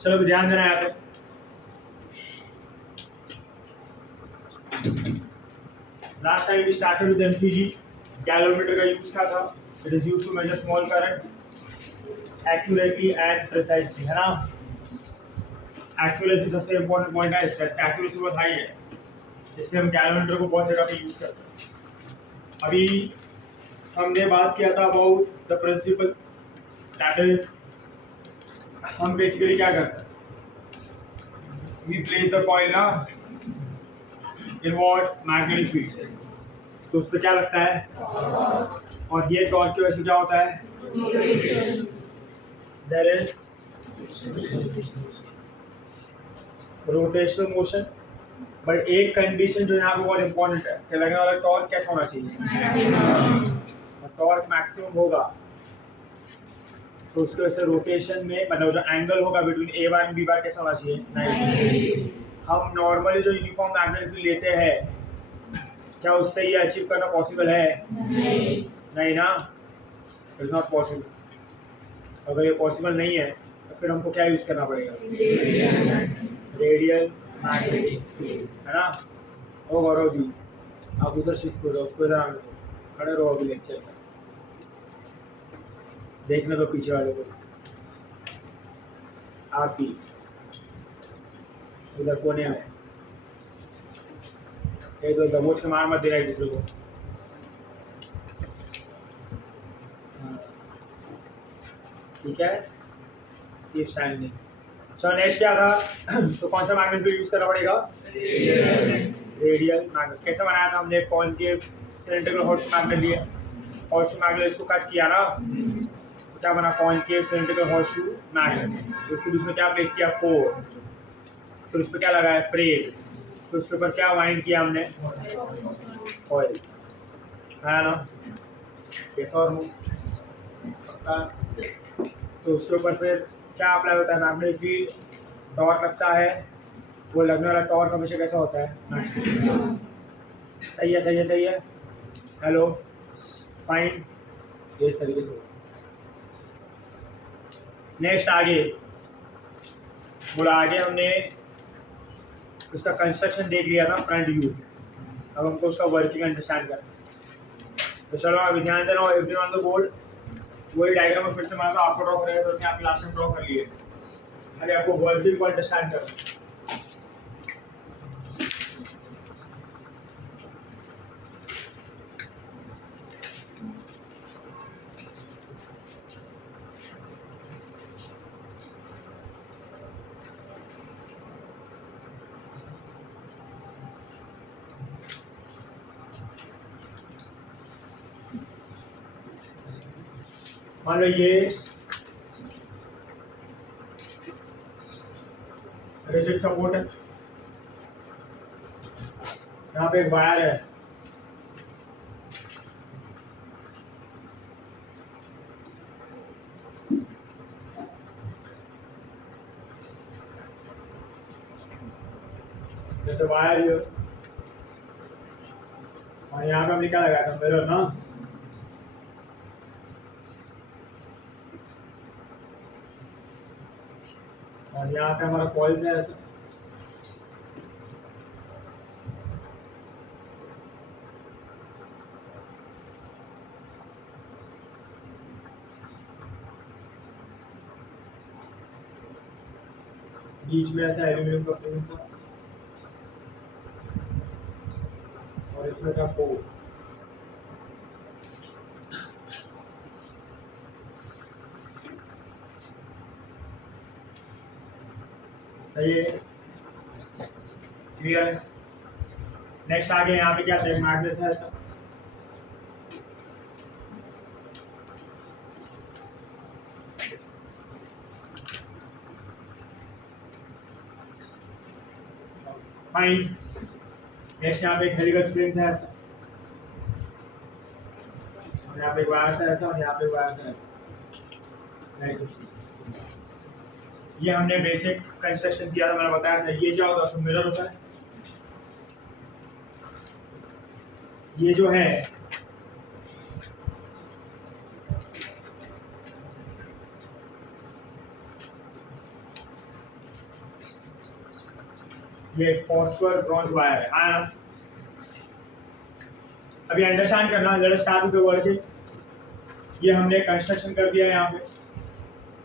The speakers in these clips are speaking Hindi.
चलो ध्यान देना यहाँ पे। Last time we started with MCG, galvanometer का यूज क्या था? It is used to measure small current accurately and precisely, है ना। एक्यूरेसी सबसे इंपॉर्टेंट पॉइंट है इसका, इसका एक्यूरेसी बहुत हाई है, इससे हम गैलोमीटर को बहुत जगह पे यूज करते हैं। अभी हमने बात किया था about the principle, that is हम बेसिकली क्या करते हैं, वी प्लेस द कॉइल ना इन व्हाट मैग्नेटिक फील्ड, तो उस पर क्या लगता है, और ये टॉर्क की वजह से क्या होता है, there is rotational motion. But एक कंडीशन जो यहाँ पे बहुत इंपॉर्टेंट है कि लगने वाला टॉर्क कैसा होना चाहिए, टॉर्क मैक्सिमम होगा, तो उसकी वजह से रोटेशन में मतलब जो एंगल होगा between A bar and B bar कैसा होना चाहिए, 90। हम नॉर्मली जो यूनिफॉर्म मैग्नेटिक फील्ड लेते हैं, क्या उससे ये अचीव करना पॉसिबल है? नहीं ना, इट्स नॉट पॉसिबल। अगर ये पॉसिबल नहीं है तो फिर हमको क्या यूज करना पड़ेगा, रेडियल मैग्नेटिक फील्ड, है ना। ओ गौरव जी, आप उधर शिफ्ट हो जाओ, उसको इधर आने दो, खड़े रहो अभी लेक्चर में, देखने दो पीछे वाले को, आप भी उधर कोने में एक दो दबोच के मार मत देना एक दूसरे को। ठीक है, कीप स्टैंडिंग। सो नेक्स्ट क्या था तो कौन सा मैग्नेट यूज करना पड़ेगा, रेडियल मैग्नेट। कैसे बनाया था हमने, कॉनकेव सिलेंड्रिकल हॉर्सशू मैग्नेट लिया, हॉर्सशू मैग्नेट इसको कट किया ना, तो क्या बना, कॉनकेव सिलेंड्रिकल हॉर्सशू मैग्नेट। उसके बीच में क्या प्लेस किया, कोर, फिर उस पर क्या लगाया, फ्रेम, तो उसके ऊपर क्या वाइंड किया हमने, ऑयल, है ना। कैसा और तो उसके ऊपर फिर क्या अप्लाई होता है, मैग्नेटिक फील्ड, टॉर्क लगता है, वो लगने वाला टॉर्क हमेशा कैसा होता है, सही है, सही है, सही है, हेलो, फाइन, इस तरीके से। नेक्स्ट आगे बोला, आगे हमने उसका कंस्ट्रक्शन देख लिया था फ्रंट व्यू से, अब हमको उसका वर्किंग अंडरस्टैंड करना। तो चलो अभी ध्यान देना, एवरीवन ऑन द बोर्ड, वही डायग्राम में फिर से मानो, आपको ड्रॉ करेगा तो आप क्लास में ड्रॉ कर लिए, अरे आपको वर्किंग को अंडरस्टैंड करना। मान लो ये रिजिड सपोर्ट है, यहाँ पे एक वायर है, जैसे वायर ये, और यहाँ पे हमने क्या लगाया था, मिरर ना, और यहाँ पे हमारा कॉइल है ऐसा, बीच में ऐसा एल्यूमिनियम का फ्रेम था, और इसमें था पोल। सही है, क्लियर है। नेक्स्ट आगे यहाँ पे क्या था, मैग्नेट है ऐसा, फाइन। नेक्स्ट यहाँ पे एक हेलिकल स्प्रिंग था ऐसा, और यहाँ पे एक वायर था ऐसा, और यहाँ पे एक वायर था ऐसा। ये हमने बेसिक कंस्ट्रक्शन किया था, मैंने बताया था। ये क्या होता है, उसमें मिरर होता है, ये जो है ये फॉस्फर ब्रॉन्ज वायर है, हाँ ना। अभी अंडरस्टैंड करना, let us start with the working. ये हमने कंस्ट्रक्शन कर दिया है यहाँ पे,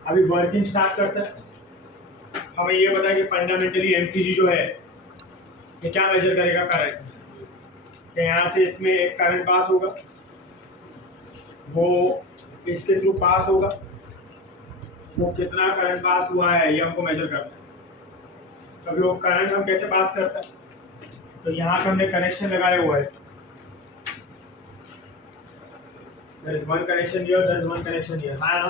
अभी वर्किंग स्टार्ट करते हैं। हमें ये पता है कि फंडामेंटली एमसीजी जो है ये क्या मेजर करेगा, करंट। यहाँ से इसमें एक करंट पास होगा, वो इसके थ्रू पास होगा, वो कितना करंट पास हुआ है ये हमको मेजर करना है। तो अभी वो करंट हम कैसे पास करते हैं, तो यहाँ पे हमने कनेक्शन लगाया हुआ है। There is one connection here, there is one connection here, हाँ ना।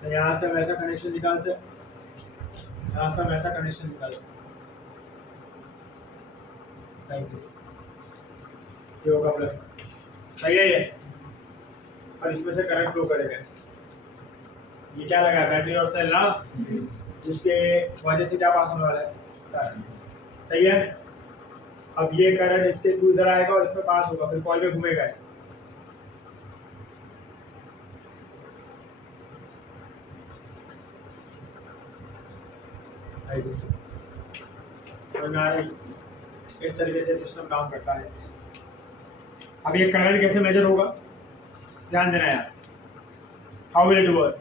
तो यहाँ से हम ऐसा कनेक्शन निकालते हैं, यहाँ से हम ऐसा कनेक्शन निकालते हैं, ये होगा प्लस, सही है ये। और इसमें से करंट फ्लो करेगा। ये क्या लगा है, बैटरी और सेल ना, जिसके वजह से क्या पास होने वाला है, करंट, सही है। अब ये करंट इसके थ्रू इधर आएगा और इसमें पास होगा, फिर कॉइल में घूमेगा ऐसे। इस तरीके से सिस्टम काम करता है। अब ये करंट कैसे मेजर होगा, ध्यान देना यार। हाउ विल इट वर्क,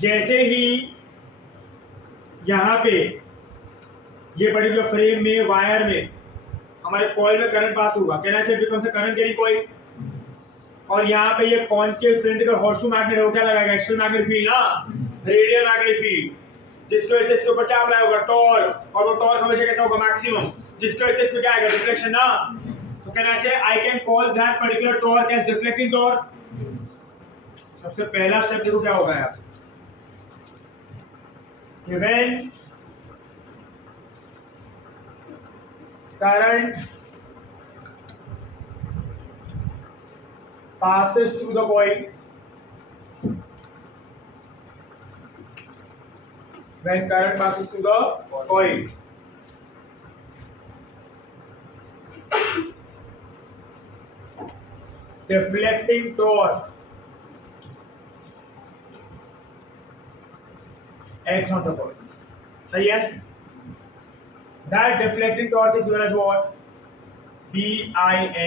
जैसे ही यहाँ पे ये पर्टिकुलर फ्रेम में, वायर में, हमारे कॉइल में करंट पास होगा, कहना से becomes a current carry coil. और यहाँ पे ये कॉन्केव सिलिंड्रिकल हॉर्सशू मैग्नेट हो, क्या लगाएगा, एक्सियल मैग्नेटिक फील्ड ना, रेडियल मैग्नेटिक फील्ड, जिसकी वजह से इसके ऊपर क्या अप्लाई होगा, टॉर्क। और वो टॉर्क हमेशा कैसा होगा, मैक्सिमम, जिसकी वजह से इसमें क्या आएगा, डिफ्लेक्शन ना। तो कहना से I can call that particular torque as deflecting torque. सबसे पहला स्टेप देखो क्या होगा यार, when current passes through the coil, when current passes through the coil, deflecting torque acts on the coil, सही है। That deflecting torque is known as what, BINA,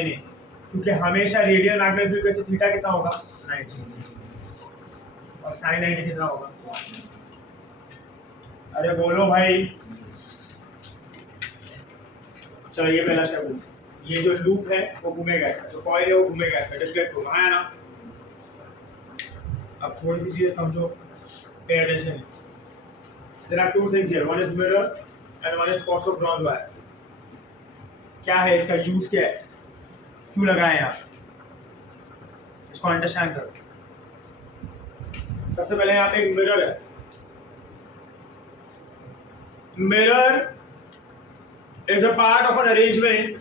क्योंकि हमेशा रेडियल मैग्नेटिक फील्ड का थीटा कितना होगा, 90, और साइन 90 कितना होगा। अरे बोलो भाई, चलो ये पहला स्टेप, ये जो लूप है वो घूमेगा ऐसा, जो कॉइल है वो घूमेगा ऐसा, डिफ्लेक्ट होगा, है ना। अब थोड़ी सी चीजें समझो, pay attention. There are two things here, one is mirror and one is phosphor bronze wire. क्या है इसका यूज, क्या है, क्यों लगाए आप, इसको अंडरस्टैंड करो। सबसे पहले यहाँ पे एक मिरर है। Mirror is a part of an arrangement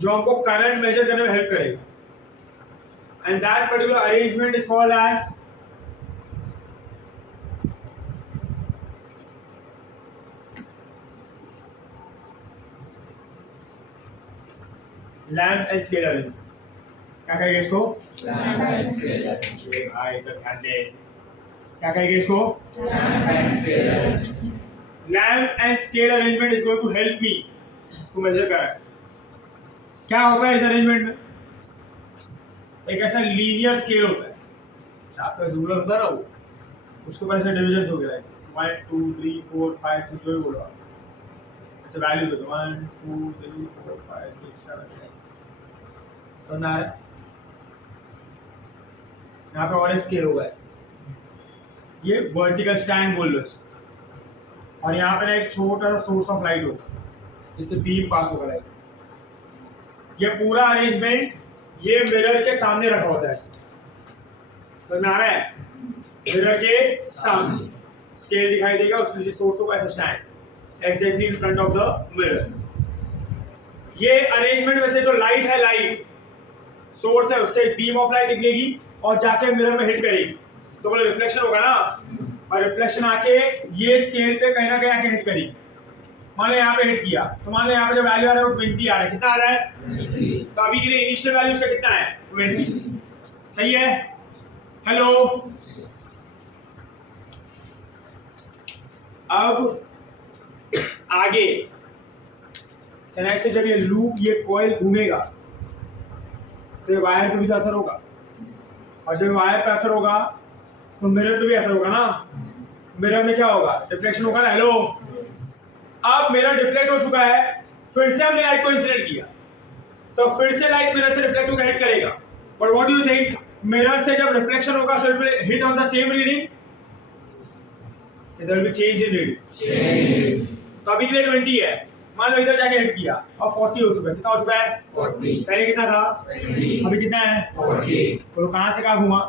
जो हमको करंट मेजर करने में हेल्प करेगा, and that particular arrangement is called as lamp and scalar. क्या कहेंगे इसको, लैम्प एंड स्केलर। भाई तो ध्यान दे, क्या कहेंगे इसको, lamp and scalar. Lamp and scale arrangement is going to help me to measure current. क्या होता है इस अरेंजमेंट में, एक ऐसा लीनियर स्केल होता है, आपका रूलर होता है ना, वो उसके ऊपर ऐसे डिविजन्स हो गया है, 1 2 3 4 5 6 जो भी बोलो आप, ऐसे वैल्यूज होते हैं 1 2 3 4 5 6 7 8। तो ना यहाँ पे और एक स्केल होगा ऐसे, ये वर्टिकल स्टैंड बोल लो इसको, और यहाँ पे ना एक छोटा सा सोर्स ऑफ लाइट होगा, जिससे बीम पास होगा लाइट। ये पूरा अरेंजमेंट ये मिरर के सामने रखा होता है, समझ में आ रहा है, मिरर के सामने स्केल दिखाई देगा, उसके नीचे सोर्स होगा ऐसा stand exactly in front of the mirror. ये अरेंजमेंट में से जो लाइट है, लाइट सोर्स है, उससे बीम ऑफ लाइट निकलेगी और जाके मिरर में हिट करेगी, तो बोले रिफ्लेक्शन होगा ना, और रिफ्लेक्शन आके ये स्केल पे कहीं ना कहीं आके हिट करेगी। मान लो यहाँ पे हिट किया, तो मान लो यहाँ पे जो वैल्यू आ रहा है वो 20 आ रहा है, कितना आ रहा है 20। तो अभी के लिए इनिशियल वैल्यू उसका कितना है 20, सही है। हेलो, अब आगे कैन आई से जब ये लूप ये कॉइल घूमेगा तो ये वायर पे भी तो असर होगा, और जब वायर पे असर होगा तो मिरर पे भी असर होगा ना। मिरर में क्या होगा, डिफ्लेक्शन होगा ना। हेलो, अब मिरर डिफ्लेक्ट हो चुका है, फिर से हमने लाइट को इंसिडेंट किया तो फिर से लाइट मिरर से रिफ्लेक्ट होकर हिट करेगा। But what do you think, mirror से जब रिफ्लेक्शन होगा so it will hit on the same reading, there will be change in reading. तो अभी के लिए 20 है, मान लो इधर जाके हिट किया और 40 हो चुका है। कितना हो चुका है 40, पहले कितना था 20, अभी कितना है 40, तो कहां से कहां घुमा,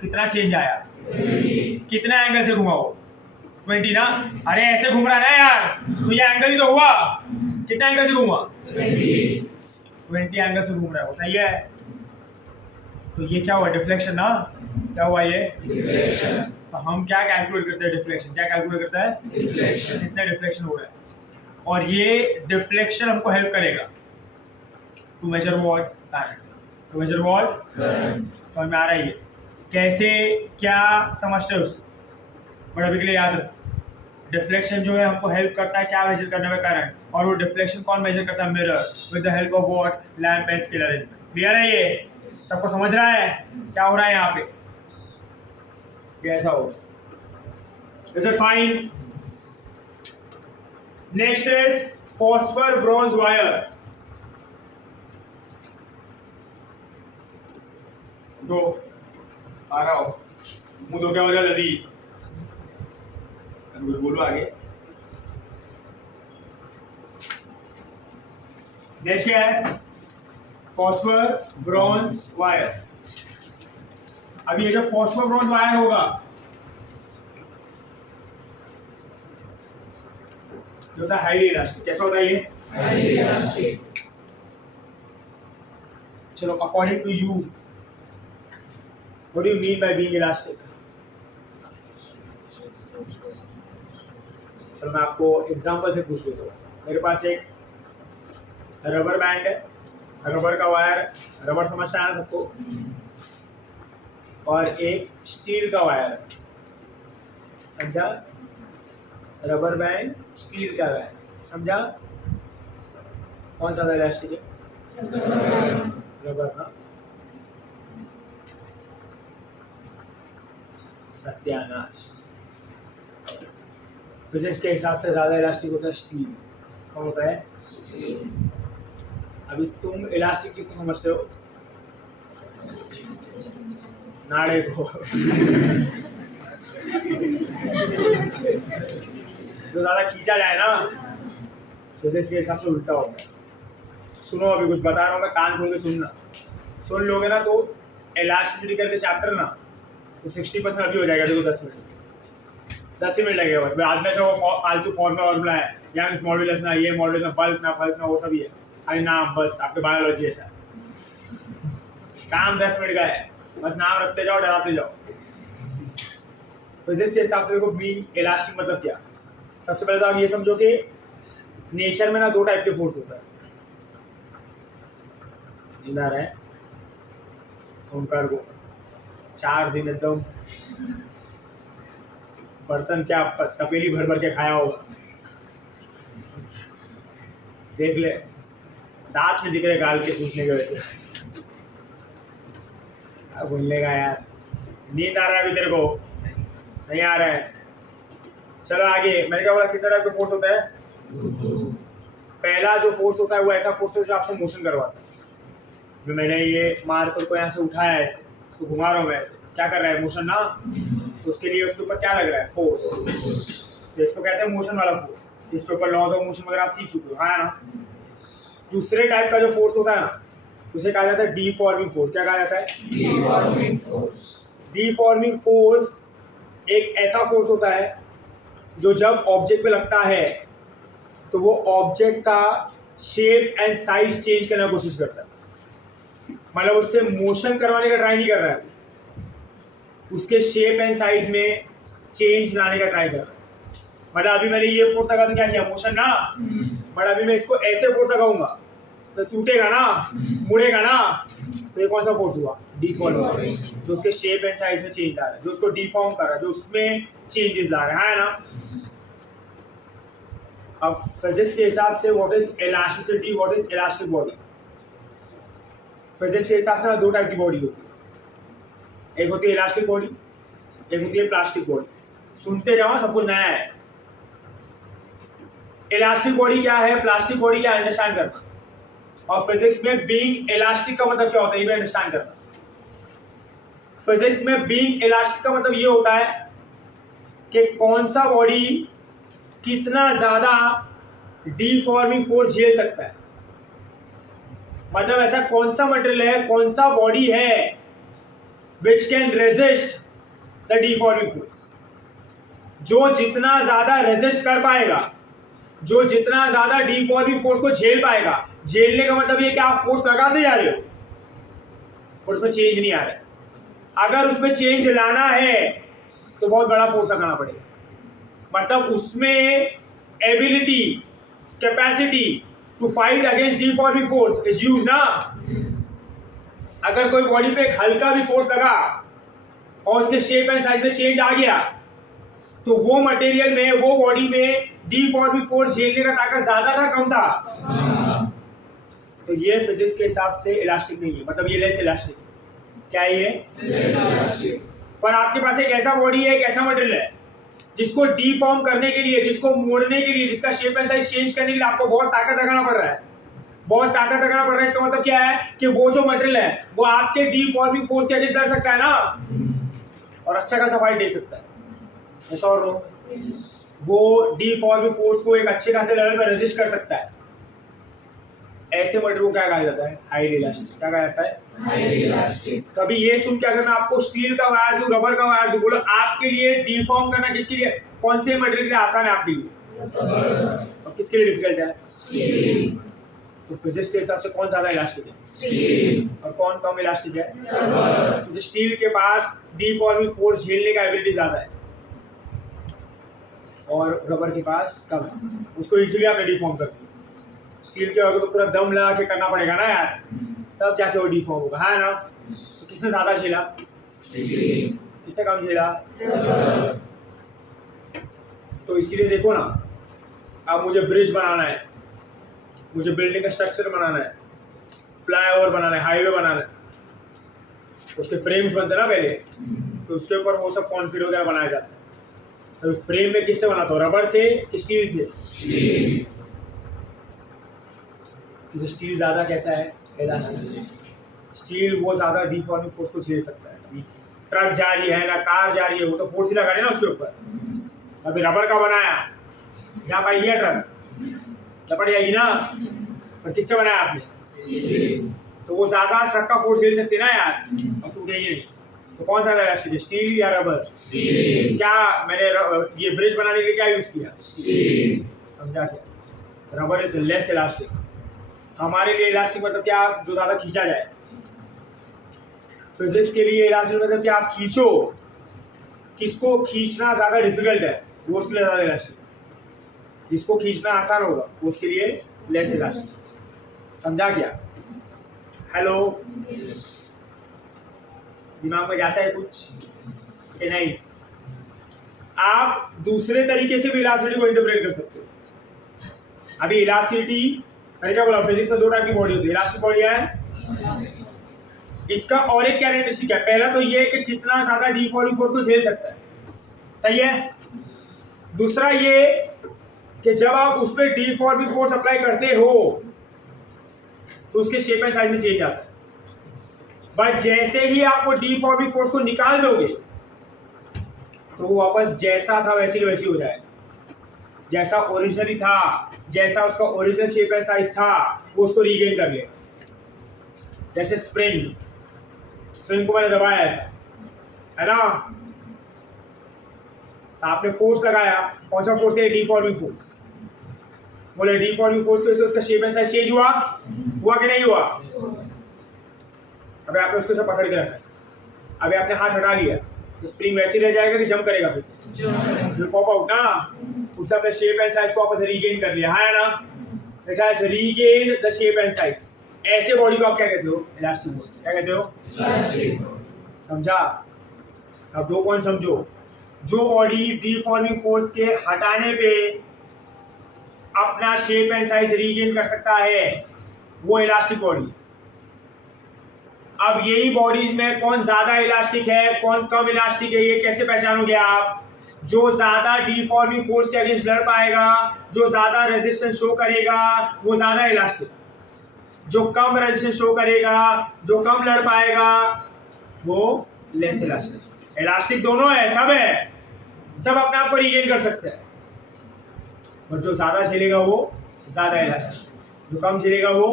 कितना चेंज आया, 20, कितना एंगल से घुमा वो 20 ना। अरे ऐसे घूम रहा है ना यार, तो ये एंगल ही तो हुआ, कितना एंगल से घूमा 20 एंगल से घूम रहा है वो, सही है। तो ये क्या हुआ, डिफ्लेक्शन ना, क्या हुआ ये डिफ्लेक्शन, तो हम क्या कैलकुलेट करते हैं, डिफ्लेक्शन क्या कैलकुलेट करता है, डिफ्लेक्शन, कितना डिफ्लेक्शन हो रहा है, और ये डिफ्लेक्शन हमको हेल्प करेगा to measure what current, to measure what current, समझ में आ रहा है ये कैसे, क्या समझते हो उसको। बट अभी के लिए याद रखो, डिफ्लेक्शन जो है हमको हेल्प करता है क्या मेजर करने में, करंट, और वो डिफ्लेक्शन कौन मेजर करता है, mirror, with the help of what, lamp and scale arrangement. Clear है ये, सबको समझ रहा है क्या हो रहा है यहाँ पे, ये ऐसा हो। Is it fine? Next is phosphor bronze wire. दो आ रहा हो, मुंह धो क्या हो जाए जल्दी, कुछ बोलो आगे। नेक्स्ट क्या है, फॉस्फर ब्रॉन्ज वायर। अब ये जो फॉस्फर ब्रॉन्ज वायर होगा जो होता है हाईली इलास्टिक, कैसा होता है ये, हाईली इलास्टिक, चलो according to you what do you mean by being elastic. चलो मैं आपको एग्जांपल से पूछ लेता हूँ, मेरे पास एक रबर बैंड है, रबर का वायर, रबर समझता है ना सबको, और एक स्टील का वायर, समझा, रबर बैंड स्टील का वायर, समझा, कौन सा इलास्टिक है, रबर ना, सत्यानाश। फिजिक्स के हिसाब से ज्यादा इलास्टिक होता है स्टील, कौन होता है, अभी तुम इलास्टिक किसको समझते हो, नाड़े को जो ज्यादा खींचा जाए ना, फिजिक्स के हिसाब से उल्टा होता है। सुनो अभी कुछ बता रहा हूँ मैं, कान खोल के सुनना, सुन लोगे ना तो इलास्टिसिटी करके चैप्टर ना तो 60% अभी हो जाएगा। देखो 10 ही मिनट लगेगा बस, बाद में से वो फालतू फॉर्मूला है, यहाँ इस मॉड्यूलस ना, ये मॉड्यूलस ना, बल्क ना, फल्क ना, वो सब ही है, अरे नाम बस, आपके बायोलॉजी ऐसा काम 10 मिनट का है, बस नाम रखते जाओ, डराते जाओ। फिजिक्स के हिसाब से देखो बीइंग इलास्टिक मतलब क्या। सबसे पहले तो आप ये समझो कि नेचर में ना 2 टाइप के फोर्स होता है, जिंदा रहे ओंकार को 4 दिन एकदम बर्तन क्या तपेली भर भर के खाया होगा, देख ले दांत में दिख रहे गाल के सूखने की वजह से, बोलने का यार, नींद आ रहा है अभी तेरे को, नहीं आ रहा है। चलो आगे, मैंने क्या बोला कितना टाइप का फोर्स होता है। पहला जो फोर्स होता है वो ऐसा फोर्स है जो आपसे मोशन करवाता है। जो मैंने ये मार्कर को यहाँ से उठाया है, ऐसे उसको घुमा रहा हूँ, ऐसे क्या कर रहा है, मोशन ना, तो उसके लिए उसके ऊपर क्या लग रहा है, फोर्स, तो इसको कहते हैं मोशन वाला फोर्स। इसके ऊपर लॉज ऑफ मोशन वगैरह आप सीख चुके हो, हाँ ना। दूसरे टाइप का जो फोर्स होता है ना उसे कहा जाता है डीफॉर्मिंग फोर्स। क्या कहा जाता है, डीफॉर्मिंग फोर्स। डीफॉर्मिंग फोर्स एक ऐसा फोर्स होता है जो जब ऑब्जेक्ट पे लगता है तो वो ऑब्जेक्ट का शेप एंड साइज चेंज करने की कोशिश करता है, मतलब उससे मोशन करवाने का ट्राई नहीं कर रहा है, उसके शेप एंड साइज में चेंज लाने का ट्राई कर रहा है। मतलब अभी मैंने ये फोर्स लगा तो क्या किया, मोशन ना, बट अभी मैं इसको ऐसे फोर्स लगाऊंगा तो टूटेगा ना, मुड़ेगा ना, तो ये कौन सा फोर्स हुआ, डीफॉर्मिंग, जो उसके शेप एंड साइज में चेंज ला रहा है, जो उसको डिफॉर्म कर रहा है, जो उसमें चेंजेस ला रहा है ना। अब फिजिक्स के हिसाब से what is elasticity, what is elastic body. Physics के हिसाब से दो टाइप की बॉडी होती है, एक होती है इलास्टिक बॉडी, एक होती है प्लास्टिक बॉडी। सुनते जाओ, सब कुछ नया है। इलास्टिक बॉडी क्या है, प्लास्टिक बॉडी क्या, अंडरस्टैंड करना। और फिजिक्स में बीइंग इलास्टिक का मतलब क्या होता है, ये भी अंडरस्टैंड करना। फिजिक्स में बीइंग इलास्टिक का मतलब ये होता है कि कौन सा बॉडी कितना ज्यादा डीफॉर्मिंग फोर्स झेल सकता है। मतलब ऐसा कौन सा मटेरियल है, कौन सा बॉडी है which can resist the deforming force. जो जितना ज्यादा रेजिस्ट कर पाएगा, जो जितना ज्यादा डीफॉर्मिंग फोर्स को झेल पाएगा। झेलने का मतलब ये कि आप फोर्स लगाते जा रहे हो और उसमें चेंज नहीं आ रहा है। अगर उसमें चेंज लाना है तो बहुत बड़ा फोर्स लगाना पड़ेगा। मतलब उसमें ability, capacity to fight against deforming force is use ना। अगर कोई बॉडी पे एक हल्का भी फोर्स लगा और उसके शेप एंड साइज में चेंज आ गया तो वो मटेरियल में, वो बॉडी में डीफॉर्मिंग फोर्स झेलने का ताकत ज्यादा था, कम था। तो ये फिजिक्स के हिसाब से इलास्टिक नहीं है, मतलब ये लेस इलास्टिक। क्या ये? पर आपके पास एक ऐसा बॉडी है, एक ऐसा मटेरियल है जिसको डीफॉर्म करने के लिए, जिसको मोड़ने के लिए, जिसका शेप एंड साइज चेंज करने के लिए आपको बहुत ताकत लगाना पड़ रहा है। बहुत ताकत लगाना पड़ रहा है। इसका मतलब क्या है कि वो जो मटेरियल है वो आपके डीफॉर्मिंग फोर्स के अगेंस्ट लड़ सकता है ना, और अच्छा खासा फाइट दे सकता है। yes or no? वो डीफॉर्मिंग फोर्स को एक अच्छे खासे लेवल पर रेजिस्ट कर सकता है। ऐसे मटेरियल को क्या कहा जाता है? Highly elastic. क्या कहा जाता है? Highly elastic. कभी ये सुन के अगर मैं आपको स्टील का वायर दूं, रबर का वायर दूं, बोलो आपके लिए डीफॉर्म करना किसके लिए, कौन से मटेरियल के लिए आसान है आपके लिए, और किसके लिए डिफिकल्ट है? स्टील। तो फिजिक्स के हिसाब से कौन ज्यादा इलास्टिक है? स्टील। और कौन कम इलास्टिक है? रबर। तो स्टील के पास डीफॉर्मिंग फोर्स झेलने का एबिलिटी ज्यादा है और रबर के पास कम है। उसको इजीली आपने डीफॉर्म कर दिया। स्टील के तो पूरा दम लगा के करना पड़ेगा ना यार, तब जाके वो डीफॉर्म होगा, है ना। तो किसने ज्यादा झेला? स्टील। किसने कम झेला? रबर। तो इसीलिए देखो ना, अब मुझे ब्रिज बनाना है, मुझे बिल्डिंग का स्ट्रक्चर बनाना है, फ्लाईओवर बनाना है, हाईवे बनाना है, उसके फ्रेम्स बनते हैं ना पहले, तो उसके ऊपर वो सब कॉन्क्रीट वगैरह बनाया जाता है। तो फ्रेम में किससे बनाता हूँ, रबर से कि स्टील से? स्टील। क्योंकि स्टील ज्यादा कैसा है, इलास्टिक। स्टील वो ज्यादा डीफॉर्मिंग फोर्स को झेल सकता है। ट्रक जा रही है ना, कार जा रही है, वो तो फोर्स ही लगा रही है ना उसके ऊपर। अभी रबर का बनाया, यहाँ पाई है ट्रक, लपट जाएगी ना। पर किससे बनाया आपने? स्टील। तो वो ज्यादा ट्रक का फोर्स झेल सकती है ना यार, अब टूट गई है। तो कौन सा इलास्टिक है, स्टील या रबर? स्टील। क्या मैंने ये ब्रिज बनाने के लिए क्या यूज किया? स्टील। समझा क्या? Rubber is less elastic. हमारे लिए इलास्टिक मतलब क्या, जो ज्यादा खींचा जाए। फिजिक्स के लिए इलास्टिक मतलब क्या, आप खींचो, किसको खींचना ज्यादा डिफिकल्ट है वो उसके लिए ज्यादा इलास्टिक, जिसको खींचना आसान होगा वो उसके लिए लेस इलास्टिक। समझा क्या? हेलो, दिमाग में जाता है कुछ कि नहीं? आप दूसरे तरीके से भी इलास्टिसिटी को इंटरप्रेट कर सकते हो। अभी इलास्टिसिटी, मैंने क्या बोला, फिजिक्स में दो टाइप की बॉडी होती है, इलास्टिक बॉडी है। इसका और एक कैरेक्टरिस्टिक है, पहला तो ये कि कितना ज्यादा डीफॉर्मिंग फोर्स को झेल सकता है, सही है। दूसरा ये कि जब आप उस पर डीफॉर्मिंग फोर्स अप्लाई करते हो तो उसके शेप एंड साइज में चेंज आता है। बट जैसे ही आप वो डीफॉर्मिंग फोर्स को निकाल दोगे तो वो वापस जैसा था वैसे ही वैसे हो जाएगा, जैसा ओरिजिनली था, जैसा उसका ओरिजिनल शेप एंड साइज था वो उसको रीगेन कर ले। जैसे स्प्रिंग को मैंने दबाया ऐसा, है ना, आपने फोर्स लगाया, कौन सा फोर्स है? डीफॉर्मिंग फोर्स। बोले डीफॉर्मिंग फोर्स की वजह से उसका शेप एंड साइज चेंज हुआ कि नहीं हुआ? अबे आपने उसको सब पकड़ के रखा, अबे आपने हाथ हटा लिया तो स्प्रिंग वैसे ही रह जाएगा कि जंप करेगा फिर से? पॉप आउट ना, उसने अपने शेप एंड साइज को वापस रीगेन कर लिया, है ना। Regain the shape and size. ऐसे बॉडी को आप क्या कहते हो? Elastic body. क्या कहते हो? इलास्टिक। समझा? अब दो पॉइंट समझो। जो बॉडी डीफॉर्मिंग फोर्स के हटाने पे अपना शेप एंड साइज रीगेन कर सकता है, वो इलास्टिक बॉडी। अब यही बॉडीज में कौन ज्यादा इलास्टिक है, कौन कम इलास्टिक है, ये कैसे पहचानोगे आप? जो ज्यादा डिफॉर्मिंग फोर्स के अगेंस्ट लड़ पाएगा, जो ज्यादा रेजिस्टेंस शो करेगा, वो ज्यादा इलास्टिक। जो कम रेजिस्टेंस शो करेगा, जो कम लड़ पाएगा, वो लेस इलास्टिक। इलास्टिक दोनों है, सब है, सब अपने आप को रीगेन कर सकते हैं। और जो ज्यादा झेलेगा वो ज्यादा इलास्टिक, जो कम झेलेगा वो।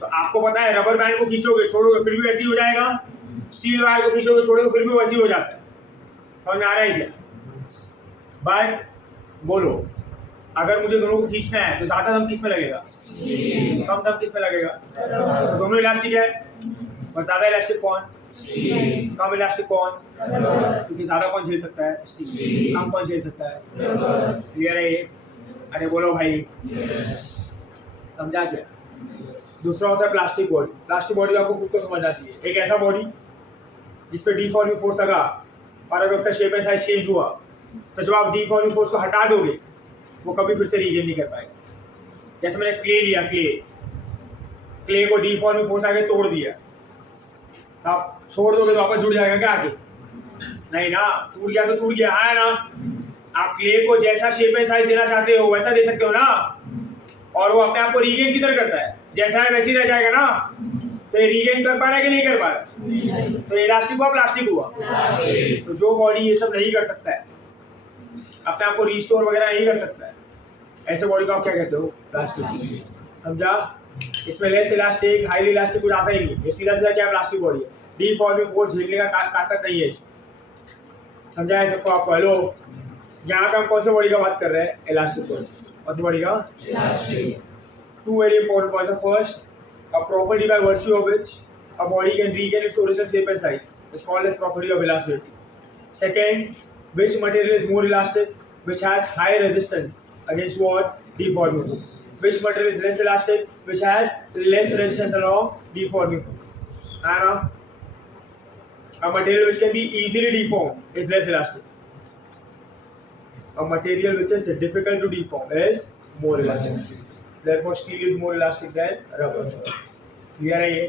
तो आपको पता है रबर बैंड को खींचोगे छोड़ोगे फिर भी वैसे ही हो जाएगा, स्टील वायर को खींचोगे छोड़ोगे फिर भी वैसे ही हो जाता है। समझ में आ रहा है क्या? बट बोलो, अगर मुझे दोनों को खींचना है तो ज्यादा दम किस में लगेगा, कम दम किस में लगेगा? तो दोनों इलास्टिक है, और ज्यादा इलास्टिक कौन, कम इलास्टिक कौन? क्योंकि ज्यादा कौन झेल सकता है, स्टील। कम कौन झेल सकता है, क्लियर है ये? अरे बोलो भाई, समझा क्या? दूसरा होता है प्लास्टिक बॉडी। प्लास्टिक बॉडी आपको खुद को समझना चाहिए, एक ऐसा बॉडी जिसपे डिफॉर्मिंग फोर्स लगा और अगर उसका शेप एंड साइज चेंज हुआ तो जब आप डिफॉर्मिंग फोर्स को हटा दोगे वो कभी फिर से रीगेन नहीं कर पाएगा। जैसे मैंने क्ले लिया, क्ले को डिफॉर्मिंग फोर्स आके तोड़ दिया, तो आप छोड़ दोगे तो वापस जुड़ जाएगा क्या आगे? नहीं ना, टूट गया तो टूट गया है ना। आप क्ले को जैसा शेप एंड साइज देना चाहते हो वैसा दे सकते हो ना, और वो अपने आप को रीगेन किधर करता है, जैसा है वैसे ही रह जाएगा ना। तो ये रीगेन कर पा रहा है कि नहीं कर पा रहा? तो इलास्टिक हुआ प्लास्टिक हुआ। तो जो बॉडी ये सब नहीं कर सकता है, अपने आप को रिस्टोर वगैरह नहीं कर सकता है, ऐसे बॉडी को आप क्या कहते हो? प्लास्टिक। समझा? इसमें लेस इलास्टिक हाईली इलास्टिक कुछ आता ही नहीं, ये सीधा सीधा क्या प्लास्टिक बॉडी है। डिफॉर्मिंग फोर्स झेलने का ताकत नहीं है इसमें। समझा है सबको आपको? हेलो, यहाँ पे हम कौन से बॉडी का बात कर रहे हैं? Elastic body. कौन सी बॉडी का? Elastic. Two very important points. The first, a property by virtue of which a body can regain its original shape and size is called as property of elasticity. Second, which material is more elastic, which has high resistance against what? Deforming force. Which material is less elastic, which has less resistance along deforming force. And a material which can be easily deformed is less elastic. A material which is difficult to deform is more elastic. Therefore, steel is more elastic than rubber. Clear है ये?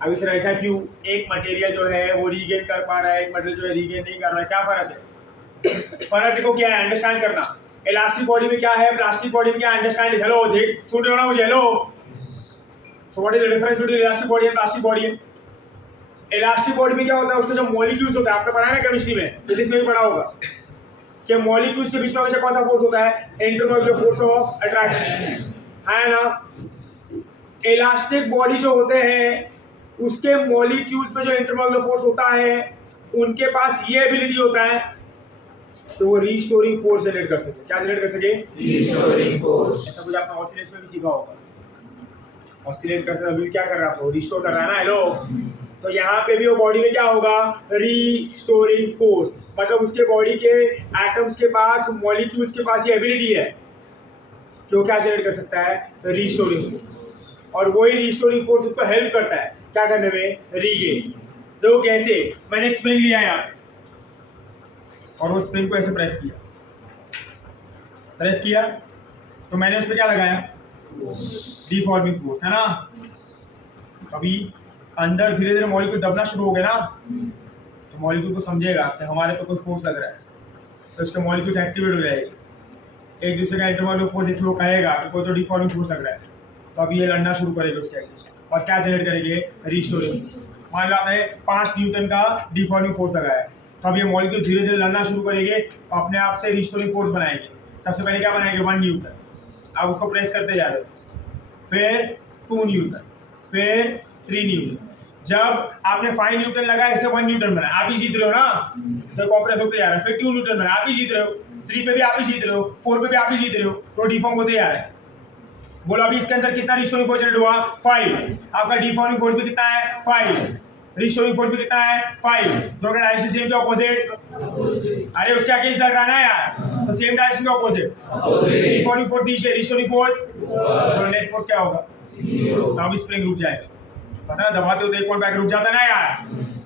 अभी सर ऐसा क्यों? एक मटेरियल जो है वो रीगेन कर पा रहा है, एक मटेरियल जो है रीगेन नहीं कर रहा है, क्या फर्क है? फर्क को क्या है अंडरस्टैंड करना। इलास्टिक बॉडी में क्या है, प्लास्टिक बॉडी में क्या अंडरस्टैंड? हेलो, देख सुन रहे हो ना मुझे? Hello, so what is the difference between elastic body and plastic body? Elastic body में क्या होता है, उसका जो मॉलिक्यूल्स होता है, आपने पढ़ा है ना केमिस्ट्री में, फिजिक्स में भी पढ़ा होगा कि मॉलिक्यूल्स के बीच में हमेशा कौन सा फोर्स होता है? इंटरमॉलिक्यूलर फोर्स ऑफ अट्रैक्शन, है ना। इलास्टिक बॉडी जो होते हैं उसके मॉलिक्यूल्स में जो इंटरमॉलिक्यूलर फोर्स होता है उनके पास ये एबिलिटी होता है तो वो रीस्टोरिंग फोर्स जनरेट कर सके। क्या जनरेट कर सके? Restoring force. ऐसा कुछ आपने ऑसिलेशन में भी सीखा होगा। ऑसिलेट करते अभी क्या कर रहा है? रिस्टोर कर रहा है ना। हेलो, तो यहाँ पे भी वो बॉडी में क्या होगा? Restoring force. मतलब उसके बॉडी के एटम्स के पास, मॉलिक्यूल्स के पास ये एबिलिटी है कि वो क्या जनरेट कर सकता है? Restoring force. और वही रीस्टोरिंग फोर्स उसको हेल्प करता है क्या करने में? रीगेन। देखो कैसे, मैंने स्प्रिंग लिया यहाँ और वो स्प्रिंग को ऐसे प्रेस किया तो मैंने उस पर क्या लगाया? डिफॉर्मिंग फोर्स, है ना। अभी अंदर धीरे धीरे मॉलिक्यूल दबना शुरू हो गया ना, तो मॉलिक्यूल को समझेगा कि हमारे पे कोई फोर्स लग रहा है, तो उसके मॉलिक्यूल्स एक्टिवेट हो जाएगी। एक दूसरे का इंटरमॉलिक्यूलर फोर्स देखिए, वो कहेगा कि कोई तो डिफॉर्मिंग फोर्स लग रहा है, तो अभी ये लड़ना शुरू करेगा उसके अगेंस्ट और क्या जनरेट करेंगे? रीस्टोरिंग। मान लो आपने 5 न्यूटन का डिफॉर्मिंग फोर्स लगाया है, तो अब ये मॉलिक्यूल धीरे धीरे लड़ना शुरू करेंगे, अपने आप से रीस्टोरिंग फोर्स बनाएंगे। सबसे पहले क्या बनाएंगे? 1 न्यूटन। आप उसको प्रेस करते जा रहे हो, फिर 2 न्यूटन, फिर 3 न्यूटन। जब आपने 5 न्यूटन लगाया, इससे 1 न्यूटन बना, आप ही जीत रहे हो ना, तो कॉम्प्रेस होते जा रहा है। फिर 2 न्यूटन बना, आप ही जीत रहे हो। 3 पे भी आप ही जीत रहे हो, 4 पे भी आप ही जीत रहे हो, तो डिफॉर्म होते जा रहा है। बोलो अभी इसके अंदर कितना रिस्टोरिंग फोर्स जनरेट हुआ? 5। आपका डिफॉर्मिंग फोर्स भी कितना है? 5। रिस्टोरिंग फोर्स भी कितना है? 5। दोनों का डायरेक्शन सेम के ऑपोजिट। अरे उसके अगेंस्ट लग रहा है ना यार, तो सेम डायरेक्शन के ऑपोजिट। डिफॉर्मिंग फोर्स नीचे, रिस्टोरिंग फोर्स, तो नेट फोर्स क्या होगा? 0। तो अब स्प्रिंग रुक जाएगा। पता ना, दबाते हो तो 1 पॉइंट बैक रुक जाता है ना यार।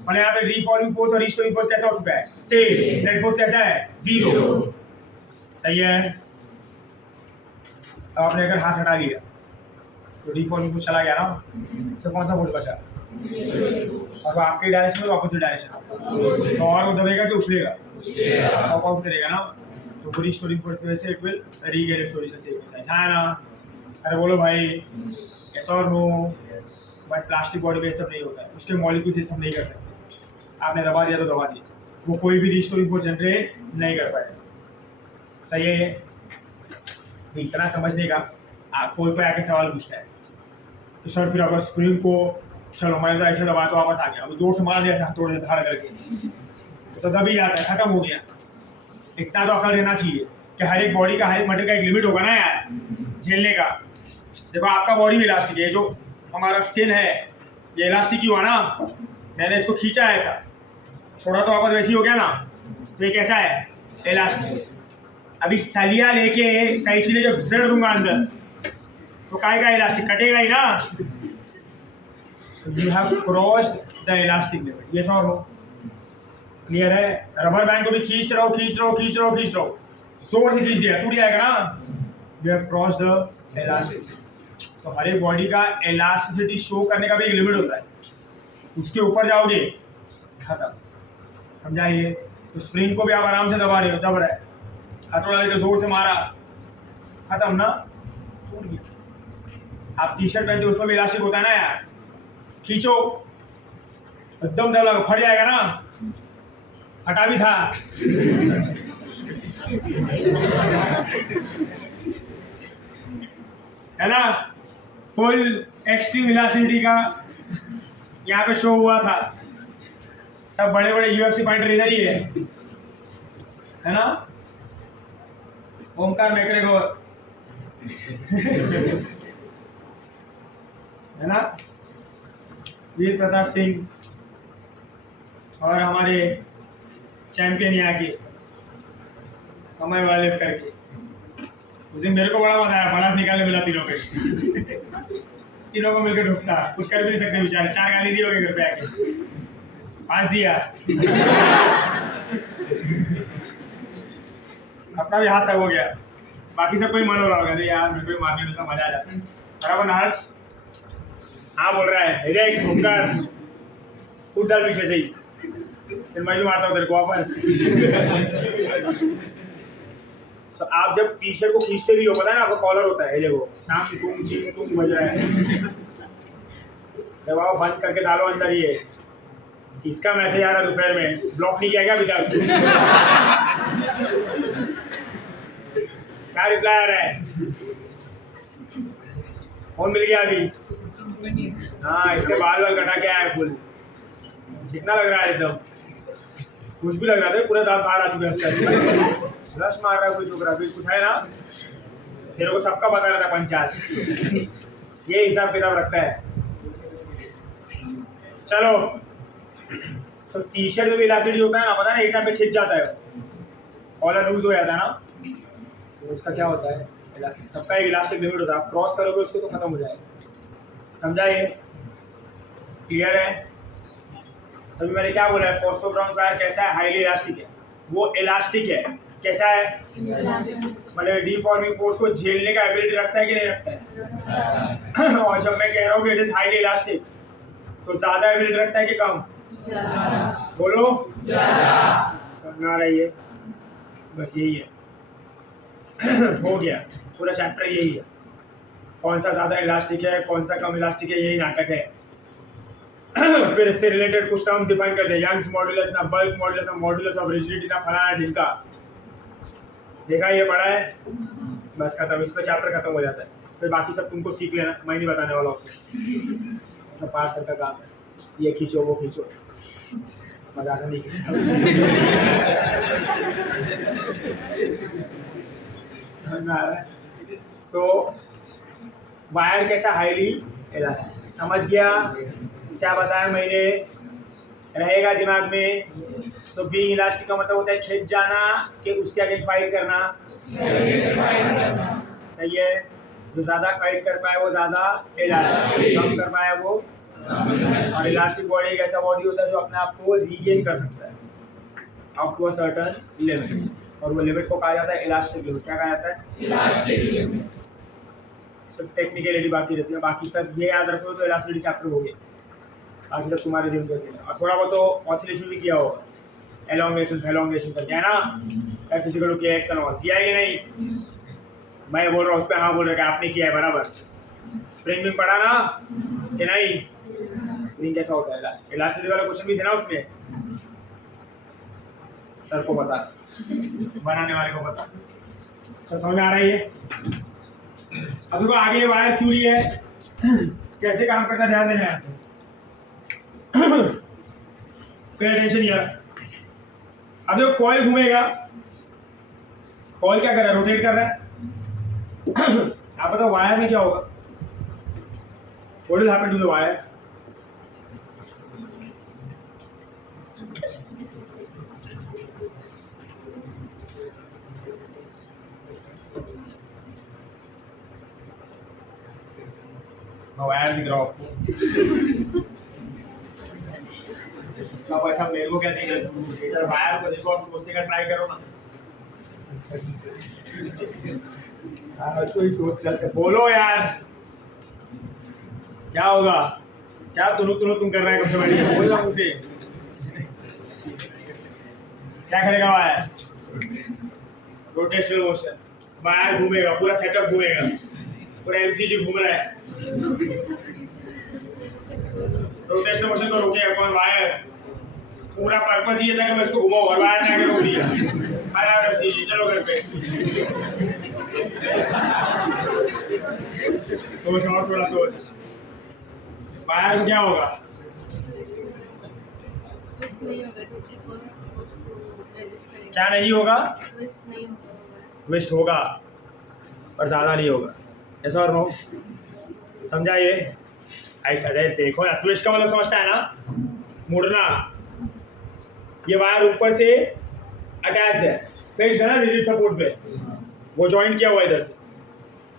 और यहाँ पे डिफॉर्मिंग फोर्स और रिस्टोरिंग फोर्स कैसा हो चुका है? सेम। नेट फोर्स कैसा है? 0। सही है। अब आपने अगर हाथ हटा लिया तो डिफॉर्मिंग फोर्स चला गया ना, तो कौन सा फोर्स बचा? और वो आपके डायरेक्शन में ऑपोजिट डायरेक्शन, तो और वो दबेगा कि उछलेगा? आउट करेगा ना, तो पूरी स्टोरिंग फोर्स की वजह से it will regain its original shape है ना? अरे बोलो भाई, यस और नो? बट प्लास्टिक बॉडी में सब नहीं होता है, उसके मॉलिक्यूल्स ये सब नहीं कर सकते। आपने दबा दिया तो दबा दिया, वो कोई भी रिस्टोरिंग फोर्स जनरेट नहीं कर पाएगा। सही है ये? इतना समझने का कोई कोई आके सवाल पूछता है तो सर फिर अगर स्प्रिंग को चलो मैंने तो ऐसे दबाया तो वापस आ गया, अब जोर से मार दिया हथौड़े से धाड़ करके तो दब ही जाता है, खत्म हो गया। इतना तो अकल रहना चाहिए कि हर एक बॉडी का, हर एक मटेरियल का एक लिमिट होगा ना यार झेलने का। देखो आपका बॉडी भी इलास्टिक है, जो हमारा स्किन है ये इलास्टिक ही हुआ ना, मैंने इसको खींचा है ऐसा, छोड़ा तो वापस वैसे ही हो गया ना, तो ये कैसा है? इलास्टिक। अभी सलिया लेके कैंची ले जब घुसेड़ दूंगा अंदर तो काय का इलास्टिक कटेगा ही ना। You have crossed the elastic limit, ये सो क्लियर है? रबर बैंड को भी खींच रहा हूँ, जोर से खींच दिया, टूट जाएगा ना। You have crossed the elastic. तो हर एक बॉडी का इलास्टिसिटी शो करने का भी एक लिमिट होता है, उसके ऊपर जाओगे खत्म। समझाइए? तो स्प्रिंग को भी आप आराम से दबा रहे हो, दब रहा है, हथौड़ा लेकर जोर से मारा, खत्म ना, टूट गया। आप टी शर्ट पहनते हो उसमें भी इलास्टिक होता है ना यार, खींचो एकदम दब लगा फट जाएगा ना, फटा भी था। है ना? फुल एक्सट्रीम इलास्टिसिटी का यहाँ पे शो हुआ था। सब बड़े बड़े यूएफसी फाइटर इधर ही है ना? ओमकार मैकग्रेगर है ना, वीर प्रताप सिंह और हमारे चैंपियन यहाँ के कमर वाले करके। उस दिन मेरे को बड़ा मजा आया, बड़ा निकालने मिला तीनों पे। तीनों को मिलकर ढूंढता, कुछ कर भी नहीं सकते बेचारे, 4 गाली दी होगी घर पे आके, 5 दिया। अपना भी हाथ सब हो गया, बाकी सब कोई मन हो रहा होगा, अरे यार मेरे को मारने में तो मजा आ जाता है। बराबर हर्ष? हाँ बोल रहा है, एक घूमकर कूद डाल पीछे से ही, फिर मैं भी मारता हूँ तेरे को वापस। So, आप जब टी शर्ट को खींचते भी हो, पता है ना आपका कॉलर होता है, ये देखो शाम तुम चीम तुम बज रहा है, जब आप बंद करके डालो अंदर। ये इसका मैसेज आ रहा है दोपहर में, ब्लॉक नहीं किया क्या अभी तक? क्या रिप्लाई आ रहा है? फोन मिल गया अभी? हाँ, इसके बाल कटा के आया फुल, चिकना लग रहा है एकदम, कुछ भी लग रहा था, पूरा दांत बाहर आ चुका है इसका। रश मार रहा है कोई छोकरा, फिर कुछ है ना, तेरे को सबका बता रहा था पंचायत। ये हिसाब किताब रखता है। चलो, तो टी शर्ट में भी इलास्टिसिटी होता है ना, पता है ना, एक टाइम पे खिंच जाता है, कॉलर लूज हो जाता है ना, तो उसका क्या होता है? इलास्टिक। सबका एक इलास्टिक लिमिट होता है, आप क्रॉस करोगे उसको तो खत्म हो जाएगा। समझा ये? क्लियर है? तभी मैंने क्या बोला है, फॉस्फोब्राउन वायर कैसा है? हाईली इलास्टिक है। वो इलास्टिक है, कैसा है? मतलब डिफॉर्मिंग फोर्स को झेलने का एबिलिटी रखता है कि नहीं रखता है? और जब मैं कह रहा हूँ कि इट इज हाईली इलास्टिक, तो ज्यादा एबिलिटी रखता है कि कम? बोलो समझ आ रही है? बस यही है। हो गया, पूरा चैप्टर यही है, कौन सा ज्यादा इलास्टिक है, कौन सा कम इलास्टिक है, यही नाटक है। फिर इससे रिलेटेड कुछ टर्म डिफाइन करते हैं, यंग्स मॉड्यूलस ना, बल्क मॉड्यूलस ना, मॉड्यूलस ऑफ रिजिडिटी ना, फलाना ढिमका। देखा ये पढ़ा है, बस खत्म, इस पे चैप्टर खत्म हो जाता है। फिर बाकी सब तुमको सीख लेना, मैं नहीं बताने वाला आपसे, सब पार्ट सर का काम है, ये खींचो वो खींचो, मजाक नहीं खींचता। सो वायर कैसा? Highly elastic. समझ गया क्या बताया मैंने? रहेगा दिमाग में। तो बीइंग इलास्टिक का मतलब होता है खिंच जाना, कि उसके आगे फाइट करना। सही है? जो ज्यादा फाइट कर पाए वो ज्यादा इलास्टिक, कम कर पाए वो। और इलास्टिक बॉडी एक ऐसा बॉडी होता है जो अपने आप को रीगेन कर सकता है up to a certain limit, और वो लिमिट को कहा जाता है इलास्टिक लिमिट। क्या कहा जाता है? Elastic limit. सिर्फ टेक्निकलिटी बाकी रहती है, बाकी सब ये याद रखो तो इलास्टिसिटी चैप्टर हो गया, बाकी सब तुम्हारे दिन करते हैं। और थोड़ा बहुत तो ऑसिलेशन भी किया होगा, एलोंगेशन फेलोंगेशन करके, है ना, फिजिकल किया, एक्शन और किया है कि नहीं? मैं बोल रहा हूँ उस पर हाँ बोल रहा है, आपने किया है बराबर। स्प्रिंग में पढ़ा ना कि नहीं? स्प्रिंग कैसा होता है? इलास्टिसिटी वाला क्वेश्चन भी थे ना उसमें, सर को बता, बनाने वाले को बता, तो समझ में आ रही है? अब देखो आगे ये वायर क्यों है, कैसे काम करता है, ध्यान देना है। Pay attention here. अब देखो कॉइल घूमेगा, कॉइल क्या कर रहा है? रोटेट कर रहा है। आप बताओ वायर में क्या होगा? What will happen to the wire? Wire दिख रहा आपको? सब ऐसा मेरे को क्या नहीं है, इधर वायर को देखो और सोचने का ट्राई करो ना। तो ही सोच चलते, बोलो यार क्या होगा? क्या तुम कर रहे हैं? कब से बैठे बोल रहा हूँ मुझसे, क्या करेगा वायर? रोटेशनल मोशन, वायर घूमेगा, पूरा सेटअप घूमेगा, पूरा एमसीजी घूम रहा है। रोटेशनल मोशन को रोकेगा कौन? वायर। पूरा पर्पस ये था कि मैं इसको घुमाऊं और वायर ने आगे रोक दिया। खराब एमसीजी, चलो घर पे। सोच और थोड़ा सोच, वायर क्या होगा? क्या नहीं होगा? ट्विस्ट होगा पर ज्यादा नहीं होगा, ऐसा और नो? समझा ये? ऐसा देखो ना, ट्विस्ट का मतलब समझता है ना, मुड़ना। ये वायर ऊपर से अटैच है, फिक्स्ड है ना रिजिड सपोर्ट पे, वो जॉइंट किया हुआ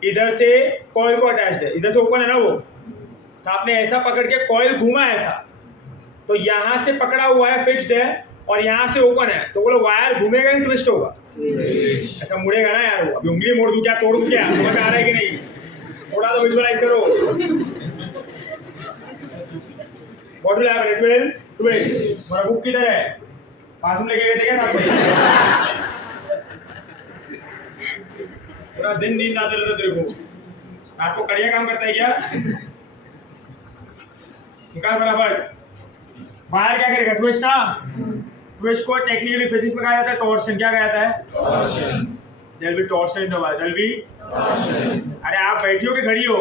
इधर से कॉइल को अटैच्ड है, इधर से ओपन है ना वो, तो आपने ऐसा पकड़ के कॉइल घूमा ऐसा, तो यहाँ से पकड़ा हुआ है, फिक्स्ड है, और यहाँ से ओपन है, तो बोलो वायर घूमेगा कि ट्विस्ट होगा? ऐसा मुड़ेगा ना यार। वो अभी उंगली मोड़ दूं क्या, तोड़ दूं क्या? समझ में आ रहा है कि नहीं? थोड़ा तो विजुअलाइज करो। What will happen? It will twist. मेरा बुक किधर है? बाथरूम लेके गए थे क्या साथ में? पूरा दिन नींद आते रहता तेरे को, आपको कड़िया काम करता है क्या? निकाल फटाफट। वायर क्या करेगा? ट्विस्ट ना। ट्विस्ट को टेक्निकली फिजिक्स में कहा जाता है टॉर्शन। क्या कहा जाता है? Torsion. There will be torsion in the wire, there will be torsion. अरे आप बैठी हो कि खड़ी हो?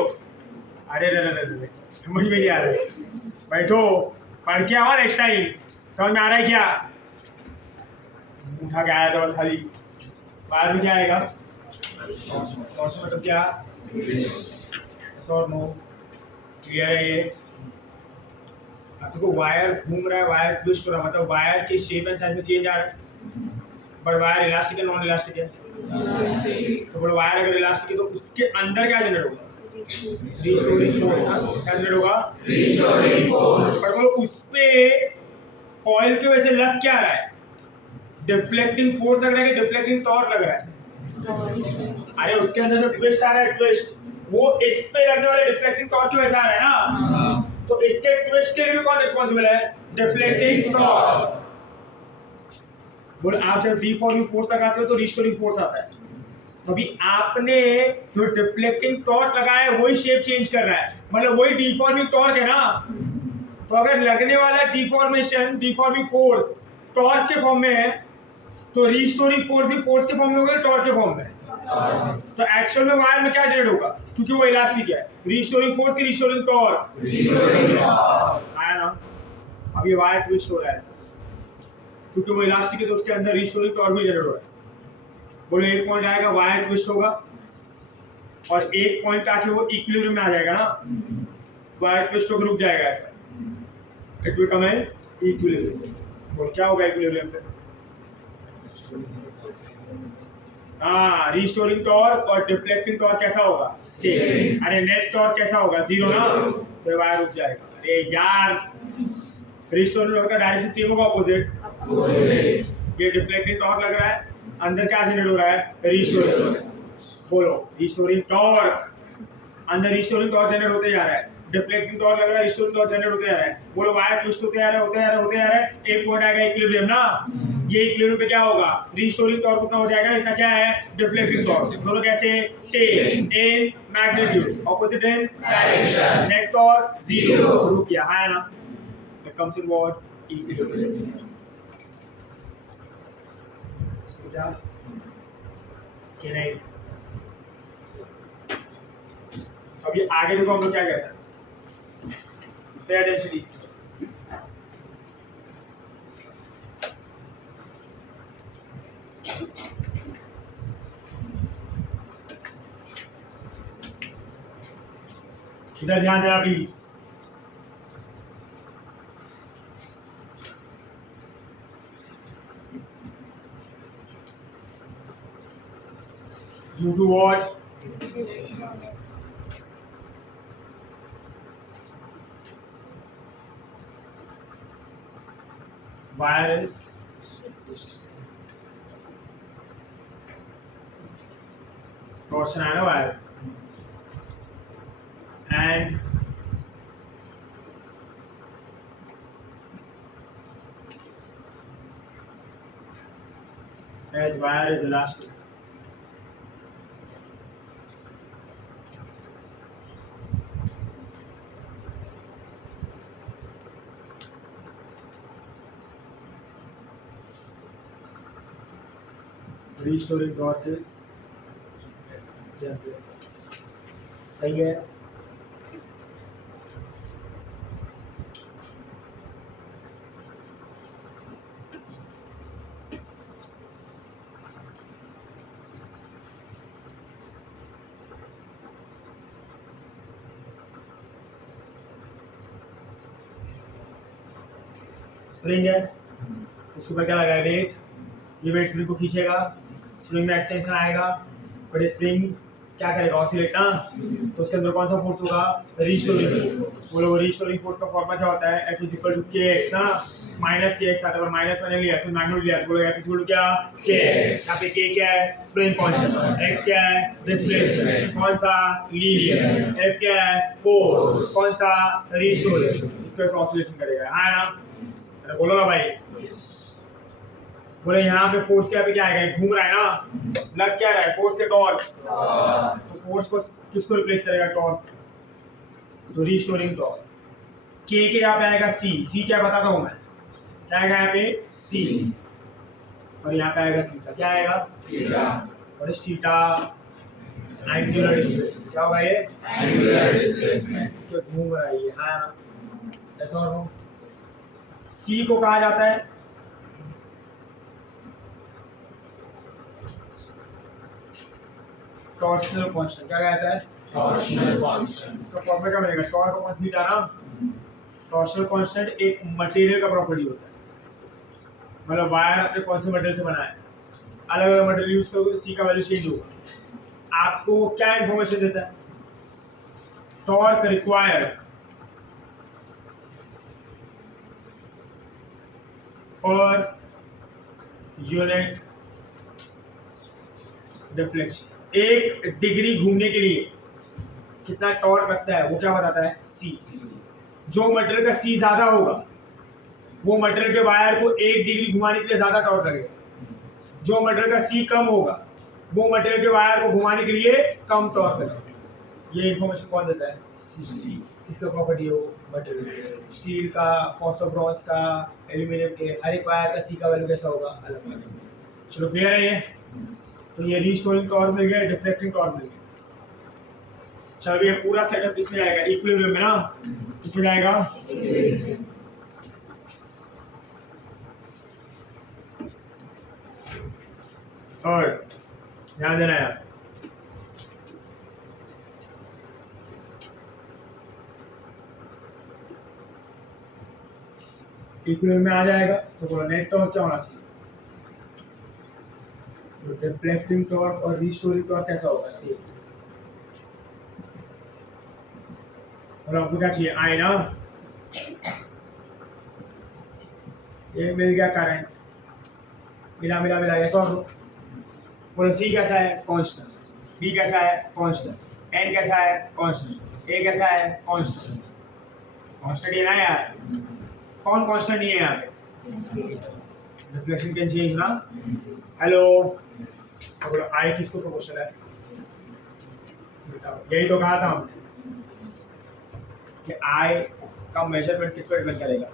अरे रे समझ में नहीं आ रहा है, बैठो, पढ़ के आओ नेक्स्ट टाइम। समझ में आ रहा है क्या? उठा के आया था बस खाली। वायर में क्या आएगा? टॉर्शन मतलब क्या? और नो क्लियर है ये? अब देखो वायर घूम रहा है, वायर ट्विस्ट हो रहा है, मतलब वायर के शेप एंड साइज में चेंज आ रहा है। बट वायर इलास्टिक है नॉन इलास्टिक है? तो बोलो वायर अगर इलास्टिक है तो उसके अंदर क्या जनरेट होगा? Restoring force. क्या जनरेट होगा? Restoring force. बट बोलो उस पे कॉइल की वजह से लग क्या रहा है? डिफ्लेक्टिंग फोर्स लग रहा है कि डिफ्लेक्टिंग टॉर्क लग रहा है? अरे उसके अंदर जो ट्विस्ट आ रहा है, ट्विस्ट वो इस पे लगने वाले डिफ्लेक्टिंग टॉर्क की वजह से आ रहा है ना, तो इसके ट्विस्ट के लिए भी कौन रिस्पांसिबल है? Deflecting torque. बोले आप जब डिफॉर्मिंग फोर्स लगाते हो तो रिस्टोरिंग फोर्स आता है, तो अभी आपने जो डिफ्लेक्टिंग टॉर्क लगाया है वही शेप चेंज कर रहा है, मतलब वही डिफॉर्मिंग टॉर्क है ना। तो अगर लगने वाला डिफॉर्मेशन, डिफॉर्मिंग फोर्स टॉर्क के फॉर्म में है, तो रिस्टोरिंग फोर्स भी फोर्स के फॉर्म में होगा, टॉर्क के फॉर्म में। तो एक्चुअल में वायर में क्या जनरेट होगा? क्योंकि वो इलास्टिक है, रिस्टोरिंग फोर्स की रिस्टोरिंग टॉर्क आया ना। अब ये वायर ट्विस्ट हो रहा है क्योंकि वो इलास्टिक है, तो उसके अंदर रिस्टोरिंग टॉर्क भी जनरेट हो रहा है। बोलो एक पॉइंट आएगा, वायर ट्विस्ट होगा, और एक पॉइंट आके वो इक्विलिब्रियम में आ जाएगा ना, वायर ट्विस्ट होकर रुक जाएगा ऐसा, it will come in equilibrium. बोलो क्या होगा इक्विलिब्रियम पे? हाँ, रिस्टोरिंग टॉर्क और डिफ्लेक्टिंग टॉर्क कैसा होगा? सेम। अरे नेट टॉर्क कैसा होगा? जीरो ना, तो वायर रुक जाएगा। अरे यार, रिस्टोरिंग टॉर्क का डायरेक्शन सेम होगा, अपोजिट। ये डिफ्लेक्टिंग टॉर्क लग रहा है, अंदर क्या जनरेट हो रहा है? रिस्टोरिंग। बोलो रिस्टोरिंग टॉर्क अंदर रिस्टोरिंग टॉर्क जनरेट होते जा रहा है, डिफ्लेक्टिंग टॉर्क लग रहा है, रिस्टोरिंग टॉर्क जनरेट होते जा रहा है। बोलो वायर ट्विस्ट होते जा रहा है, होते जा रहा है, होते जा रहा है, एक पॉइंट आएगा इक्विलिब्रियम ना, ये इक्विलिब्रियम पे क्या होगा, रिस्टोरिंग टॉर्क उतना हो जाएगा, इतना क्या है, डिफ्लेक्टिंग टॉर्क। दोनों कैसे, same in magnitude, opposite in direction, net torque zero, prove किया है ना। It comes in what, equilibrium. समझा कि नहीं? अभी आगे देखो हम लोग क्या कहते हैं, पे अटेंशन। इधर ध्यान देना please. Due to what? Wire is torsion and a wire, and as wire is elastic. Restoring torque is सही है। स्प्रिंग है, उसके ऊपर क्या लगा है, वेट। ये वेट स्प्रिंग को खींचेगा, स्प्रिंग में एक्सटेंशन आएगा, बट ये स्प्रिंग क्या करेगा, ऑसिलेट ना, तो उसके अंदर कौन सा फोर्स होगा, रीस्टोरिंग। बोलो वो रीस्टोरिंग फोर्स का फॉर्मूला क्या होता है, F = kx ना, माइनस kx आता है, और माइनस मैंने लिया तो मैग्नीट्यूड लिया, बोलो F = क्या, kx। यहाँ पे k क्या है, स्प्रिंग कांस्टेंट, x क्या है, डिस्प्लेसमेंट, कौन सा, लीनियर, f क्या है, फोर्स, कौन सा, रीस्टोरिंग, इसको ऑसिलेशन करेगा, है ना। अरे बोलो ना भाई, बोले यहाँ पे फोर्स क्या पे क्या आएगा, घूम रहा है ना, लग क्या रहा है, फोर्स के टॉर्क, तो फोर्स को किसको रिप्लेस करेगा, टॉर्क, तो रीस्टोरिंग टॉर्क। के यहाँ पे आएगा सी, सी क्या बताता हूँ मैं, क्या आएगा यहाँ पे सी, और यहाँ पे आएगा थीटा, क्या आएगा थीटा, और इस थीटा एंगुलर डिस्प्लेसमेंट, क्या होगा ये एंगुलर डिस्प्लेसमेंट, जो घूम रहा है ये, हाँ ऐसा और हो। सी को कहा जाता है टॉर्शनल कांस्टेंट, क्या कहता है, टॉर्शनल कांस्टेंट। इसका फॉर्मूला क्या बनेगा, टॉर्क अपॉन थीटा ना। टॉर्शनल कांस्टेंट एक मटेरियल का प्रॉपर्टी होता है, मतलब वायर आपने कौन से मटेरियल से बना है, अलग अलग मटेरियल यूज करोगे तो सी का वैल्यू चेंज होगा। आपको वो क्या इंफॉर्मेशन देता है, torque required per unit deflection, एक डिग्री घूमने के लिए कितना टॉर्क लगता है वो क्या बताता है, सी। जो मटेरियल का सी ज्यादा होगा वो मटेरियल के वायर को एक डिग्री घुमाने के लिए ज्यादा टॉर्क लगेगा, जो मटेरियल का सी कम होगा वो मटेरियल के वायर को घुमाने के लिए कम टॉर्क लगेगा। ये इंफॉर्मेशन कौन देता है, सी। इसका प्रॉपर्टी हो मटेरियल, स्टील का, फॉस्फोब्रॉन्ज का, एल्यूमिनियम के, हर एक वायर का सी का वैल्यू कैसा होगा, अलग अलग। चलो क्लियर है ये, तो ये रीस्टोरिंग टॉर्क मिल गया, डिफ्लेक्टिंग टॉर्क मिल गया। चलो ये पूरा सेटअप इसमें आएगा, इक्विलिब्रियम में ना, इसमें जाएगा और ध्यान देना यार, इक्विलिब्रियम में आ जाएगा तो बोलो नेट टॉर्क क्या होना चाहिए, तो डिफ्लेक्टिंग टॉर्क और रीस्टोरिंग टॉर्क कैसा होगा, सेम। और आपको क्या चाहिए, आई ना, ये मिल गया करंट, मिला मिला मिला, ऐसा और बोलो सी कैसा है, कांस्टेंट, बी कैसा है, कांस्टेंट, एन कैसा है कांस्टेंट, ए कैसा है कांस्टेंट, कांस्टेंट ये ना यार, कौन कांस्टेंट नहीं है यहाँ पे, रिफ्लेक्शन कैन चेंज ना। हेलो बोलो आई किसको प्रोपोर्शनल है, यही तो कहा था हमने कि आई का मेजरमेंट किस पर डिपेंड करेगा,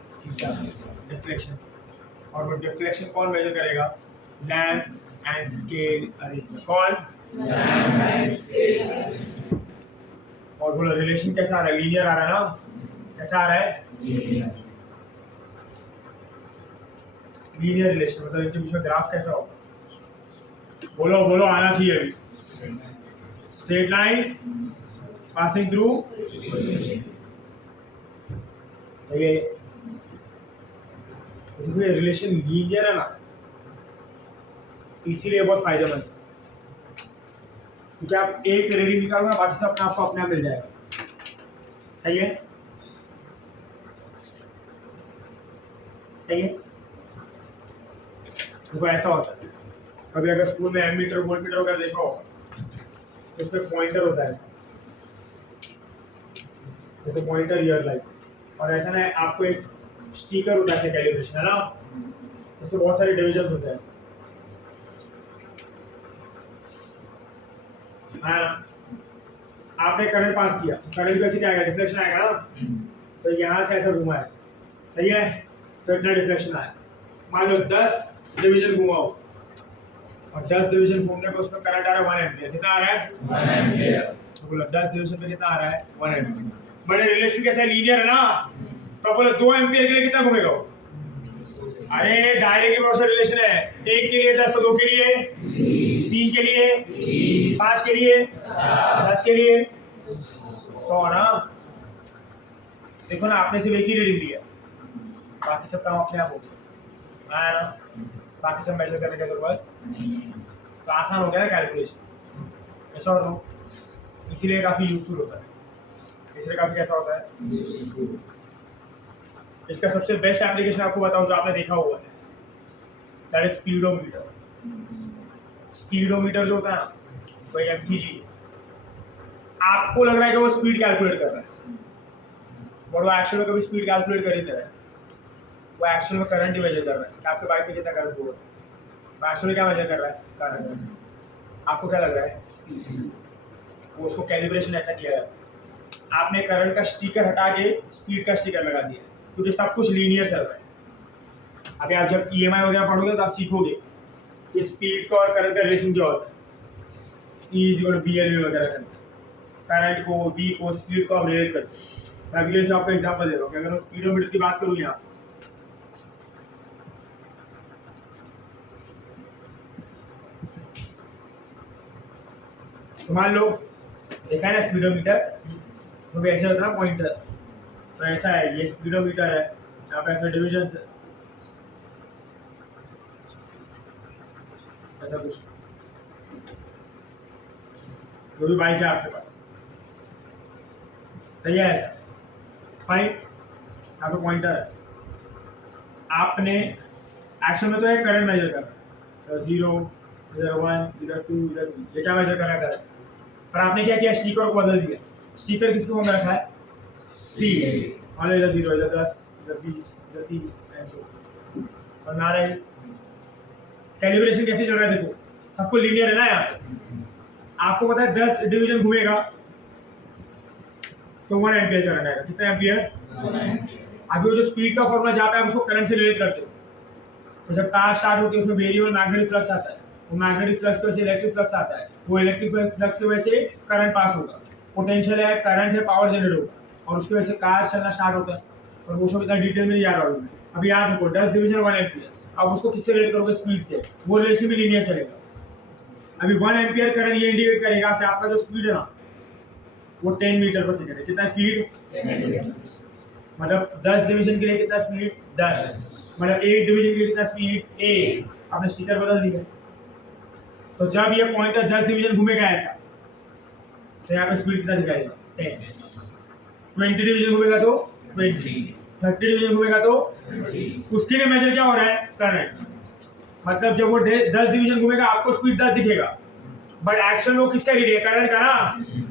डिफ्लेक्शन, और वो डिफ्लेक्शन कौन मेजर करेगा, लैम्प एंड स्केल अरेंजमेंट, कौन लैम्प एंड स्केल अरेंजमेंट। और बोलो रिलेशन कैसा आ रहा है, लीनियर आ रहा है ना, कैसा आ रहा है लीनियर रिलेशन, मतलब इनके बीच में ग्राफ कैसा होगा, बोलो बोलो आना चाहिए अभी, स्ट्रेट लाइन पासिंग थ्रू, सही है, तो ये रिलेशन लीनियर है ना, इसीलिए बहुत फायदेमंद है, क्योंकि आप एक रीडिंग निकालोगे बाकी सब अपने आपको अपने आप मिल जाएगा, सही है, सही है। देखो ऐसा होता है, कभी अगर स्कूल में एमीटर वोल्टमीटर वगैरह देखा होगा तो उसमें पॉइंटर होता है ऐसा, जैसे पॉइंटर हियर लाइक, और ऐसा ना आपको एक स्टिकर होता है कैलिब्रेशन है ना, इससे बहुत सारे डिविजन होते हैं ऐसे, हाँ आपने करंट पास किया, करंट कैसे क्या आएगा, डिफ्लेक्शन आएगा ना, तो यहाँ से ऐसा घुमा ऐसे, सही है, तो इतना डिफ्लेक्शन आया, मान लो 10 डिवीजन घुमाओ और 10 डिवीजन घूमने पर उसमें करंट आ रहा है 1 एम्पियर, कितना आ रहा है 1 एम्पियर। तो बोलो 10 डिवीजन पे कितना आ रहा है 1 एम्पियर, बड़े रिलेशन कैसे लीनियर है ना, तो बोलो 2 एम्पियर के लिए कितना घूमेगा वो, अरे डायरेक्टली प्रोपोर्शनल रिलेशन है, 1 के लिए 10 तो 2 के लिए 3 के लिए 5 के लिए 10 के लिए 100 ना, देखो ना आपने सिर्फ एक ही रीडिंग लिया, बाकी सब काम अपने आप हो गया, आया ना, बाकी सब मेजर करने की जरूरत तो आसान हो गया ना कैलकुलेशन, ऐसा और नो, इसीलिए काफ़ी यूजफुल होता है, इसलिए काफ़ी कैसा होता है। इसका सबसे बेस्ट एप्लीकेशन आपको बताऊं जो आपने देखा हुआ है, दैट इज स्पीडोमीटर। स्पीडोमीटर जो होता है ना, वही एमसीजी, आपको लग रहा है कि वो स्पीड कैलकुलेट कर रहा है, बट वो एक्चुअल में कभी स्पीड कैलकुलेट कर ही नहीं रहा है, वो एक्चुअल में करंट ही मेजर कर रहा है कि आपके बाइक में कितना करंट फ्लो हो रहा है, वो एक्चुअली क्या मेजर कर रहा है, करंट। आपको क्या लग रहा है, स्पीड, वो उसको कैलिब्रेशन ऐसा किया है, आपने करंट का स्टिकर हटा के स्पीड का स्टिकर लगा दिया, क्योंकि सब कुछ लीनियर चल रहा है। अभी आप जब EMI वगैरह पढ़ोगे तो आप सीखोगे कि स्पीड का और करंट का रिलेशन क्या होता है, E=BLV वगैरह करते करंट को V को स्पीड को आप रिलेट करते हैं। मैं अभी से आपको एग्जांपल दे रहा हूँ कि अगर मैं स्पीडोमीटर की बात करूँ यहाँ, तो मान लो देखा है ना स्पीडोमीटर, तो भी ऐसे होता है ना पॉइंटर, तो ऐसा है, ये स्पीडोमीटर है, यहाँ पे ऐसा डिविजन है, ऐसा कुछ जो भी बाइक है आपके पास, सही है, ऐसा फाइन, यहाँ पे पॉइंटर है, आपने एक्शन में तो एक करंट मेजर कर रहा है, तो 0 इधर 1 इधर 2 इधर 3, ये क्या मेजर कर रहा है करंट, पर आपने क्या किया, स्टिकर को बदल दिया, स्टिकर किसको में रखा है, स्पीड, मान लो इधर 0 इधर 10 इधर 20 इधर 30 ऐसे, समझ आ रहा है, कैलिब्रेशन कैसे चल रहा है, देखो सबको लीनियर है ना, यहाँ पे आपको पता है 10 डिवीजन घूमेगा तो 1 एम्पियर करंट आएगा, कितना एम्पियर, 1 एम्पियर। अभी वो जो स्पीड का फॉर्मूला जाता है उसको करंट से रिलेट करते हो, तो जब कार स्टार्ट होती है उसमें वेरिएबल मैग्नेटिक फ्लक्स आता है, वो मैग्नेटिक फ्लक्स की वजह से इलेक्ट्रिक फ्लक्स आता है, वो इलेक्ट्रिक फ्लक्स की वजह से करंट पास होगा, पोटेंशियल है, करंट है, पावर जनरेट होगा, और उसकी वजह से कार चलना स्टार्ट होता है, और वो सब इतना डिटेल में नहीं जा रहा हूँ। अभी याद रखो 10 डिवीजन 1 एम्पियर, अब उसको किससे रिलेट करोगे, स्पीड से, वो रिलेशन भी लीनियर चलेगा। अभी 1 एम्पियर करंट ये इंडिकेट करेगा कि आपका जो स्पीड है ना वो 10 मीटर पर सेकंड है, कितना स्पीड, मतलब 10 डिवीजन के लिए कितना स्पीड, 10, मतलब 1 डिवीजन के लिए कितना स्पीड, 1, आपने स्टिकर बदल दिया, तो जब ये पॉइंटर 10 डिवीजन घूमेगा ऐसा, तो यहाँ पे स्पीड कितना दिखाएगा, 10, 20 डिवीजन घूमेगा तो 20, 30 डिवीजन घूमेगा तो 30, उसके लिए मेजर क्या हो रहा है, करंट, मतलब जब वो 10 डिवीजन घूमेगा आपको स्पीड 10 दिखेगा, बट एक्शन वो किसका रीड है? करंट का ना,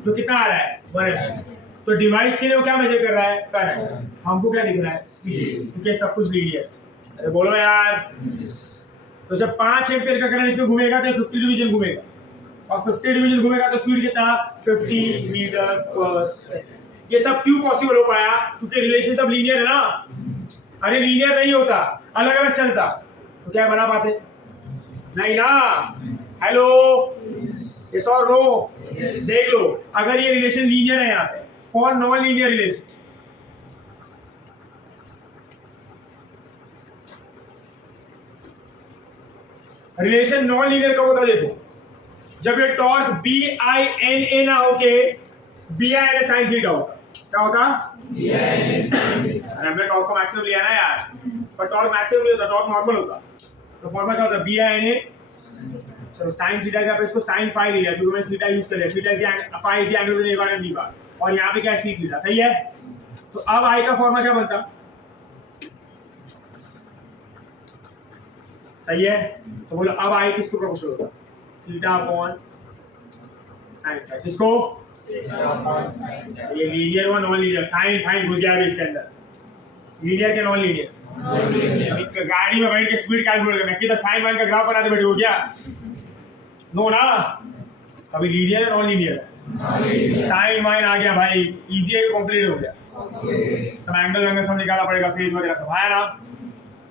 जो कितना आ रहा है 1 तो डिवाइस के लिए वो क्या मेजर कर रहा है? करंट। हमको क्या दिख रहा है? स्पीड, क्योंकि सब कुछ लीनियर। अरे बोलो यार। तो जब 5 एम्पीयर का करंट इसमें घूमेगा तो 50 डिवीजन घूमेगा, और 50 डिवीजन घूमेगा तो स्पीड कितना? 50 मीटर पर सेकंड। ये सब क्यों पॉसिबल हो पाया? क्योंकि रिलेशन सब लीनियर है ना। अरे लीनियर नहीं होता, अलग अलग चलता तो क्या बना पाते? नहीं ना। हेलो, यस और नो? देख लो, अगर ये रिलेशन लीनियर है यहाँ पे, for non linear relation, relation non linear कब होता? देखो, जब ये टॉर्क BINA ना होके BINA sin थीटा होता। क्या होता? हमने टॉर्क को मैक्सिमम लिया ना यार, पर टॉर्क मैक्सिमम नहीं होता, टॉर्क नॉर्मल होता। तो फॉर्मूला क्या होता? BINA, चलो sin थीटा का इसको sin फाई लिया क्योंकि मैंने थीटा यूज कर लिया। Theta is phi is angle between A bar and B bar, और यहाँ पे क्या है? C theta. सही है। तो अब I का फॉर्मूला क्या बनता? सही है। तो बोलो अब I किसको प्रोपोर्शनल होगा? Theta upon sin phi. किसको? ये लीनियर और नॉन लीनियर, साइन फाइन घुस गया है इसके अंदर। लीनियर के नॉन लीनियर, गाड़ी में बैठ के स्पीड कैलकुलेट करना, किधर साइन वाइन का ग्राफ बनाते बैठे हो क्या? नो ना। अभी लीनियर है नॉन लीनियर? साइन वाइन आ गया भाई, इजी है, कंप्लीट हो गया। सब एंगल वैंगल सब निकालना पड़ेगा, फेज वगैरह सब आया ना।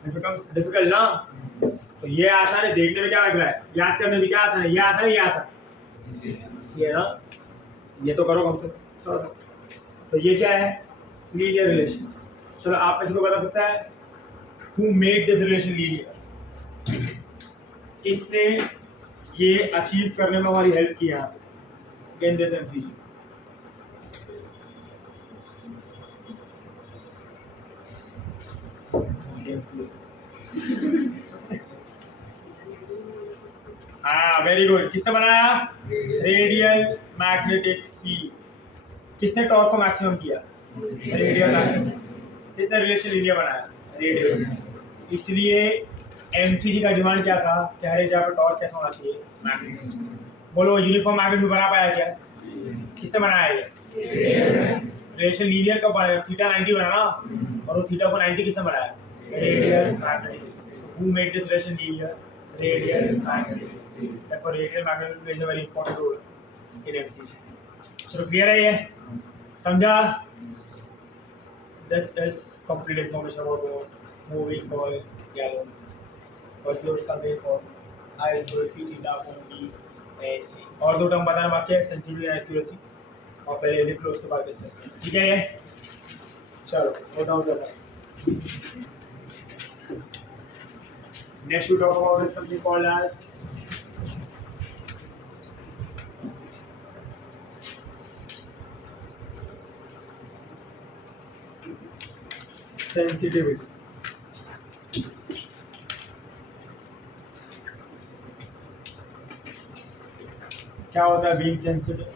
डिफिकल्ट ना। तो ये आसान है, देखने में क्या लग रहा है, याद करने में क्या आसान है? ये आसान है, ये आसान, ये ना, ये तो करो कम से कम। तो ये क्या है? Linear relation. चलो आप इसको बता सकता है who made this relation linear? किसने ये अचीव करने में हमारी हेल्प किया इन दिस MCQ? हाँ वेरी गुड। किसने बनाया? Radial magnetic field. किसने टॉर्क को मैक्सिमम किया? Radial magnetic. कितने रिलेशन लीनियर बनाया? रेडियल। इसलिए MCQ का डिमांड क्या था कि हर एक जगह पर टॉर्क कैसा होना चाहिए? मैक्सिमम। बोलो यूनिफॉर्म मैग्नेट बना पाया क्या? किसने बनाया ये? रिलेशन लीनियर कब बनाया? थीटा 90 बना ना, और वो थीटा को 90 किसने बनाया? Radial magnetic. So who made this relation linear? Radial magnetic. Therefore radial magnetic plays a very important role in MCQ. चलो क्लियर है ये? समझा? This is complete information about moving coil gallium. और फिर उसका wave form I is equal to C theta upon B and A. और दो टर्म बताना बाकी है, सेंसिटिविटी एंड एक्यूरेसी, और पहले लिख लो, उसके बाद डिस्कस करें। ठीक है ये? चलो नोट डाउन करना। Next we talk about is something called as sensitivity. क्या होता है बीइंग सेंसिटिव?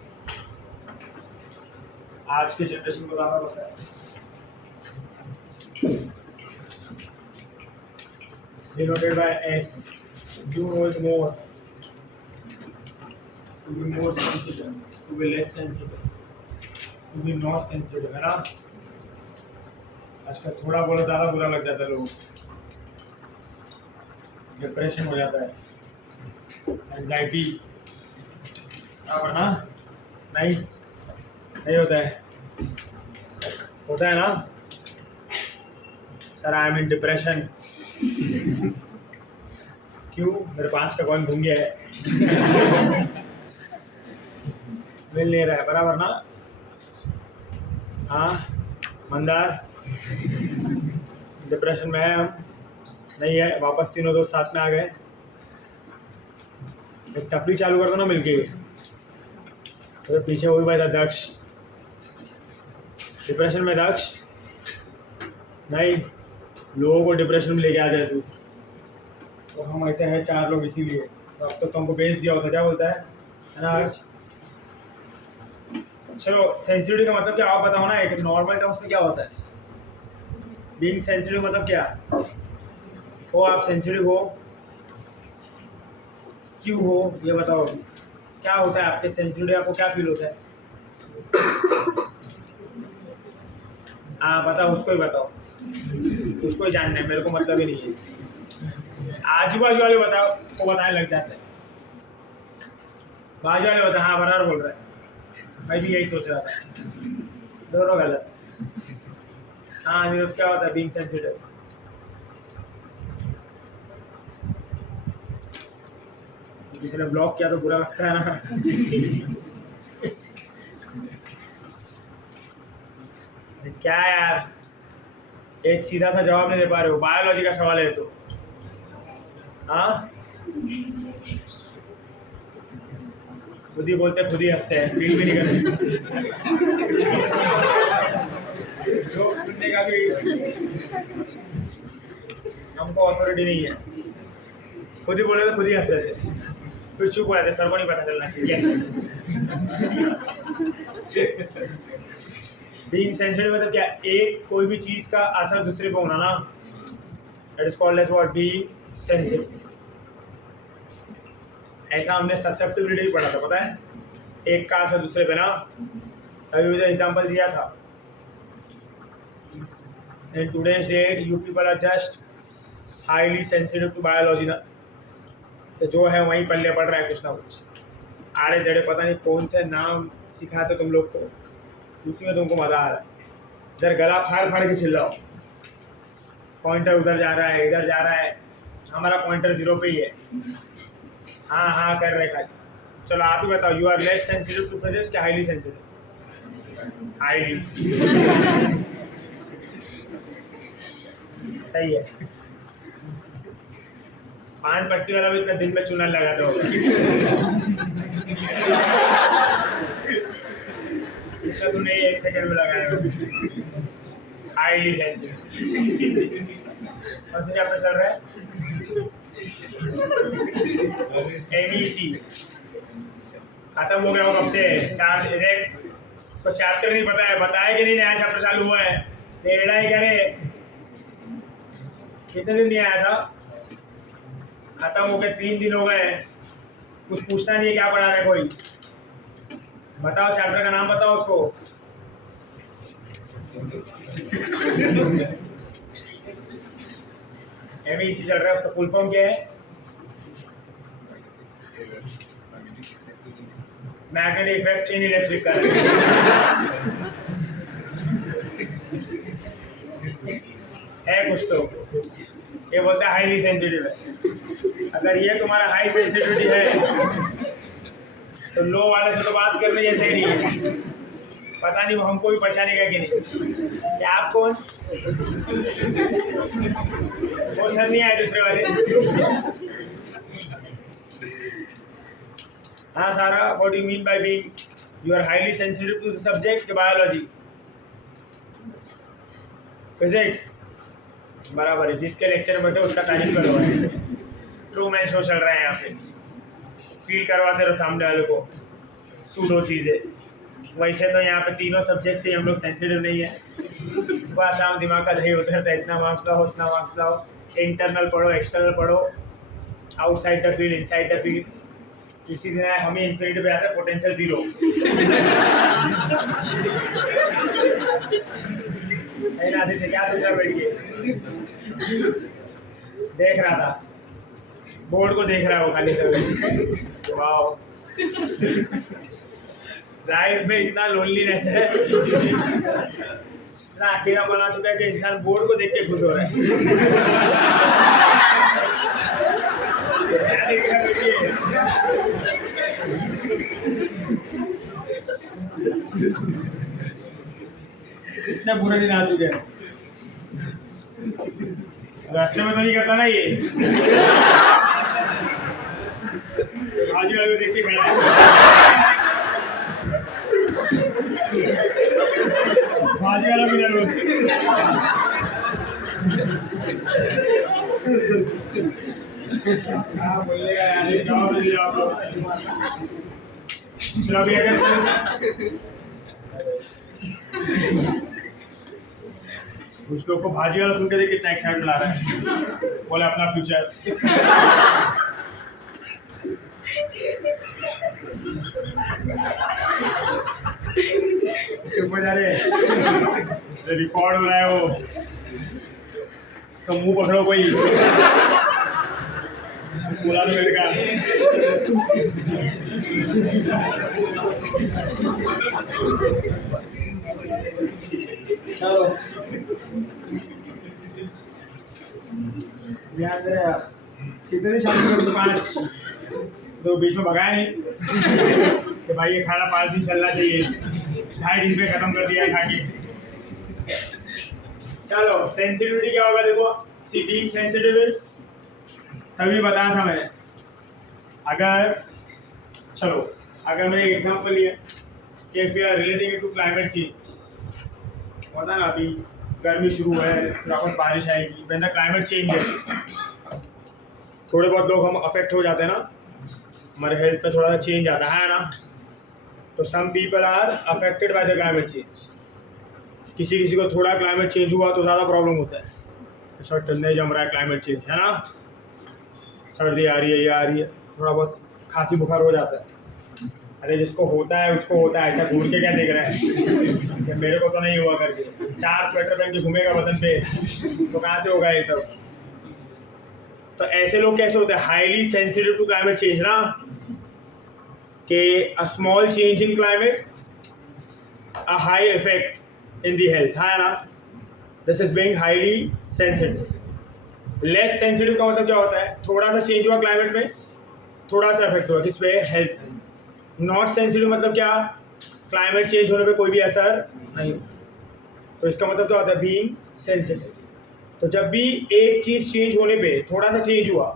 आज के जनरेशन को ज़्यादा पता है। denoted by S. You know it more. To be more sensitive, to be less sensitive, to be not sensitive, है ना? आजकल थोड़ा बहुत ज़्यादा बुरा लग जाता है लोगों को, डिप्रेशन हो जाता है, एंजाइटी, ना? नहीं होता है? होता है ना? Sir I am in depression. क्यों? मेरे 5 का कॉइन घूम गया है। मिल नहीं रहा है बराबर ना? हाँ मंदार, डिप्रेशन में है हम? नहीं है। वापस तीनों दोस्त साथ में आ गए, एक टपली चालू कर दो ना मिलके। तो पीछे वो भी भाई था दक्ष, डिप्रेशन में दक्ष नहीं, लोगों को डिप्रेशन में लेके आ जाए तू। तो हम ऐसे हैं 4 लोग, इसीलिए तो अब तो तुमको बेच दिया होता। क्या बोलता है ना अर्ज? चलो सेंसिटिविटी का मतलब क्या आप बताओ ना, एक नॉर्मल टर्म्स में क्या होता है बीइंग सेंसिटिव? मतलब क्या हो? आप सेंसिटिव हो, क्यों हो, ये बताओ। क्या होता है आपके सेंसिटिविटी, आपको क्या फील होता है? हाँ बताओ, उसको ही बताओ, उसको ही जानना है, मेरे को मतलब ही नहीं है। आजू बाजू वाले बताओ, वो बताने लग जाते हैं। बाजू वाले बताओ, हाँ बराबर बोल रहा है, मैं भी यही सोच रहा था, दोनों गलत। हाँ अनिरुद्ध, क्या होता है बीइंग सेंसिटिव? किसी ने ब्लॉक किया तो बुरा लगता है ना। क्या यार, एक सीधा सा जवाब नहीं दे पा रहे हो, बायोलॉजी का सवाल है तो। हाँ खुद ही बोलते खुद ही हंसते हैं, फील भी नहीं करते। जोक सुनने का भी हमको अथॉरिटी नहीं है, खुद ही बोले तो खुद ही हंस रहे थे, फिर चुप हो जाते, सर को नहीं पता चलना चाहिए। यस, बीइंग सेंसिटिव मतलब क्या? एक कोई भी चीज का असर दूसरे पे होना ना, that is called as what? Being sensitive. ऐसा हमने ससेप्टिबिलिटी पढ़ा था, पता है, एक का असर दूसरे पे ना। अभी जो एग्जांपल दिया था, in today's date you people are just highly sensitive to biology ना, तो जो है वहीं पल्ले पड़ रहा है कुछ ना कुछ, आड़े जड़े पता नहीं कौन से नाम सिखाते तुम लोग को, उसी में तुमको मजा आ रहा है। इधर गला फाड़ फाड़ के चिल्लाओ, पॉइंटर उधर जा रहा है, इधर जा रहा है, हमारा पॉइंटर 0 पे ही है। हाँ हाँ कर रहे खाली। चलो आप ही बताओ, you are less sensitive to suggest क्या हाईली सेंसिटिव? हाईली। सही है। पान पट्टी वाला भी इतना दिन में चुनर लगाता होगा, इतना तूने 1 सेकंड में लगाया। Highly sensitive. कौन सा चैप्टर चल रहा है? ABC खत्म हो गया हो कब से? 4 उसको चैप्टर नहीं पता है, बताया कि नहीं नया चैप्टर चालू हुआ है, टेढ़ा ही करे। कितने दिन नहीं आया था? खत्म हो गए, 3 दिन हो गए, कुछ पूछना नहीं है क्या पढ़ा रहे कोई? बताओ चैप्टर का नाम बताओ उसको। MEC चल रहा है, उसका फुल फॉर्म क्या है? Magnetic effect in electric current. है कुछ तो, ये बोलता है हाईली सेंसिटिव है। अगर ये तुम्हारा हाई सेंसिटिविटी है तो लो वाले से तो बात करने जैसे ही नहीं है। पता नहीं वो हमको भी पहचानेगा कि नहीं। क्या आप कौन? वो सर नहीं आए दूसरे वाले। हाँ सारा, what do you mean by being you are highly sensitive to the subject? Biology, physics, बराबर है। जिसके लेक्चर में बैठे उसका तारीफ करो। ट्रू मैन शो चल रहा है यहाँ पे, फील करवाते रहो सामने वाले को सूडो चीज़ें। वैसे तो यहाँ पे तीनों सब्जेक्ट से हम लोग सेंसिटिव नहीं है। सुबह शाम दिमाग का दही उतरता है, इतना मार्क्स लाओ उतना मार्क्स लाओ, इंटरनल पढ़ो एक्सटर्नल पढ़ो, outside the field inside the field. किसी दिन हमें इन्फिनिटी पे आता है, पोटेंशियल 0। सही ना थे, क्या सोच रहा बैठ के? देख रहा था बोर्ड को, देख रहा है वो खाली सब। वाओ, लाइफ में इतना लोनलीनेस है, इतना अकेला बना चुका है कि इंसान बोर्ड को देख के खुश हो रहा है। क्या देख रहा है बेटी? इतने बुरे दिन आ चुके हैं, रास्ते में तो नहीं करता ना ये। भाजी वाले को देख के खड़ा है, भाजी वाला भी नर्वस। हाँ बोलेगा यार, जवाब दीजिए आप लोग। चलो अभी अगर कुछ लोग को भाजी वाला सुन के देख कितना एक्साइटमेंट ला रहा है, बोले अपना फ्यूचर। चुप हो जा रहे, रिकॉर्ड हो रहा है वो, तो मुंह पकड़ो कोई, बोला तो मेरे का। चलो ध्यान दे यार, कितने शादी कर 5 तो बीच में भगाया नहीं कि भाई ये खाना 5 दिन चलना चाहिए, 2.5 दिन पे खत्म कर दिया खा के। चलो सेंसिटिविटी क्या होगा देखो, सीटिंग सेंसिटिव इज, तभी बताया था मैंने। अगर चलो अगर मैंने एग्जांपल लिया कि if you are relating to climate change, होता ना अभी गर्मी शुरू है, वापस बारिश आएगी, व्हेन द क्लाइमेट चेंजेस, थोड़े बहुत लोग हम अफेक्ट हो जाते हैं ना, हमारे हेल्थ पे थोड़ा सा चेंज आता है ना, तो some people are affected by the climate change. किसी किसी को थोड़ा क्लाइमेट चेंज हुआ तो ज़्यादा प्रॉब्लम होता है, शर्ट नहीं जम रहा है, क्लाइमेट चेंज है ना, सर्दी आ रही है, ये आ रही है, थोड़ा बहुत खांसी बुखार हो जाता है। अरे जिसको होता है उसको होता है, ऐसा घूर के क्या देख रहा है कि मेरे को तो नहीं हुआ करके, 4 स्वेटर पहन के घूमेगा बदन पे, तो कहाँ से होगा ये सब। तो ऐसे लोग कैसे होते हैं, highly sensitive to climate change ना, कि a small change in climate a high effect in the health, है ना, this is being highly sensitive. Less sensitive का मतलब क्या होता है, थोड़ा सा चेंज हुआ क्लाइमेट में, थोड़ा सा इफेक्ट हुआ किस पे, हेल्थ। नॉट सेंसिटिव मतलब क्या, क्लाइमेट चेंज होने पे कोई भी असर नहीं। तो इसका मतलब क्या होता है, बीइंग सेंसिटिव। तो जब भी एक चीज़ चेंज होने पे थोड़ा सा चेंज हुआ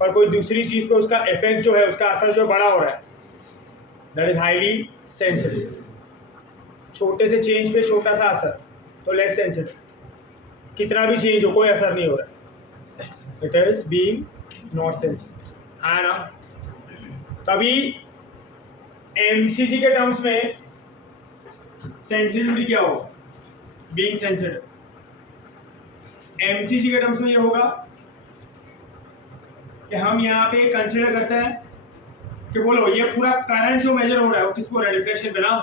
पर कोई दूसरी चीज़ पे उसका इफेक्ट जो है, उसका असर जो बड़ा हो रहा है, दैट इज हाईली सेंसिटिव। छोटे से चेंज पे छोटा सा असर तो लेस सेंसिटिव, कितना भी चेंज हो कोई असर नहीं हो रहा, it is being not sensitive, है ना। तभी एमसीजी के टर्म्स में सेंसिटिविटी क्या होगा, बीइंग सेंसिटिव। एमसीजी के टर्म्स में ये होगा कि हम यहाँ पे कंसीडर करते हैं कि बोलो ये पूरा करंट जो मेजर हो रहा है वो किसको हो रहा है, रिफ्लेक्शन पे ना,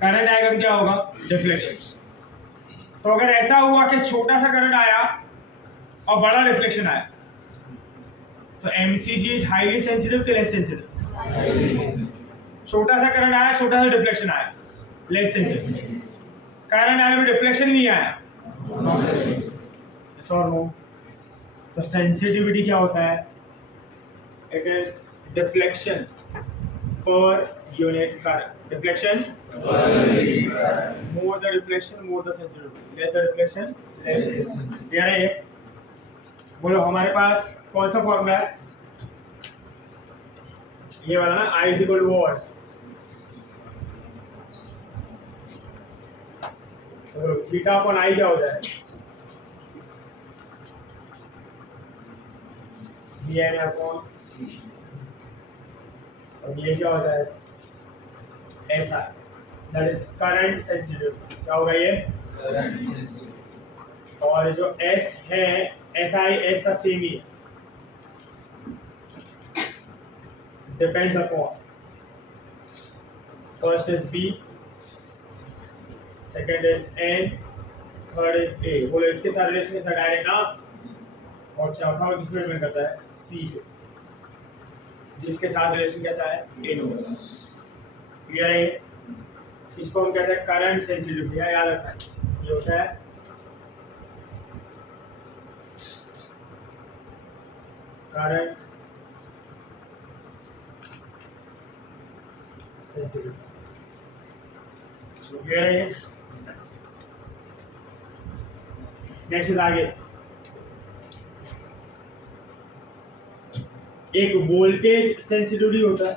करंट आएगा तो क्या होगा, रिफ्लेक्शन। तो अगर ऐसा हुआ कि छोटा सा करंट आया और बड़ा रिफ्लेक्शन आया, तो एमसीजी इज हाईली सेंसिटिव कि लेस सेंसिटिव। छोटा सा करंट आया, छोटा सा रिफ्लेक्शन आया, लेस सेंसिटिव। करंट आने में रिफ्लेक्शन नहीं आया, तो सेंसिटिविटी क्या होता है, it is deflection per unit current. Deflection, more the deflection more the sensitivity, less the deflection less the sensitivity। यार ये बोलो हमारे पास कौन सा फॉर्मूला है, ये वाला ना, I is equal to what, बोलो थीटा अपॉन I क्या होता है, ये n अपॉन c, और ये क्या होता है, SI, that is current sensitive. क्या होगा ये, करंट सेंसिटिव। और जो S है, SI S सब सेम ही है, depends upon, first is B, second is N, third is A। बोलो इसके साथ रिलेशन के साथ डायरेक्ट ना, और चौथा किस पे डिपेंड करता है, C पे, जिसके साथ रिलेशन कैसा है, इनवर्स। क्लियर है, इसको हम कहते हैं करंट सेंसिटिविटी, याद रखना है, ये होता है करंट सेंसिटिविटी। क्लियर है, नेक्स्ट इज आगे, एक वोल्टेज सेंसिटिविटी होता है,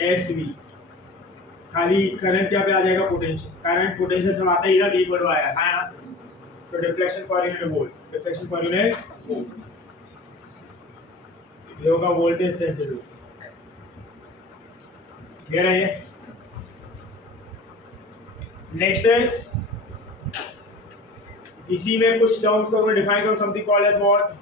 SV, खाली करंट क्या पे आ जाएगा, पोटेंशियल। करंट पोटेंशियल से आता ही ना, V इक्वल आएगा, है ना। तो deflection per unit volt, deflection per unit volt, ये होगा वोल्टेज सेंसिटिविटी। क्लियर है ये। नेक्स्ट इज इसी में कुछ टर्म्स को मैं डिफाइन करूं, something called as what,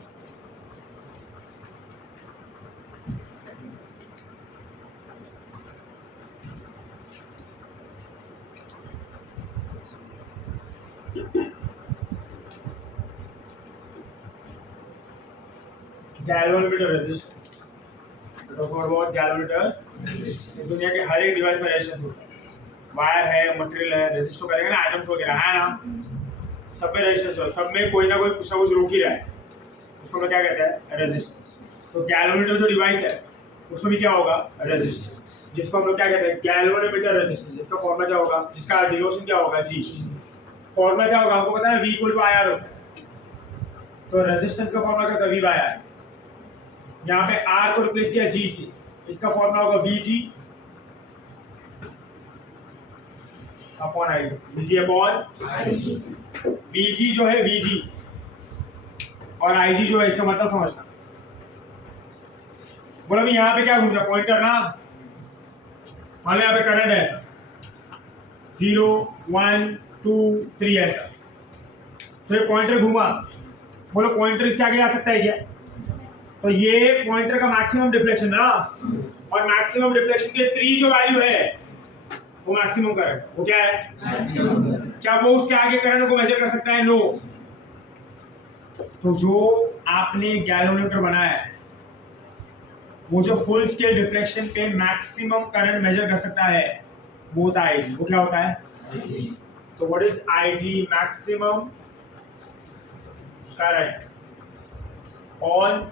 galvanometer resistance. तो व्हाट गैल्वेनोमीटर, इस दुनिया के हर एक डिवाइस में रेजिस्टेंस होता है, वायर है, मटेरियल है, रेजिस्ट करेगा ना, एटम्स वगैरह है ना, सब में रेजिस्टेंस होता है, सब में कोई ना कोई कुछ ना कुछ रोक ही रहा है, उसको मैं क्या कहते हैं, रेजिस्टेंस। तो गैल्वेनोमीटर जो डिवाइस है उसमें भी क्या होगा, रेजिस्टेंस, जिसको हम लोग क्या कहते हैं, गैल्वेनोमीटर रेजिस्टेंस, जिसका फॉर्मूला क्या होगा, जिसका डिनोशन क्या होगा, जी। फॉर्मूला क्या होगा आपको पता है, V इक्वल टू IR होता है, तो रेजिस्टेंस का फॉर्मूला क्या होता है, V बाय R। यहाँ पे R को रिप्लेस किया G से, इसका फॉर्मूला होगा VG upon IG, VG upon VG जो है VG और IG जो है, इसका मतलब समझना। बोला भी यहाँ पे क्या घूम रहा है, पॉइंटर ना, मान लो यहाँ पे करंट है ऐसा 0 1 2 3 ऐसा, तो ये पॉइंटर घूमा, बोलो पॉइंटर इसके आगे आ सकता है क्या, तो ये पॉइंटर का मैक्सिमम डिफ्लेक्शन ना, और मैक्सिमम डिफ्लेक्शन के 3 जो वैल्यू है वो मैक्सिमम करंट, वो क्या है, क्या वो उसके आगे करंट को मेजर कर सकता है, नो। तो जो आपने गैल्वेनोमीटर बनाया है वो जो फुल स्केल डिफ्लेक्शन पे मैक्सिमम करंट मेजर कर सकता है वो होता है IG। वो क्या होता है, तो what is IG, maximum current on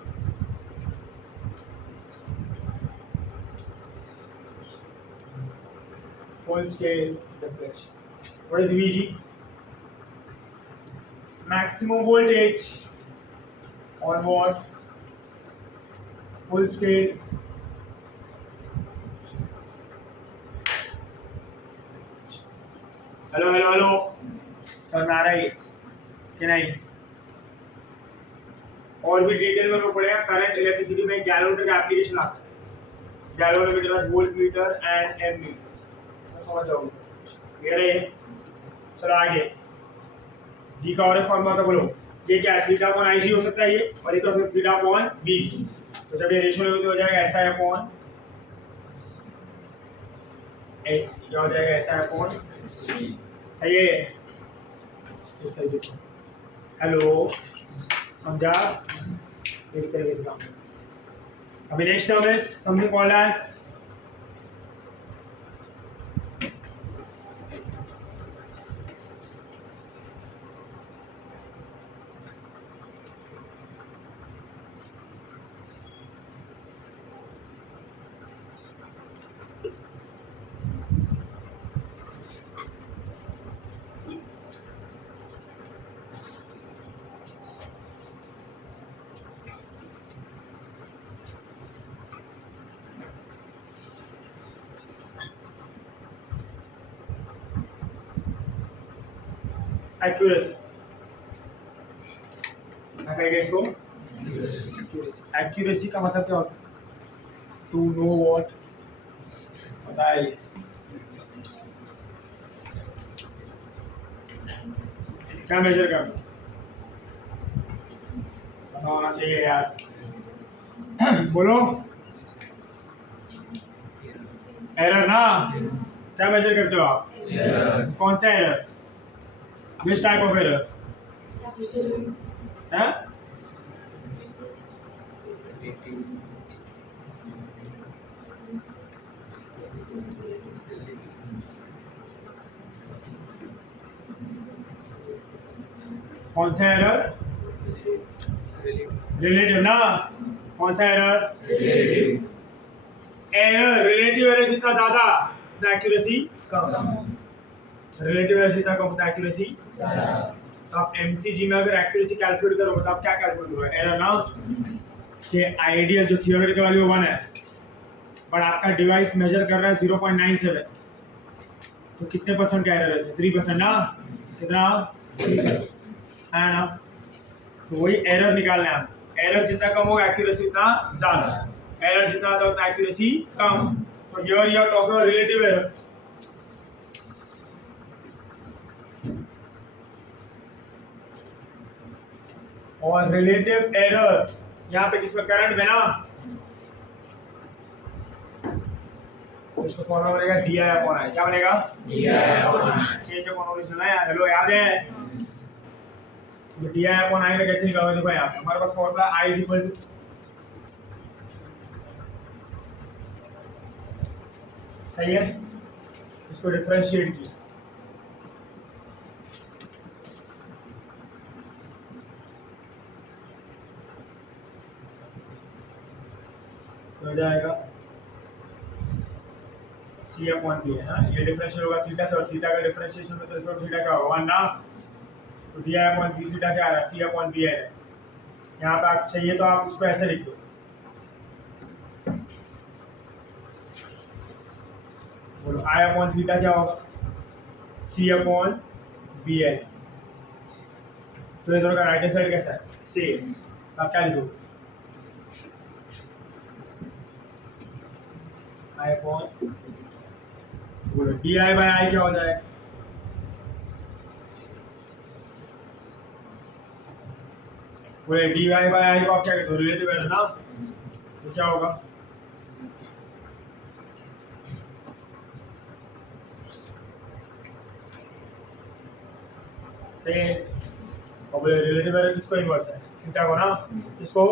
full scale deflection. What is VG? Maximum voltage on what? Full scale. Hello hello hello, समझ में आ रहा है कि नहीं? और भी डिटेल में पढ़ेगा, करंट इलेक्ट्रिसिटी में गैल्वेनोमीटर का एप्लीकेशन आता है, galvanometer volt meter and ammeter, समझ जाओगे क्लियर है। चलो आगे, जी का और फॉर्मूला था, बोलो ये क्या है, थीटा अपॉन IG हो सकता है ये, और ये तो थीटा अपॉन VG, तो जब ये रेशियो हो जाएगा ऐसा है अपॉन S, क्या हो जाएगा ऐसा है अपॉन, सही है, इस तरीके से, हेलो समझा, इस तरीके से काम। अभी next term is something called as accuracy. क्या कहेंगे इसको, एक्यूरेसी का मतलब क्या होता है, टू नो व्हाट, बताइए क्या मेजर करना, पता होना चाहिए यार, बोलो एरर ना, क्या मेजर करते हो आप, कौन सा error, which type of error है, कौन सा एरर, रिलेटिव ना, कौन सा एरर, एरर रिलेटिव एरर जितना ज्यादा उतना एक्यूरेसी कम, रिलेटिव एरर जितना कम उतना एक्यूरेसी ज्यादा। तो आप MCG में अगर एक्यूरेसी कैलकुलेट करोगे तो आप क्या कैलकुलेट करोगे, एरर ना, कि आइडियल जो थियोरेटिकल वैल्यू 1 है बट आपका डिवाइस मेजर कर रहा है 0.97, तो कितने परसेंट का एरर है, 3% ना, कितना 3% है ना, तो वही एरर निकालना है, एरर जितना कम होगा एक्यूरेसी उतना ज्यादा, एरर जितना ज्यादा उतना एक्यूरेसी कम, तो here you are talking about relative error. और रिलेटिव एरर यहाँ पे किसका करंट में ना, तो इसको फॉर्मूला बनेगा डी आई अपॉन आई। क्या बनेगा? चेंज ऑफ कन्वोल्यूशन है यार, हेलो याद है? तो डी आई अपॉन आई में कैसे निकालोगे? देखो यहाँ पे हमारे पास formula I is equal to, सही है, इसको डिफरेंशिएट किया तो हो जाएगा सी अपॉन बी है ना, ये डिफरेंशियल होगा थीटा से, और थीटा का डिफरेंशिएशन में तो इसको थीटा क्या होगा 1 ना, तो D I upon B theta क्या आ रहा है? सी अपॉन बी है। यहाँ पे आप चाहिए तो आप उसको ऐसे लिख दो, बोलो आई अपॉन थीटा क्या होगा? सी अपॉन बी है। तो ये दोनों का राइट हैंड साइड कैसा है? सेम। आप क्या लिखोगे? आई अपॉन, बोलो डी आई बाई आई क्या हो जाएगा? बोले डी आई बाई आई को आप क्या कहते हो? रिलेटिव है ना, तो क्या होगा? से और बोले रिलेटिव एरर किसको इनवर्स है? थीटा को ना, किसको?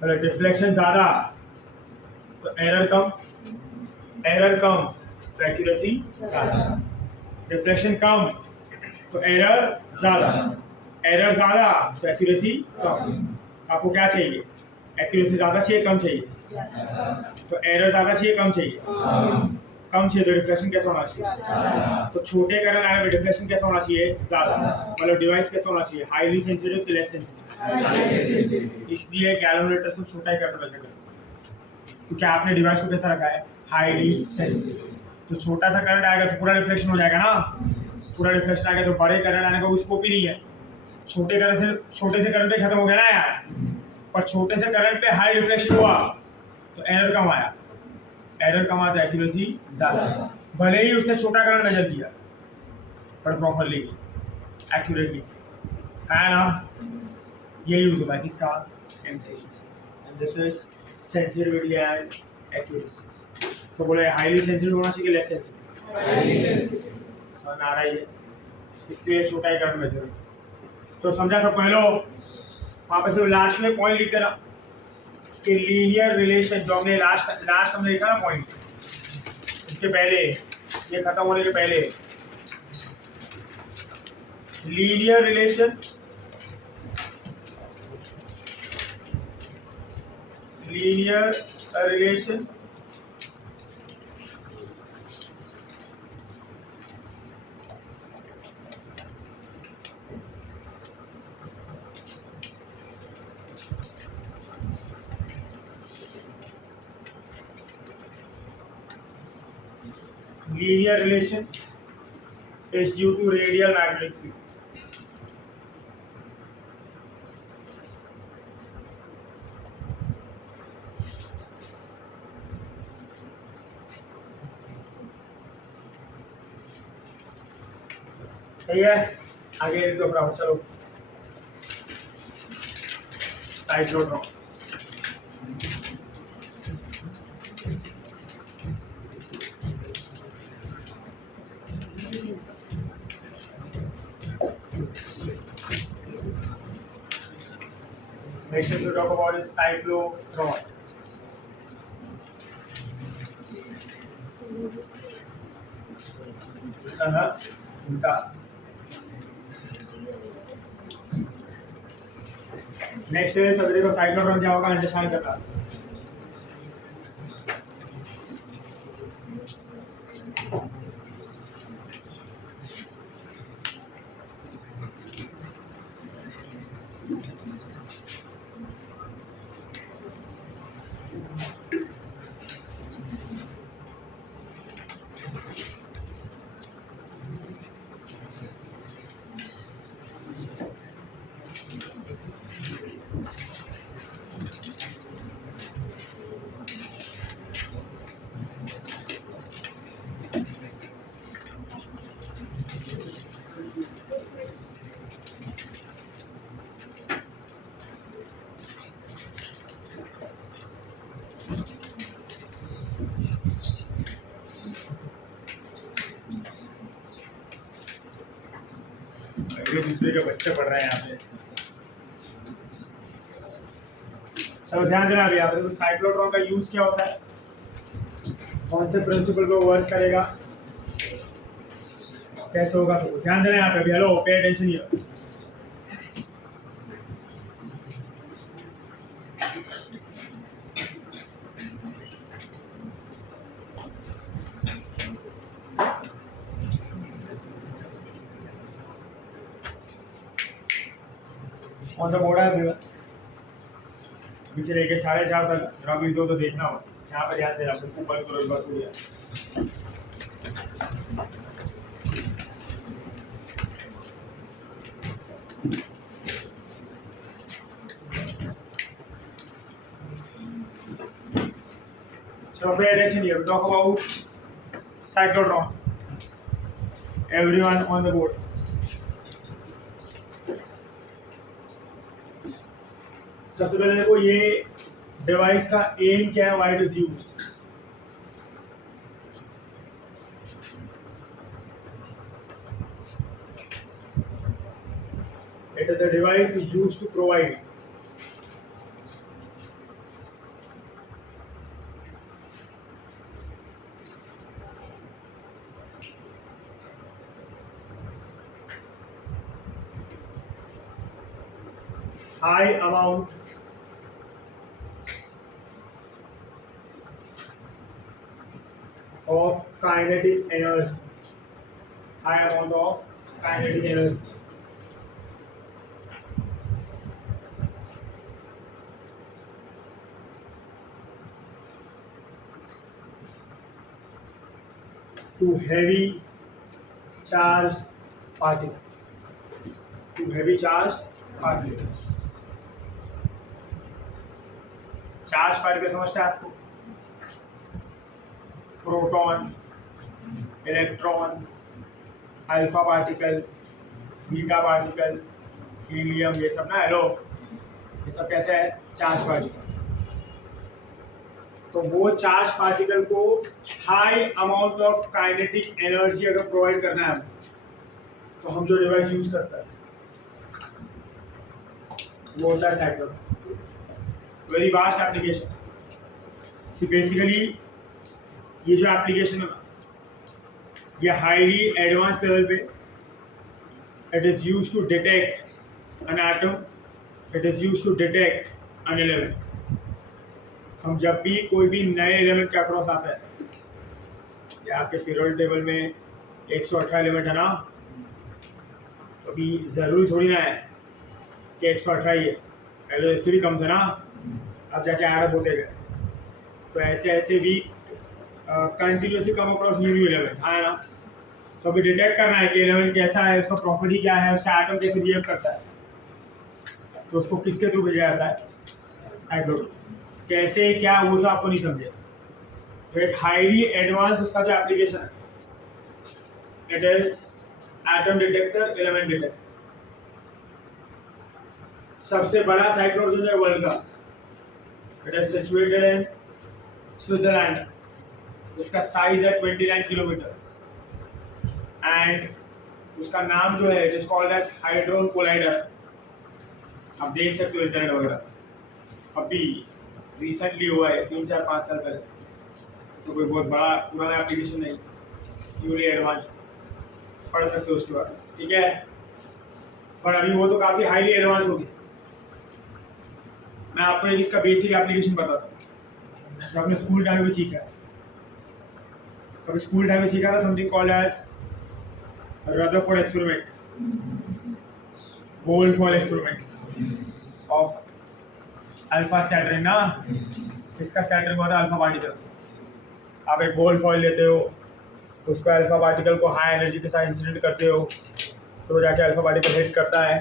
बोले डिफ्लेक्शन ज्यादा तो एरर कम, एरर कम तो एक्यूरेसी ज्यादा, डिफ्लेक्शन कम तो एरर ज्यादा, एरर ज्यादा तो एक्यूरेसी कम। आपको क्या चाहिए? एक्यूरेसी ज्यादा चाहिए कम चाहिए? तो एरर ज्यादा चाहिए कम चाहिए? कम चाहिए। तो डिफ्लेक्शन कैसा होना चाहिए? तो छोटे करंट आने में डिफ्लेक्शन कैसा होना चाहिए? ज्यादा। मतलब डिवाइस कैसा होना चाहिए? हाईली सेंसिटिव कि लेस सेंसिटिव? इसलिए गैल्वेनोमीटर से छोटा ही करंट वैसे करते हैं, क्योंकि आपने डिवाइस को कैसा रखा है? Highly sensitive. तो छोटा सा करंट आएगा तो पूरा डिफ्लेक्शन हो जाएगा ना, पूरा डिफ्लेक्शन आएगा तो बड़े करंट आने का कोई स्कोप ही नहीं है। छोटे से करंट पे खत्म हो गया ना यार, पर छोटे से करंट पे हाई डिफ्लेक्शन हुआ तो एरर कम आया, एरर कम आता है एक्यूरेसी ज्यादा। भले ही उससे छोटा करंट मेजर किया पर प्रॉपरली एक्यूरेटली है ना, ये यूज होता है किसका? MCQ. And this is sensitivity and accuracy. So बोले हाईली सेंसिटिव होना चाहिए लेस सेंसिटिव? Highly sensitive. समझ में आ रहा है ये? इसलिए छोटा ही करंट मेजर। तो समझा सब? पहले वहां पे सिर्फ लास्ट में पॉइंट लिख देना कि लीनियर रिलेशन, जो हमने लास्ट हमने लिखा ना पॉइंट, इसके पहले, ये खत्म होने के पहले, linear relation, linear relation linear relation is due to radial magnetic field. सही है? आगे लिख दो फिर, चलो साइड नोट रहा हूं। Next thing we'll talk about is cyclotron. उल्टा। नेक्स्ट है सभी को साइक्लोट्रॉन क्या होगा अंडरस्टैंड करना। एक दूसरे के बच्चे पढ़ रहे हैं यहाँ पे। चलो ध्यान देना अभी यहाँ पे साइक्लोट्रॉन का यूज क्या होता है, कौन से प्रिंसिपल पे वर्क करेगा, कैसे होगा, तो ध्यान देना यहाँ पे अभी। Hello, pay attention here. कौन सा बोर्ड है अभी अभी से लेके 4:30 तक रवि दो तो देखना हो यहाँ पे, ध्यान देना ऊपर तो बस हो गया। So pay attention here. We talk about cyclotron. Everyone on the board. सबसे पहले देखो ये डिवाइस का एम क्या है, why it is used. It is a device used to provide high amount of kinetic energy, high amount of kinetic energy. To heavy charged particles. To heavy charged particles. Charge particle समझते हैं आपको, proton, electron, alpha particle, beta particle, helium, ये सब ना, हेलो, ये सब कैसे है, चार्ज पार्टिकल। तो वो चार्ज पार्टिकल को high amount of kinetic energy अगर प्रोवाइड करना है तो हम जो डिवाइस यूज करते हैं वो होता है cyclotron. Very vast application. See basically ये जो एप्लीकेशन है ये हाईली एडवांस लेवल पे, it is used to detect an atom, it is used to detect an element. हम जब भी कोई भी नए एलिमेंट के अक्रॉस आता है, या आपके पीरियोडिक टेबल में 118 एलिमेंट है ना, अभी ज़रूरी थोड़ी ना है कि 118 ही है, पहले इससे भी कम थे ना, अब जाके ऐड होते गए। तो ऐसे ऐसे भी continuously come across new element है ना। तो अभी डिटेक्ट करना है कि एलिमेंट कैसा है, उसका प्रॉपर्टी क्या है, उसका एटम कैसे बिहेव करता है, तो उसको किसके थ्रू भेजा जाता है, साइक्लोट्रॉन। कैसे क्या वो सब आपको नहीं समझे। तो एक हाईली एडवांस उसका जो एप्लीकेशन है, it is atom detector, element detector. सबसे बड़ा साइक्लोट्रॉन जो है वर्ल्ड का, it is situated in Switzerland. इसका साइज है 29 किलोमीटर्स एंड उसका नाम जो है it is called as hadron collider. आप देख सकते हो इंटरनेट वगैरह, अभी रिसेंटली हुआ है 3-4-5 साल पहले। तो कोई बहुत बड़ा पुराना एप्लीकेशन नहीं, न्यूली एडवांस, पढ़ सकते हो उसके बाद, ठीक है। पर अभी वो तो काफ़ी हाईली एडवांस होगी। मैं आपको एक इसका बेसिक एप्लीकेशन बताता हूँ जो आपने स्कूल टाइम में सीखा है। कभी स्कूल टाइम में सीखा था something called as Rutherford experiment, बोल्ट-फॉल एक्सपेरिमेंट ऑफ अल्फा स्कैटरिंग ना। इसका स्कैटरिंग होता है अल्फा पार्टिकल। आप एक गोल्ड फॉइल लेते हो, उसको अल्फा पार्टिकल को हाई एनर्जी के साथ इंसिडेंट करते हो, तो जाके अल्फा पार्टिकल हिट करता है।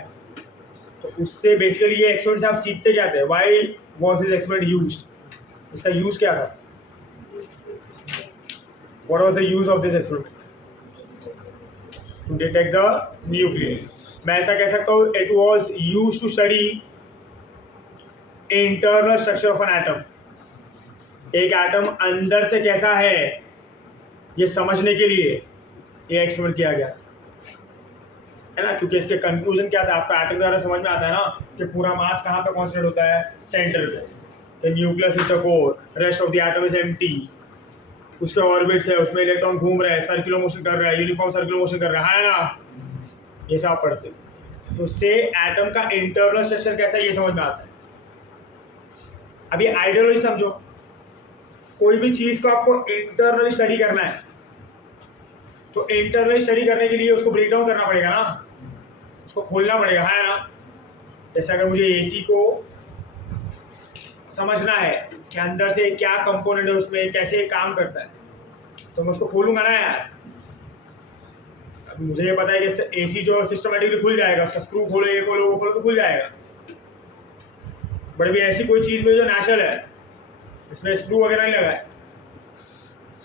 तो उससे बेसिकली ये एक्सपेरिमेंट से आप सीखते क्या थे, why was this experiment used, इसका यूज क्या था, what was the use of this experiment, to detect the nucleus. मैं ऐसा कह सकता हूँ it was used to study internal structure of an atom. एक एटम अंदर से कैसा है ये समझने के लिए ये एक्सपेरिमेंट किया गया। है ना, क्योंकि इसके कंक्लूजन क्या था आपका एटम द्वारा समझ में आता है ना कि पूरा मास कहाँ पे कॉन्सेंट्रेट होता है, सेंटर पे। The nucleus is the core, rest of the atom is empty. उसके ऑर्बिट्स है, उसमें इलेक्ट्रॉन घूम रहा है, सर्कुलर मोशन कर रहा है, यूनिफॉर्म सर्कुलर मोशन कर रहा है ना, ये सब आप पढ़ते हो। तो उससे एटम का इंटरनल स्ट्रक्चर कैसा है ये समझ में आता है। अभी आइडियोलॉजी समझो, कोई भी चीज को आपको इंटरनल स्टडी करना है तो इंटरनल स्टडी करने के लिए उसको ब्रेक डाउन करना पड़ेगा ना, उसको खोलना पड़ेगा, है ना। जैसे अगर मुझे एसी को समझना है कि अंदर से क्या कंपोनेंट है, उसमें कैसे काम करता है, तो मैं उसको खोलूंगा ना यार। अब मुझे ये पता है कि एसी जो सिस्टमेटिकली खुल जाएगा, उसका स्क्रू खोलो, ये खोलो, वो खोलो, तो खुल जाएगा। बट भी ऐसी कोई चीज़ में जो नेचुरल है, इसमें स्क्रू वगैरह नहीं लगा है,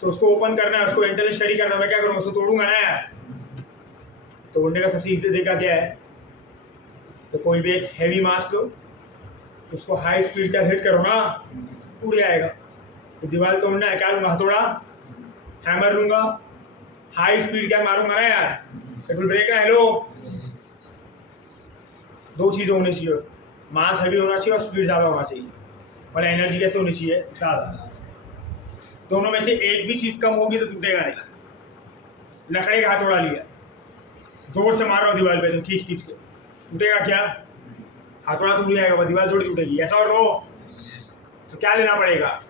तो उसको ओपन करना है, उसको इंटरनल स्टडी करना है, मैं क्या करूँगा, उसको तोड़ूंगा ना यार। तोड़ने का सबसे ईजी तरीका क्या है, तो कोई भी एक हैवी मास लो, उसको हाई स्पीड का हिट करो ना, टूट जाएगा। तो दीवार तोड़ना है, क्या लूँगा, हथौड़ा, हैमर लूँगा, हाई स्पीड क्या मारूंगा ना यार, इट विल ब्रेक। हेलो, दो चीज़ें होनी चाहिए, मास हैवी होना चाहिए और स्पीड ज़्यादा होना चाहिए, और एनर्जी कैसे होनी चाहिए, ज़्यादा। दोनों में से एक भी चीज़ कम होगी तो टूटेगा नहीं। लकड़ी का हथौड़ा लिया, जोर से मार रहा हो दीवार पे, तो खींच खींच के, टूटेगा क्या, हथौड़ा टूट जाएगा, दीवार थोड़ी टूटेगी। ऐसा और रो तो क्या लेना पड़ेगा,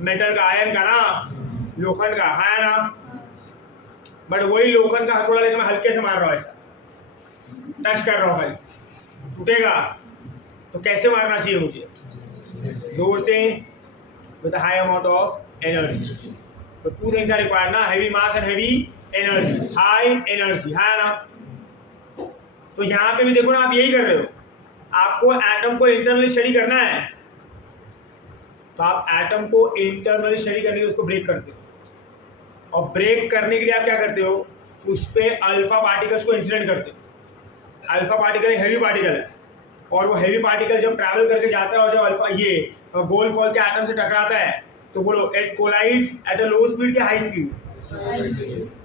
मेटल का, आयरन का ना, लोखंड का, है ना। बट वही लोखंड का हथौड़ा लेकर मैं हल्के से मार रहा हूँ, ऐसा टच कर रहा हूँ खाली, टूटेगा। तो कैसे मारना चाहिए मुझे, जोर से, with high amount of energy. तो टू थिंग्स आर रिक्वायर्ड ना, heavy mass and heavy energy, high energy, है ना। तो यहाँ पे भी देखो ना, आप यही कर रहे हो, आपको एटम को इंटरनली स्टडी करना है, तो आप एटम को इंटरनली स्टडी करने के लिए उसको ब्रेक करते हो, और ब्रेक करने के लिए आप क्या करते हो, उस पर अल्फा पार्टिकल्स को इंसिडेंट करते हो। अल्फा पार्टिकल एक हैवी पार्टिकल है, और वो हैवी पार्टिकल जब ट्रैवल करके जाता है और जब अल्फा ये गोल फॉल के एटम से टकराता है, तो बोलो it collides at a low speed के हाई स्पीड।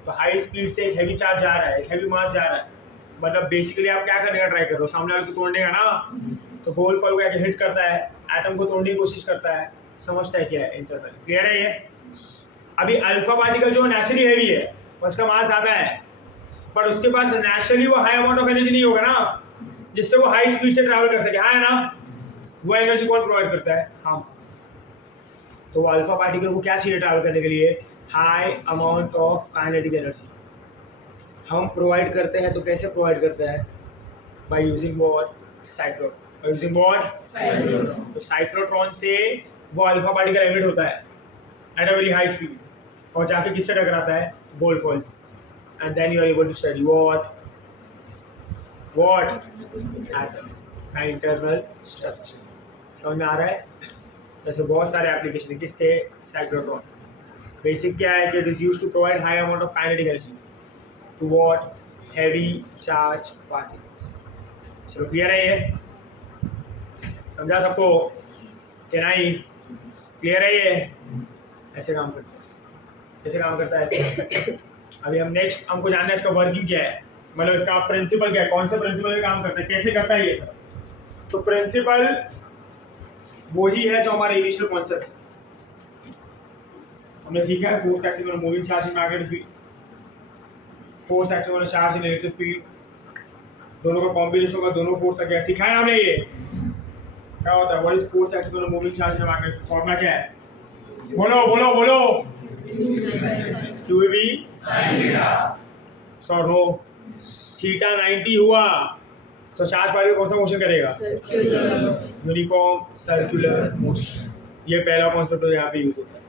तो हाई स्पीड से एक हैवी चार्ज जा रहा है, एक हैवी मास जा रहा है, मतलब बेसिकली आप क्या करने का ट्राई कर रहे हो, सामने वाले को तोड़ने का ना। तो गोल फॉल को हिट करता है, एटम को तोड़ने की कोशिश करता है, समझता है क्या है इंटरनल, क्लियर है ये। अभी अल्फा पार्टिकल जो नेचुरली हैवी है, उसका मास ज़्यादा है, बट उसके पास नेचुरली वो हाई अमाउंट ऑफ एनर्जी नहीं होगा ना, जिससे वो हाई स्पीड से ट्रैवल कर सके, है ना। वो एनर्जी कौन प्रोवाइड करता है, हम। तो वो अल्फा पार्टिकल को क्या चाहिए ट्रैवल करने के लिए, high amount of kinetic energy हम प्रोवाइड करते हैं। तो कैसे प्रोवाइड करता है, by using what, cyclotron, by using what, cyclotron. तो साइक्लोट्रॉन से वो अल्फा पार्टिकल एमिट होता है at a very high speed, और जाके किससे टकराता है, gold foils, and then you are able to study what atoms का इंटरनल स्ट्रक्चर। समझ में आ रहा है। जैसे बहुत सारे एप्लीकेशन है किसके, साइक्लोट्रॉन। बेसिक क्या है कि it is used to provide high amount of kinetic energy to what, heavy charge particles. चलो क्लियर है ये, समझा सबको कि नहीं, क्लियर है ये। ऐसे काम करता है, ऐसे काम करता है, ऐसे। अभी हम नेक्स्ट हमको जानना है इसका वर्किंग क्या है, मतलब इसका प्रिंसिपल क्या है, कौन सा प्रिंसिपल में काम करता है, कैसे करता है ये सब। तो प्रिंसिपल वही है जो हमारा इनिशियल कॉन्सेप्ट है। हमने सीखा है force acting on moving charge in magnetic field, force acting on charge in electric field, दोनों का कॉम्बिनेशन होगा, दोनों फोर्स का क्या सिखाया हमने। ये क्या होता है, what is force acting on moving charge in magnetic, formula क्या है, बोलो बोलो बोलो, QEB sin theta. So no theta 90 हुआ तो चार्ज पार्टिकल कौन सा मोशन करेगा, यूनिफॉर्म सर्कुलर मोशन। ये पहला कॉन्सेप्ट यहाँ पे यूज होता है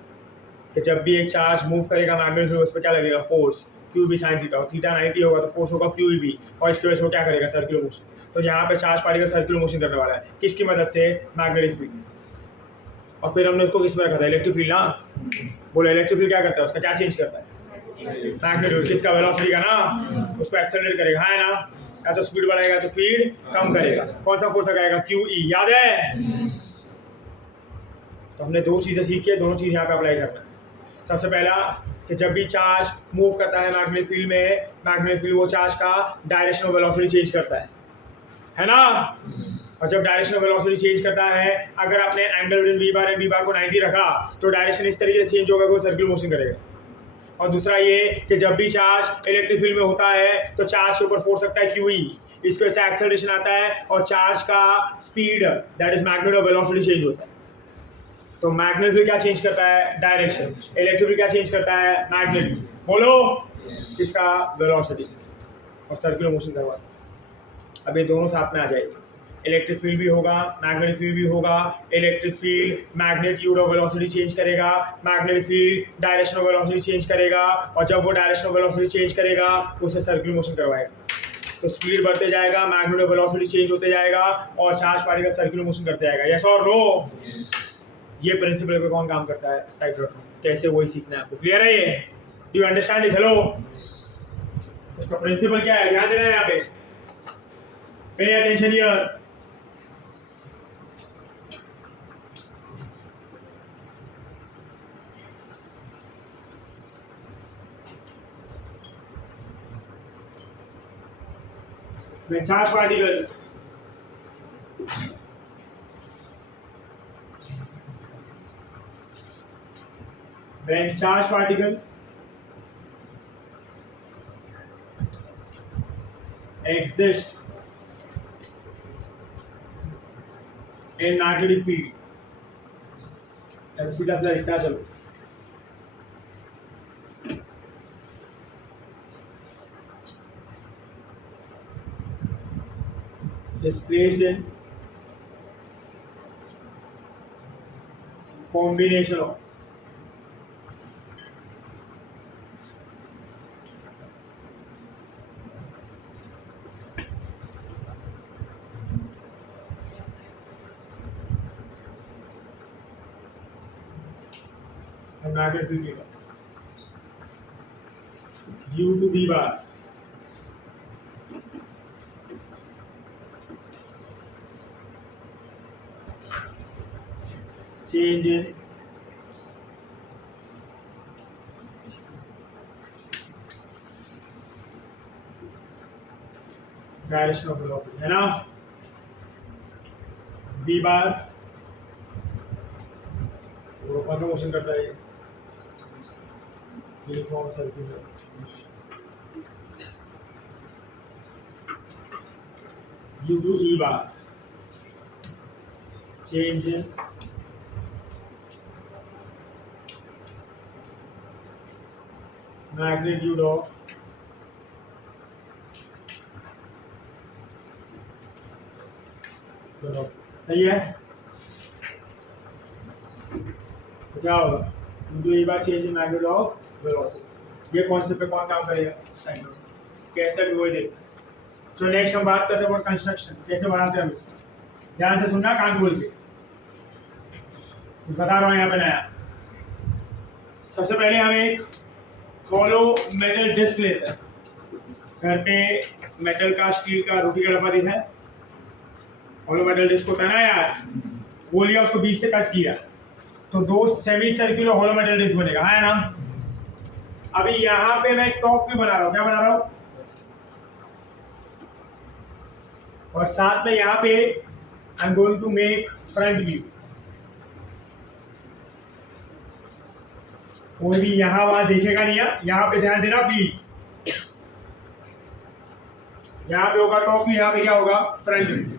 कि जब भी एक चार्ज मूव करेगा मैग्नेट में, उस पर क्या लगेगा, फोर्स, QEB sin थीटा। और थीटा 90 होगा तो फोर्स होगा QEB, और इसकी वजह से वो क्या करेगा, सर्कुलर मोशन। तो यहाँ पे चार्ज पार्टिकल सर्कुलर मोशन करने वाला है, किसकी मदद से, मैग्नेटिक फील्ड। और फिर हमने उसको किस में रखा था, इलेक्ट्रिक फील्ड ना। बोलो इलेक्ट्रिक फील्ड क्या करता है, उसका क्या चेंज करता है, मैग्नेट्यूड, किसका, वेलोसिटी का ना, उसको एक्सेलरेट करेगा, है ना। या तो स्पीड बढ़ाएगा तो स्पीड कम करेगा। कौन सा फोर्स लगाएगा, QE, याद है। तो हमने दो चीजें सीखी है, दोनों चीज यहाँ पे अप्लाई करना है। सबसे पहला कि जब भी चार्ज मूव करता है मैग्नेटिक फील्ड में, मैग्नेटिक फील्ड वो चार्ज का डायरेक्शन ऑफ वेलोसिटी चेंज करता है ना। और जब डायरेक्शन ऑफ वेलोसिटी चेंज करता है, अगर आपने angle between V bar and V bar को 90 रखा तो डायरेक्शन इस तरीके से चेंज होगा कि वो सर्कुलर मोशन करेगा। और दूसरा ये कि जब भी चार्ज इलेक्ट्रिक फील्ड में होता है तो चार्ज के ऊपर फोर्स लगता है क्यू ई, इसकी वजह से एक्सेलरेशन आता है और चार्ज का speed that is magnetic velocity change होता है। तो मैग्नेटिक फील्ड क्या चेंज करता है? डायरेक्शन। इलेक्ट्रिक फील्ड क्या चेंज करता है? मैग्नेटिक। बोलो इसका वेलोसिटी और सर्कुलर मोशन करवा। अब ये दोनों साथ में आ जाएगी, इलेक्ट्रिक फील्ड भी होगा, मैग्नेटिक फील्ड भी होगा। Electric field magnitude of velocity change करेगा, magnetic field direction of velocity change करेगा, और जब वो डायरेक्शन ऑफ वेलोसिटी चेंज करेगा उससे सर्कुलर मोशन करवाएगा। तो स्पीड बढ़ते जाएगा, मैग्नेटिक ऑफ वेलोसिटी चेंज होते जाएगा और चार्ज पार्टिकल सर्कुलर मोशन करते जाएगा। यस और नो? ये प्रिंसिपल पे कौन काम करता है? साइक्लोट्रॉन। कैसे वही सीखना है आपको। क्लियर है ये? Do you understand this? Hello, इसका प्रिंसिपल क्या है? ध्यान देना है यहाँ पे। Pay attention here. When charge particle exist in magnetic field, सीधा सीधा लिखना चलो। is placed in combination of a magnetic field due to V bar change in direction of velocity, है ना। V बार वो कौन सा मोशन करता है? Uniform circular. due to E bar change in magnitude of velocity। सही है? तो क्या होगा? Into A bar change in magnitude of velocity. ये कॉन्सेप्ट पे कौन काम करेगा? साइंटिस्ट। कैसे भी वही देखते हैं। तो नेक्स्ट हम बात करते हैं कंस्ट्रक्शन, कैसे बनाते हैं इसको। ध्यान से सुनना, कान खोल के बता रहा हूँ यहाँ पे नया। सबसे पहले हम एक हॉलो मेटल डिस्क लेते हैं। घर पे मेटल का, स्टील का रोटी का डब्बा दिखा है, हॉलो मेटल डिस्क होता है ना यार, वो लिया, उसको बीच से कट किया तो दो semi circular hollow metal disc बनेगा, है ना। अभी यहाँ पे मैं टॉप भी बना रहा हूँ। क्या बना रहा हूँ? और साथ में यहाँ पे I am going to make front view. कोई भी यहाँ वहां देखेगा नहीं है, यहाँ पे ध्यान देना प्लीज। यहाँ पे होगा टॉप व्यू, यहाँ पे क्या होगा? Front view.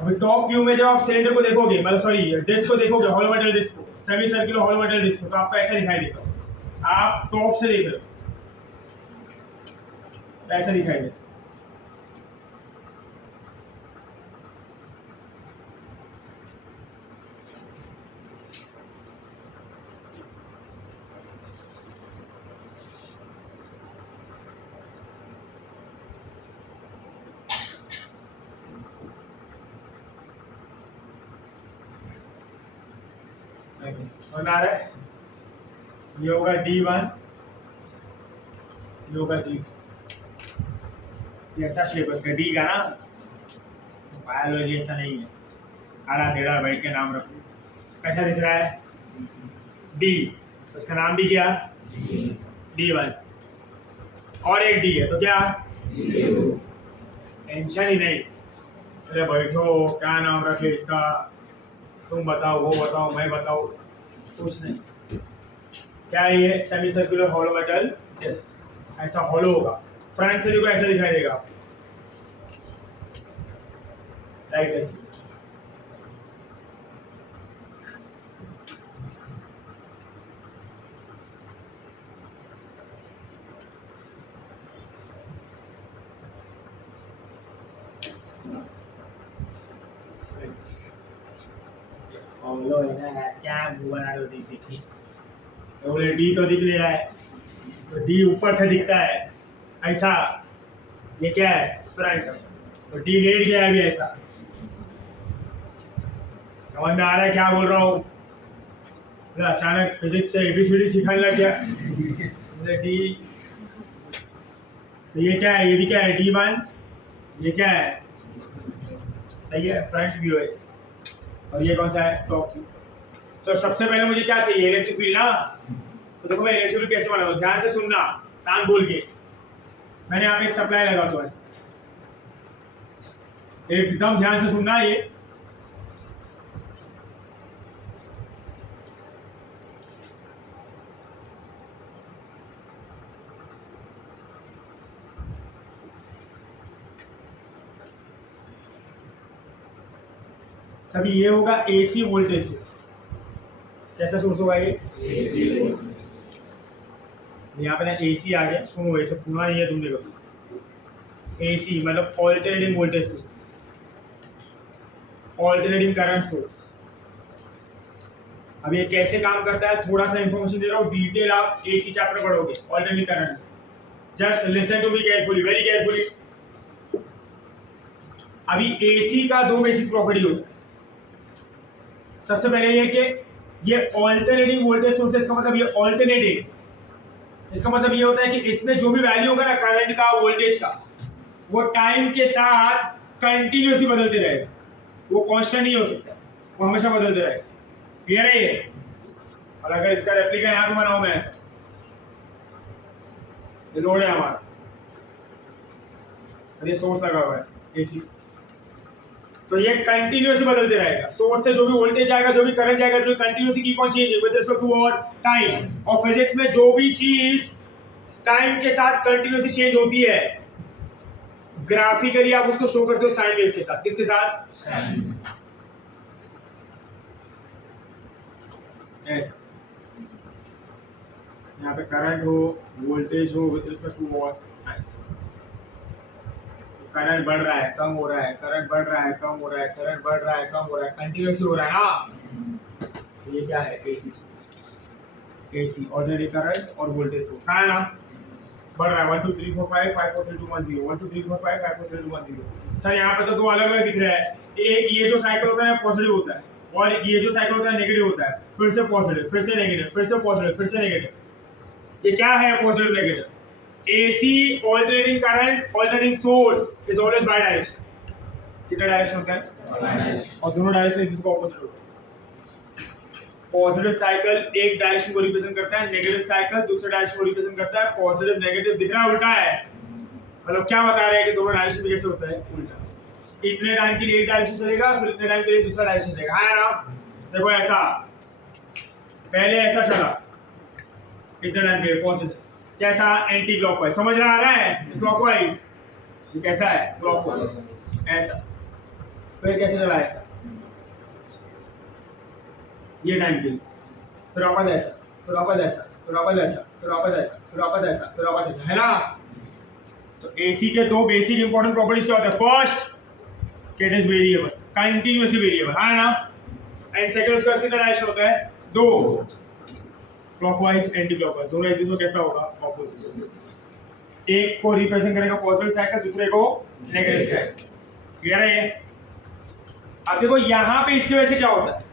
अभी टॉप व्यू में जब आप सिलेंडर को देखोगे, मतलब सॉरी डिस्क को देखोगे, हॉलो मेटल डिस्क को, semi circular hollow metal disc को, तो आपको ऐसा दिखाई देगा। आप टॉप से देख रहे हो, ऐसा दिखाई देगा। समझ आ रहा है? ये होगा D1, ये होगा D। ऐसा शेप है उसका D का ना। बायोलॉजी ऐसा नहीं है, आरा टेढ़ा बैठ के नाम रखो। कैसा दिख रहा है? डी, उसका नाम भी क्या? D1। और एक डी है तो क्या? टेंशन ही नहीं। अरे बैठो, क्या नाम रखे इसका, तुम बताओ, वो बताओ, मैं बताओ, कुछ नहीं। क्या है ये? Semi circular hollow metal disc. ऐसा हॉलो होगा, फ्रंट से देखो ऐसा दिखाई देगा, राइट ऐसे। हॉलो है ना, क्या मुंह बना रहे हो? दिखी बोले डी तो दिख नहीं रहा है, तो डी ऊपर से दिखता है ऐसा। ये क्या है? फ्रंट। तो डी लेट गया है अभी ऐसा। समझ में आ रहा है क्या बोल रहा हूँ? अचानक फिजिक्स से एबीसीडी सिखाने लग गया। डी, तो ये क्या है? ये भी क्या है? D1। ये क्या है? सही है, फ्रंट व्यू है। और ये कौन सा है? Top view. तो सबसे पहले मुझे क्या चाहिए? इलेक्ट्रिक फील्ड ना। तो देखो मैं इलेक्ट्रिक फील्ड कैसे बनाऊं, ध्यान से सुनना, कान खोल के। मैंने यहाँ पे एक सप्लाई लगा दो ऐसे, एकदम ध्यान से सुनना। ये सभी ये होगा एसी वोल्टेज सोर्स। कैसा सोर्स होगा ये? यहाँ पे ना एसी आ गया, सुनो, ऐसे सुना नहीं है तुमने कभी। एसी मतलब alternating voltage source, alternating current source. अब ये कैसे काम करता है थोड़ा सा इंफॉर्मेशन दे रहा हूँ, डिटेल आप एसी चैप्टर पढ़ोगे, alternating current. Just listen to me carefully, very carefully. अभी एसी का दो बेसिक प्रॉपर्टी होता है। सबसे पहले ये कि ये ऑल्टरनेटिंग वोल्टेज सोर्स है, इसका मतलब ये ऑल्टरनेटिंग, इसका मतलब ये होता है कि इसमें जो भी वैल्यू होगा ना करंट का, वोल्टेज का, वो टाइम के साथ कंटिन्यूसली बदलते रहेगा, वो कांस्टेंट नहीं हो सकता, वो हमेशा बदलते रहेगा। क्लियर है ये? और अगर इसका रेप्लिका यहाँ पे बनाऊं मैं ऐसा, ये लोड है हमारा, ये सोर्स लगा हुआ है एसी, तो ये कंटिन्यूसली बदलते रहेगा। सोर्स से जो भी वोल्टेज आएगा, जो भी करंट जाएगा, तो continuously keep on changing with respect to और टाइम। और फिजिक्स में जो भी चीज टाइम के साथ कंटिन्यूसली चेंज होती है, ग्राफिकली आप उसको शो करते हो साइन वेव के साथ। किसके साथ? ऐसा। यहाँ पे करंट हो, वोल्टेज हो विद रिस्पेक्ट टू और टाइम। करंट बढ़ रहा है, कम हो रहा है, करंट बढ़ रहा है, कम हो रहा है, करंट बढ़ रहा है, कम हो रहा है, कंटिन्यूसली हो रहा है ना। तो ये क्या है? AC source. AC ordinary current और वोल्टेज सोर्स है ना, बढ़ रहा है 1 2 3 4 5 5 4 3 2 1 0 1 2 3 4 5 5 4 3 2 1 0। सर यहाँ पे तो दो अलग अलग दिख रहा है। एक ये जो साइकिल होता है पॉजिटिव होता है, और ये जो साइकिल होता है नेगेटिव होता है, फिर से पॉजिटिव, फिर से नेगेटिव, फिर से पॉजिटिव, फिर से नेगेटिव। ये क्या है? Positive negative. AC alternating current, alternating source is always bidirectional। कितना डायरेक्शन होता है? और दोनों डायरेक्शन एक दूसरे को ऑपोजिट होता है। पॉजिटिव साइकिल एक डायरेक्शन को रिप्रेजेंट करता है, नेगेटिव साइकिल दूसरे डायरेक्शन को रिप्रेजेंट करता है। पॉजिटिव नेगेटिव दिख रहा है उल्टा है, मतलब क्या बता रहे हैं कि दोनों डायरेक्शन में कैसे होता है? उल्टा। इतने टाइम के लिए एक डायरेक्शन चलेगा, फिर इतने टाइम के लिए दूसरा डायरेक्शन चलेगा। हाँ यार, देखो ऐसा, पहले ऐसा चला इतने टाइम के लिए पॉजिटिव, कैसा? Anti clockwise. समझ रहा आ रहा है? क्लॉकवाइज। ये कैसा है? क्लॉकवाइज। ऐसा। फिर कैसे चला? ऐसा, ये टाइम के लिए, फिर वापस ऐसा, फिर वापस ऐसा, फिर वापस ऐसा, फिर वापस ऐसा, फिर वापस ऐसा, फिर वापस ऐसा, है ना। तो एसी के दो बेसिक इंपॉर्टेंट प्रॉपर्टीज क्या होता है? फर्स्ट, कि it is variable, continuously variable, है ना। एंड सेकंड, उसका कितना डायरेक्शन होता है? दो, क्लॉकवाइज एंटी क्लॉकवाइज, दोनों एक दूसरे को कैसा होगा? ऑपोजिट। एक को रिप्रेजेंट करेगा पॉजिटिव साइकिल, दूसरे को नेगेटिव साइकिल। क्लियर है ये? अब देखो यहाँ पे इसकी वजह से क्या होता है,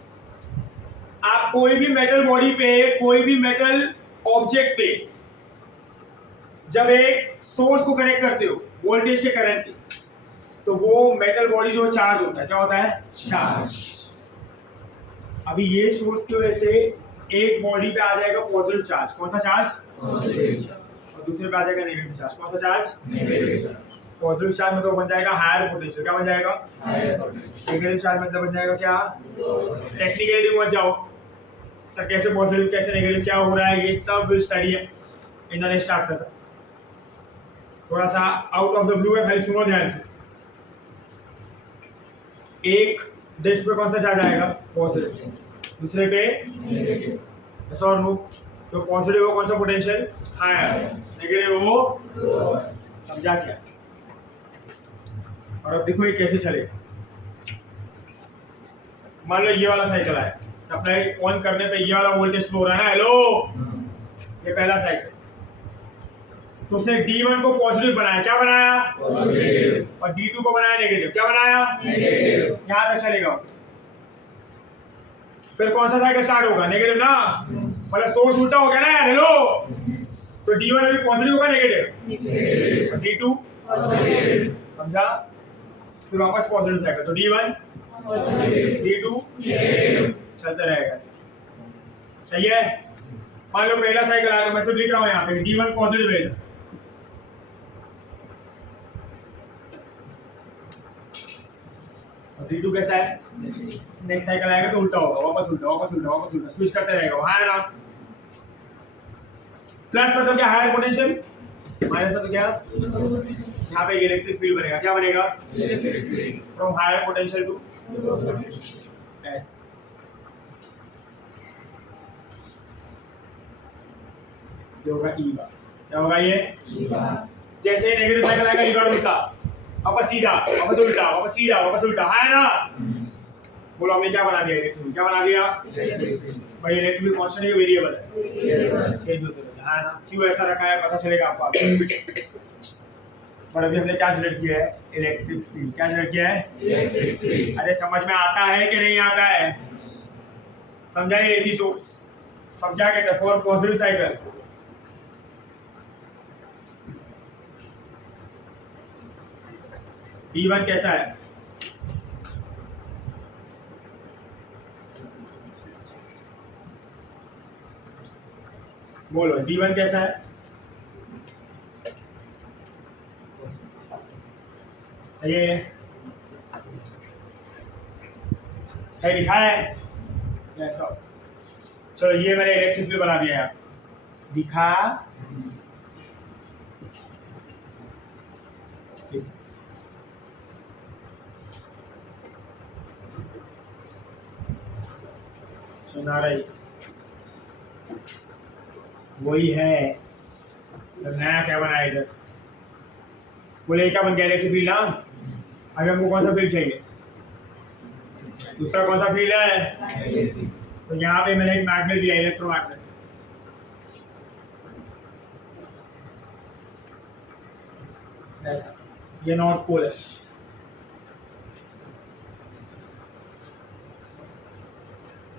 आप कोई भी मेटल बॉडी पे, कोई भी मेटल ऑब्जेक्ट पे जब एक सोर्स को कनेक्ट करते हो वोल्टेज के करंट के, तो वो मेटल बॉडी जो चार्ज होता है, क्या होता है? चार्ज। अभी ये सोर्स की वजह से एक बॉडी पे आ जाएगा पॉजिटिव चार्ज, कौन सा चार्ज? Positive. और दूसरे पे आ जाएगा नेगेटिव चार्ज, कौन सा चार्ज? Negative. पॉजिटिव चार्ज मतलब बन जाएगा हायर पोटेंशियल, क्या बन जाएगा? Higher potential. नेगेटिव चार्ज मतलब बन जाएगा क्या? Lower potential. टेक्निकली मत जाओ सर, कैसे पॉजिटिव कैसे नेगेटिव क्या हो रहा है, ये सब स्टडी है in the next chapter sir. थोड़ा सा आउट ऑफ द ब्लू है, खाली सुनो ध्यान से। एक डिस्क पे कौन सा चार्ज आएगा? पॉजिटिव, दूसरे पे Negative. ऐसा और नो, तो पॉजिटिव हो कौन सा पोटेंशियल? हायर, नेगेटिव हो Lower. समझा क्या? और अब देखो ये कैसे चलेगा। मान लो ये वाला साइकिल है, सप्लाई ऑन करने पे ये वाला वोल्टेज फ्लो हो रहा है ना, हेलो, ये पहला साइकिल। तो उसने D1 को पॉजिटिव बनाया, क्या बनाया? Positive. और D2 को बनाया नेगेटिव, क्या बनाया? Negative. यहाँ तक चलेगा। फिर कौन सा साइकिल स्टार्ट होगा? नेगेटिव ना, मतलब सोर्स उल्टा हो गया ना यार, हेलो। तो D1 अभी पॉजिटिव होगा नेगेटिव, Negative. और D2 Positive. समझा? फिर वापस पॉजिटिव साइकिल, तो D1 Positive. D2 Negative. चलता रहेगा। सही है? मान लो पहला साइकिल आया, तो मैं सिर्फ लिख रहा हूँ यहाँ पे D1 पॉजिटिव है, और D2 कैसा है? नेक्स्ट साइकिल आएगा तो उल्टा होगा, वापस उल्टा वापस उल्टा वापस उल्टा, स्विच करते रहेगा, हाँ है ना। प्लस मतलब क्या? हायर पोटेंशियल, माइनस मतलब क्या? यहाँ पे इलेक्ट्रिक फील्ड बनेगा, क्या बनेगा? Electric field. From higher potential to Lower potential. ऐसे। ये होगा ई बार, क्या होगा ये? जैसे नेगेटिव साइकिल आएगा ई बार उल्टा, वापस सीधा वापस उल्टा वापस सीधा वापस उल्टा, हाँ है ना। बोलो हमने क्या बना दिया? इलेक्ट्रिक क्या बना दिया? Electric field. भाई इलेक्ट्रिक कांस्टेंट है, वेरिएबल है, Variable. चेंज होते रहते हैं, हाँ ना। क्यों ऐसा रखा है पता चलेगा आपको आगे। पर अभी हमने क्या जनरेट किया है? Electric field. क्या जनरेट किया है? Electric field. अरे समझ में आता है कि नहीं आता है? समझाइए एसी सोर्स, समझा के फॉर पॉजिटिव साइकिल। D1 कैसा है? बोलो D1 कैसा है? सही है ये? सही लिखा है? ऐसा। चलो ये मैंने इलेक्ट्रिक फील्ड बना दिया है, दिखा। सुना रही वही है, तो नया क्या बनाया इधर? बोले क्या बन गया? इलेक्ट्रिक फील्ड ना। अभी हमको कौन सा फील्ड चाहिए? दूसरा कौन सा फील्ड है? Magnetic. तो यहाँ पे मैंने एक मैग्नेट दिया, इलेक्ट्रोमैग्नेट। ऐसा, ये नॉर्थ पोल है,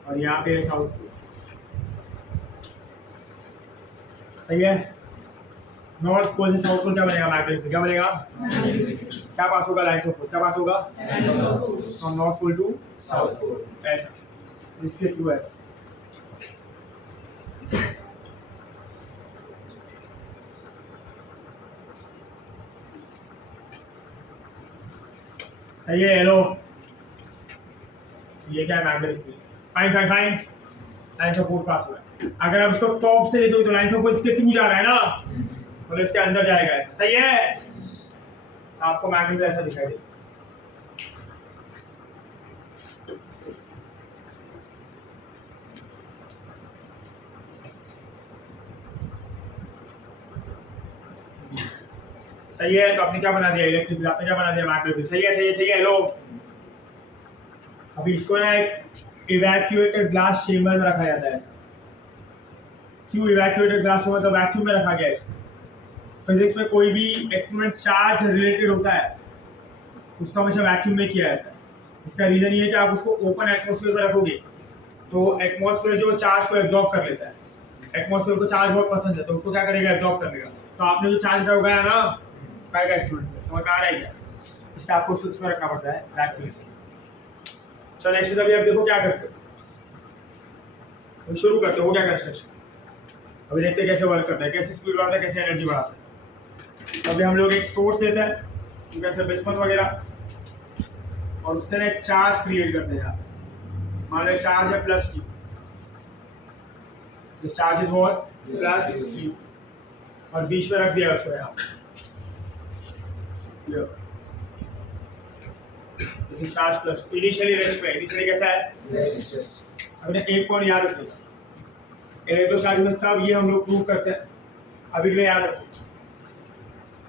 और यहाँ पे साउथ पोल। सही है? नॉर्थ पोल से साउथ पोल क्या बनेगा? मैग्नेट, क्या बनेगा? Magnetic. क्या पास होगा? लाइन्स ऑफ फोर्स, क्या पास होगा? Lines of force. From north pole to South pole. ऐसा, इसके थ्रू ऐसा। सही है? हेलो, ये क्या है? Magnetic field. Fine fine fine, lines of force pass हुआ है। अगर आप इसको टॉप से लेते हो तो लाइन्स ऑफ फोर्स इसके थ्रू जा रहा है ना, मतलब इसके अंदर जाएगा ऐसा। सही है? आपको मैग्नेट ऐसा दिखाई दे। सही है? तो आपने क्या बना दिया? Electric field. आपने क्या बना दिया? Magnetic field. सही है सही है सही है। हेलो, अभी इसको ना एक इवैक्यूएटेड ग्लास चेम्बर में रखा जाता है ऐसा। क्यों इवैक्यूएटेड ग्लास चेम्बर? मतलब वैक्यूम में रखा गया है इसको। फिजिक्स में कोई भी एक्सपेरिमेंट चार्ज रिलेटेड होता है उसका हमेशा वैक्यूम में किया जाता है। इसका रीजन ये है कि आप उसको ओपन एटमॉस्फेयर में रखोगे तो एटमॉस्फेयर जो चार्ज को एब्जॉर्ब कर लेता है। एटमॉस्फेयर को चार्ज बहुत पसंद है तो उसको क्या करेगा? एब्जॉर्ब कर लेगा। तो आपने जो चार्ज लगाया ना, क्या एक्सपेरिमेंट में समझ आ रहा है क्या? इससे आपको उसको इसमें रखना पड़ता है वैक्यूम। चलो नेक्स्ट अभी आप देखो क्या करते हो। तो शुरू करते हो गया कंस्ट्रक्शन। अभी देखते हैं कैसे वर्क करता है, कैसे स्पीड बढ़ाता है, कैसे एनर्जी बढ़ाता है। अभी हम लोग एक सोर्स देते हैं जैसे बिस्मथ वगैरह, और उससे ना एक चार्ज क्रिएट करते हैं। मान लो चार्ज है plus Q, this charge is what plus Q, और बीच में रख दिया उसको यहाँ। चार्ज प्लस इनिशियली रेस्ट पे, इनिशियली कैसा है। अभी एक पॉइंट याद रखिएगा, इलेक्ट्रोस्टैटिक में सब ये हम लोग प्रूव करते हैं। अभी के लिए याद रखो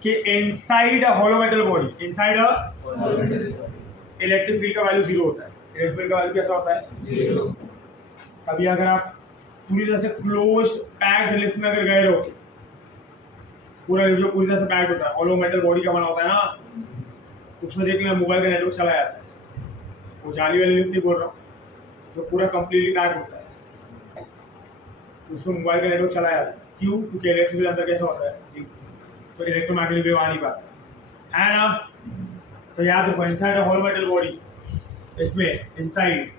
कि inside a hollow metal body, inside a electric field का वैल्यू 0 होता है। इलेक्ट्रिक फील्ड का वैल्यू कैसा होता है 0। कभी अगर आप पूरी तरह से क्लोज्ड पैक्ड लिफ्ट में अगर गए रहो, पूरा जो पूरी तरह से पैक्ड होता है, होलो मेटल बॉडी का बना होता है ना, उसमें देखिए मोबाइल का नेटवर्क चला जाता है। वो जाली वाली लिफ्ट नहीं बोल रहा हूँ, जो पूरा कंप्लीटली पैक होता है, उसमें मोबाइल का नेटवर्क चला जाता है। क्यों? क्योंकि इलेक्ट्रिक फील्ड अंदर कैसा होता है, तो इलेक्ट्रोमैग्नेटिक वेव आ नहीं पाता है ना। तो याद रखो इनसाइड होलो मेटल बॉडी, इसमें इनसाइड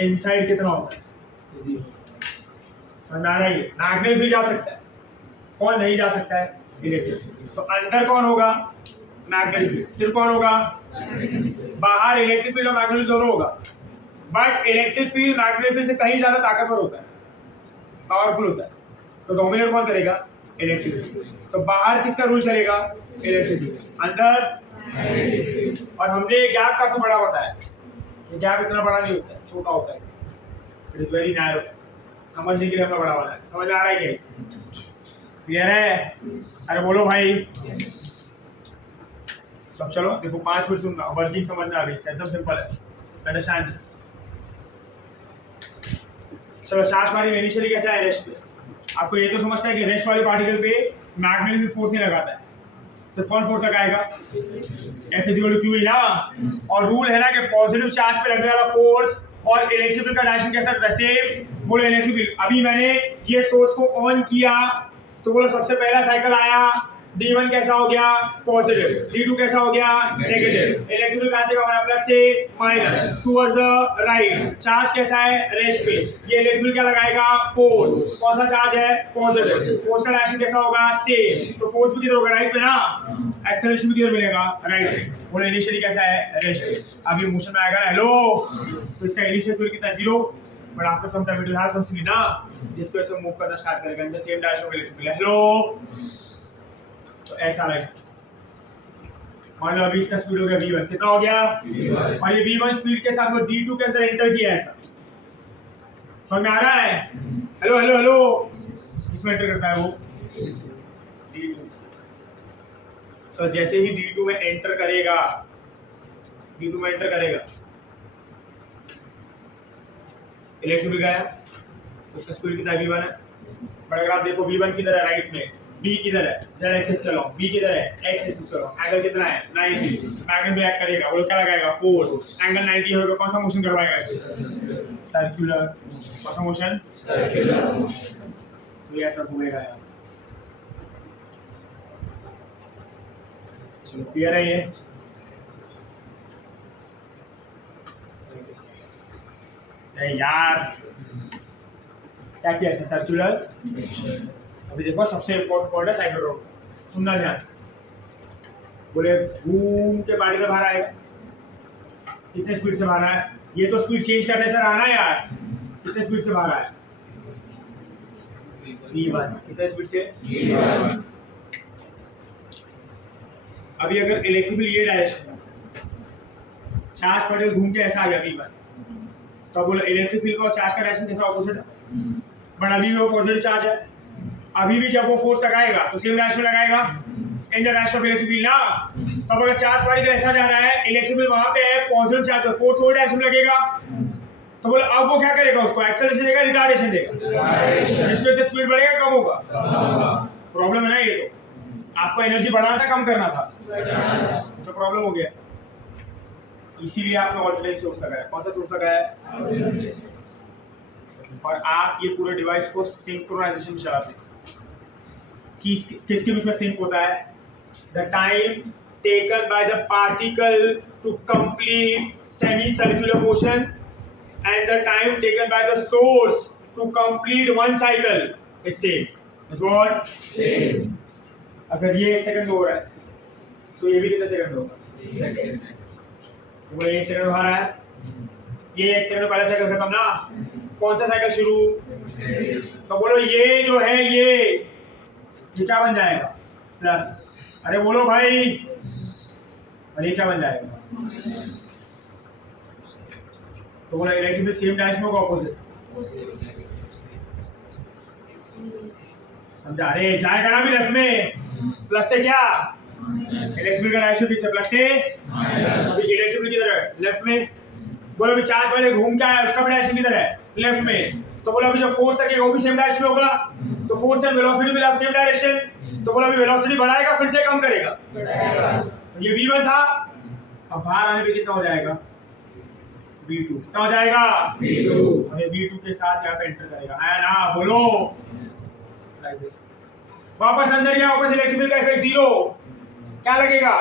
इनसाइड कितना होता है, समझ आ रही है। मैग्नेटिक फील्ड जा सकता है, कौन नहीं जा सकता है, इलेक्ट्रिक। तो अंदर कौन होगा, मैग्नेटिक फील्ड। सिर्फ कौन होगा, बाहर इलेक्ट्रिक फील्ड और मैग्नेटिक दोनों होगा, but electric field magnetic field से कहीं ज्यादा ताकतवर होता है, पावरफुल होता है। तो डोमिनेट कौन करेगा, इलेक्ट्रिक फील्ड। तो बाहर किसका रूल चलेगा, इलेक्ट्रिक फील्ड, अंदर। और हमने गैप काफी बड़ा होता है, ये गैप इतना बड़ा नहीं होता है, छोटा होता है, इट इज वेरी नैरो। समझने के लिए हमने बड़ा वाला है, समझ आ रहा है क्या, क्लियर है। अरे बोलो भाई। सब चलो देखो 5 मिनट सुनना, वर्किंग समझना आ गई, एकदम सिंपल है, अंडरस्टैंड दिस। चलो चार्ज पार्टिकल इनिशियली कैसा है, रेस्ट पे। आपको ये तो समझता है कि रेस्ट वाले पार्टिकल पे मैग्नेटिक फोर्स नहीं लगाता है, सिर्फ कौन फोर्स लगाएगा, F = Q ना। और रूल है ना कि पॉजिटिव चार्ज पे लगने वाला फोर्स और इलेक्ट्रिक फील्ड का डायरेक्शन कैसा रहता है, सेम। बोलो इलेक्ट्रिक फील्ड, अभी मैंने ये सोर्स को ऑन किया तो बोलो सबसे पहला साइकिल आया, D1 कैसा हो गया, पॉजिटिव, D2 कैसा हो गया, नेगेटिव। इलेक्ट्रिक फील्ड कहां से होगा, प्लस से minus towards the right. Charge कैसा है, रेस्ट पे। ये इलेक्ट्रिक फील्ड क्या लगाएगा, फोर्स। कौन सा चार्ज है, पॉजिटिव। फोर्स का डायरेक्शन कैसा होगा, सेम। तो फोर्स भी किधर होगा, राइट पे ना, एक्सेलरेशन भी किधर मिलेगा, राइट पे। बोलो इनिशियली कैसा है, रेस्ट पे। अब ये मोशन में आएगा ना, हेलो, तो इसका इनिशियल फील्ड कितना, 0, but after some time it will have some speed ना, जिसको ऐसे मूव करना स्टार्ट करेगा in the same direction of electric field, hello. तो ऐसा रहेगा। मान लो अभी इसका स्पीड हो गया v1, कितना हो गया v1, और ये v1 स्पीड के साथ वो d2 के अंदर एंटर किया, ऐसा समझ में आ रहा है। हेलो हेलो हेलो, इसमें एंटर करता है वो d2। तो जैसे ही d2 में एंटर करेगा, d2 में एंटर करेगा, इलेक्ट्रिक फील्ड गया, उसका स्पीड कितना v1 है। बट अगर आप देखो v1 किधर है, राइट में, B किधर है, Z एक्सिस का लॉन्ग, B किधर है, X एक्सिस का लॉन्ग। एंगल कितना है, 90। मैग्नेट भी एक्ट करेगा, वो क्या लगाएगा, फोर्स। एंगल 90 होगा, कौन सा मोशन करवाएगा इसे, सर्कुलर। कौन सा मोशन, सर्कुलर। ये ऐसा घूमेगा यार। चलो क्लियर है ये। यार क्या किया ऐसा, सर्कुलर। अभी देखो सबसे इम्पोर्टेंट पॉइंट है साइक्लोट्रॉन, सुनना ध्यान से। बोले घूम के पार्टिकल बाहर आएगा, कितने स्पीड से बाहर आया, ये तो स्पीड चेंज करने से रहा ना यार, कितने स्पीड से बाहर आया, v1, कितने स्पीड से, v1। अभी अगर इलेक्ट्रिक फील्ड ये डायरेक्शन में, चार्ज पार्टिकल घूम के ऐसा आ गया v1, तो बोलो इलेक्ट्रिक फील्ड का और चार्ज का डायरेक्शन कैसा, ऑपोजिट है। बट अभी भी वो पॉजिटिव चार्ज है, अभी भी जब वो फोर्स लगाएगा तो सेम डायरेक्शन लगाएगा, in the direction of electric field ना। तब अगर चार्ज पार्टिकल ऐसा जा रहा है, इलेक्ट्रिक फील्ड वहां पे है, पॉजिटिव चार्ज, तो फोर्स वो डायरेक्शन में लगेगा। तो बोले अब वो क्या करेगा, उसको एक्सेलरेशन देगा, रिटार्डेशन देगा, जिसमें से स्पीड बढ़ेगा, कम होगा। प्रॉब्लम है ना ये, तो आपको एनर्जी बढ़ाना था, कम करना था, तो प्रॉब्लम हो गया। इसीलिए आपने ऑल्टरनेटिव सोर्स लगाया। कौन सा सोर्स लगाया, और आप ये पूरे डिवाइस को सिंक्रोनाइजेशन चलाते हैं। किसके बीच में सिंक होता है, the time taken by the particle to complete semi circular motion and the time taken by the source to complete one cycle is same. Is what? Same. अगर ये 1 सेकंड हो रहा है तो ये भी कितने सेकंड होगा? Second. वो 1 सेकंड हो रहा है, ये 1 सेकंड पहला साइकिल खत्म ना, कौन सा साइकिल शुरू? तो बोलो ये जो है ये क्या बन जाएगा? प्लस। अरे बोलो भाई, और ये क्या बन जाएगा? तो बोला इलेक्ट्रिक फील्ड सेम डायरेक्शन होगा ऑपोजिट। समझा? अरे जाएगा ना भी लेफ्ट में, प्लस से क्या इलेक्ट्रिक फील्ड का डायरेक्शन फिक्स है, प्लस से अभी इलेक्ट्रिक फील्ड किधर है? लेफ्ट में। बोलो अभी चार्ज पहले घूम के आया, उसका डायरेक्शन किधर है? लेफ्ट में। तो बोलो अभी जो फोर्स लगेगा वो भी सेम डायरेक्शन में होगा, तो फोर्स एंड वेलोसिटी भी सेम डायरेक्शन। तो बोलो अभी वेलोसिटी बढ़ाएगा फिर से कम करेगा? तो ये v1 था, अब बाहर आने पे कितना हो जाएगा? v2। कितना हो जाएगा? V2. हमें v2 के साथ यहाँ पे एंटर करेगा, है ना? बोलो लाइक दिस। वापस अंदर गया, वापस इलेक्ट्रिक फील्ड का इफेक्ट 0, क्या लगेगा?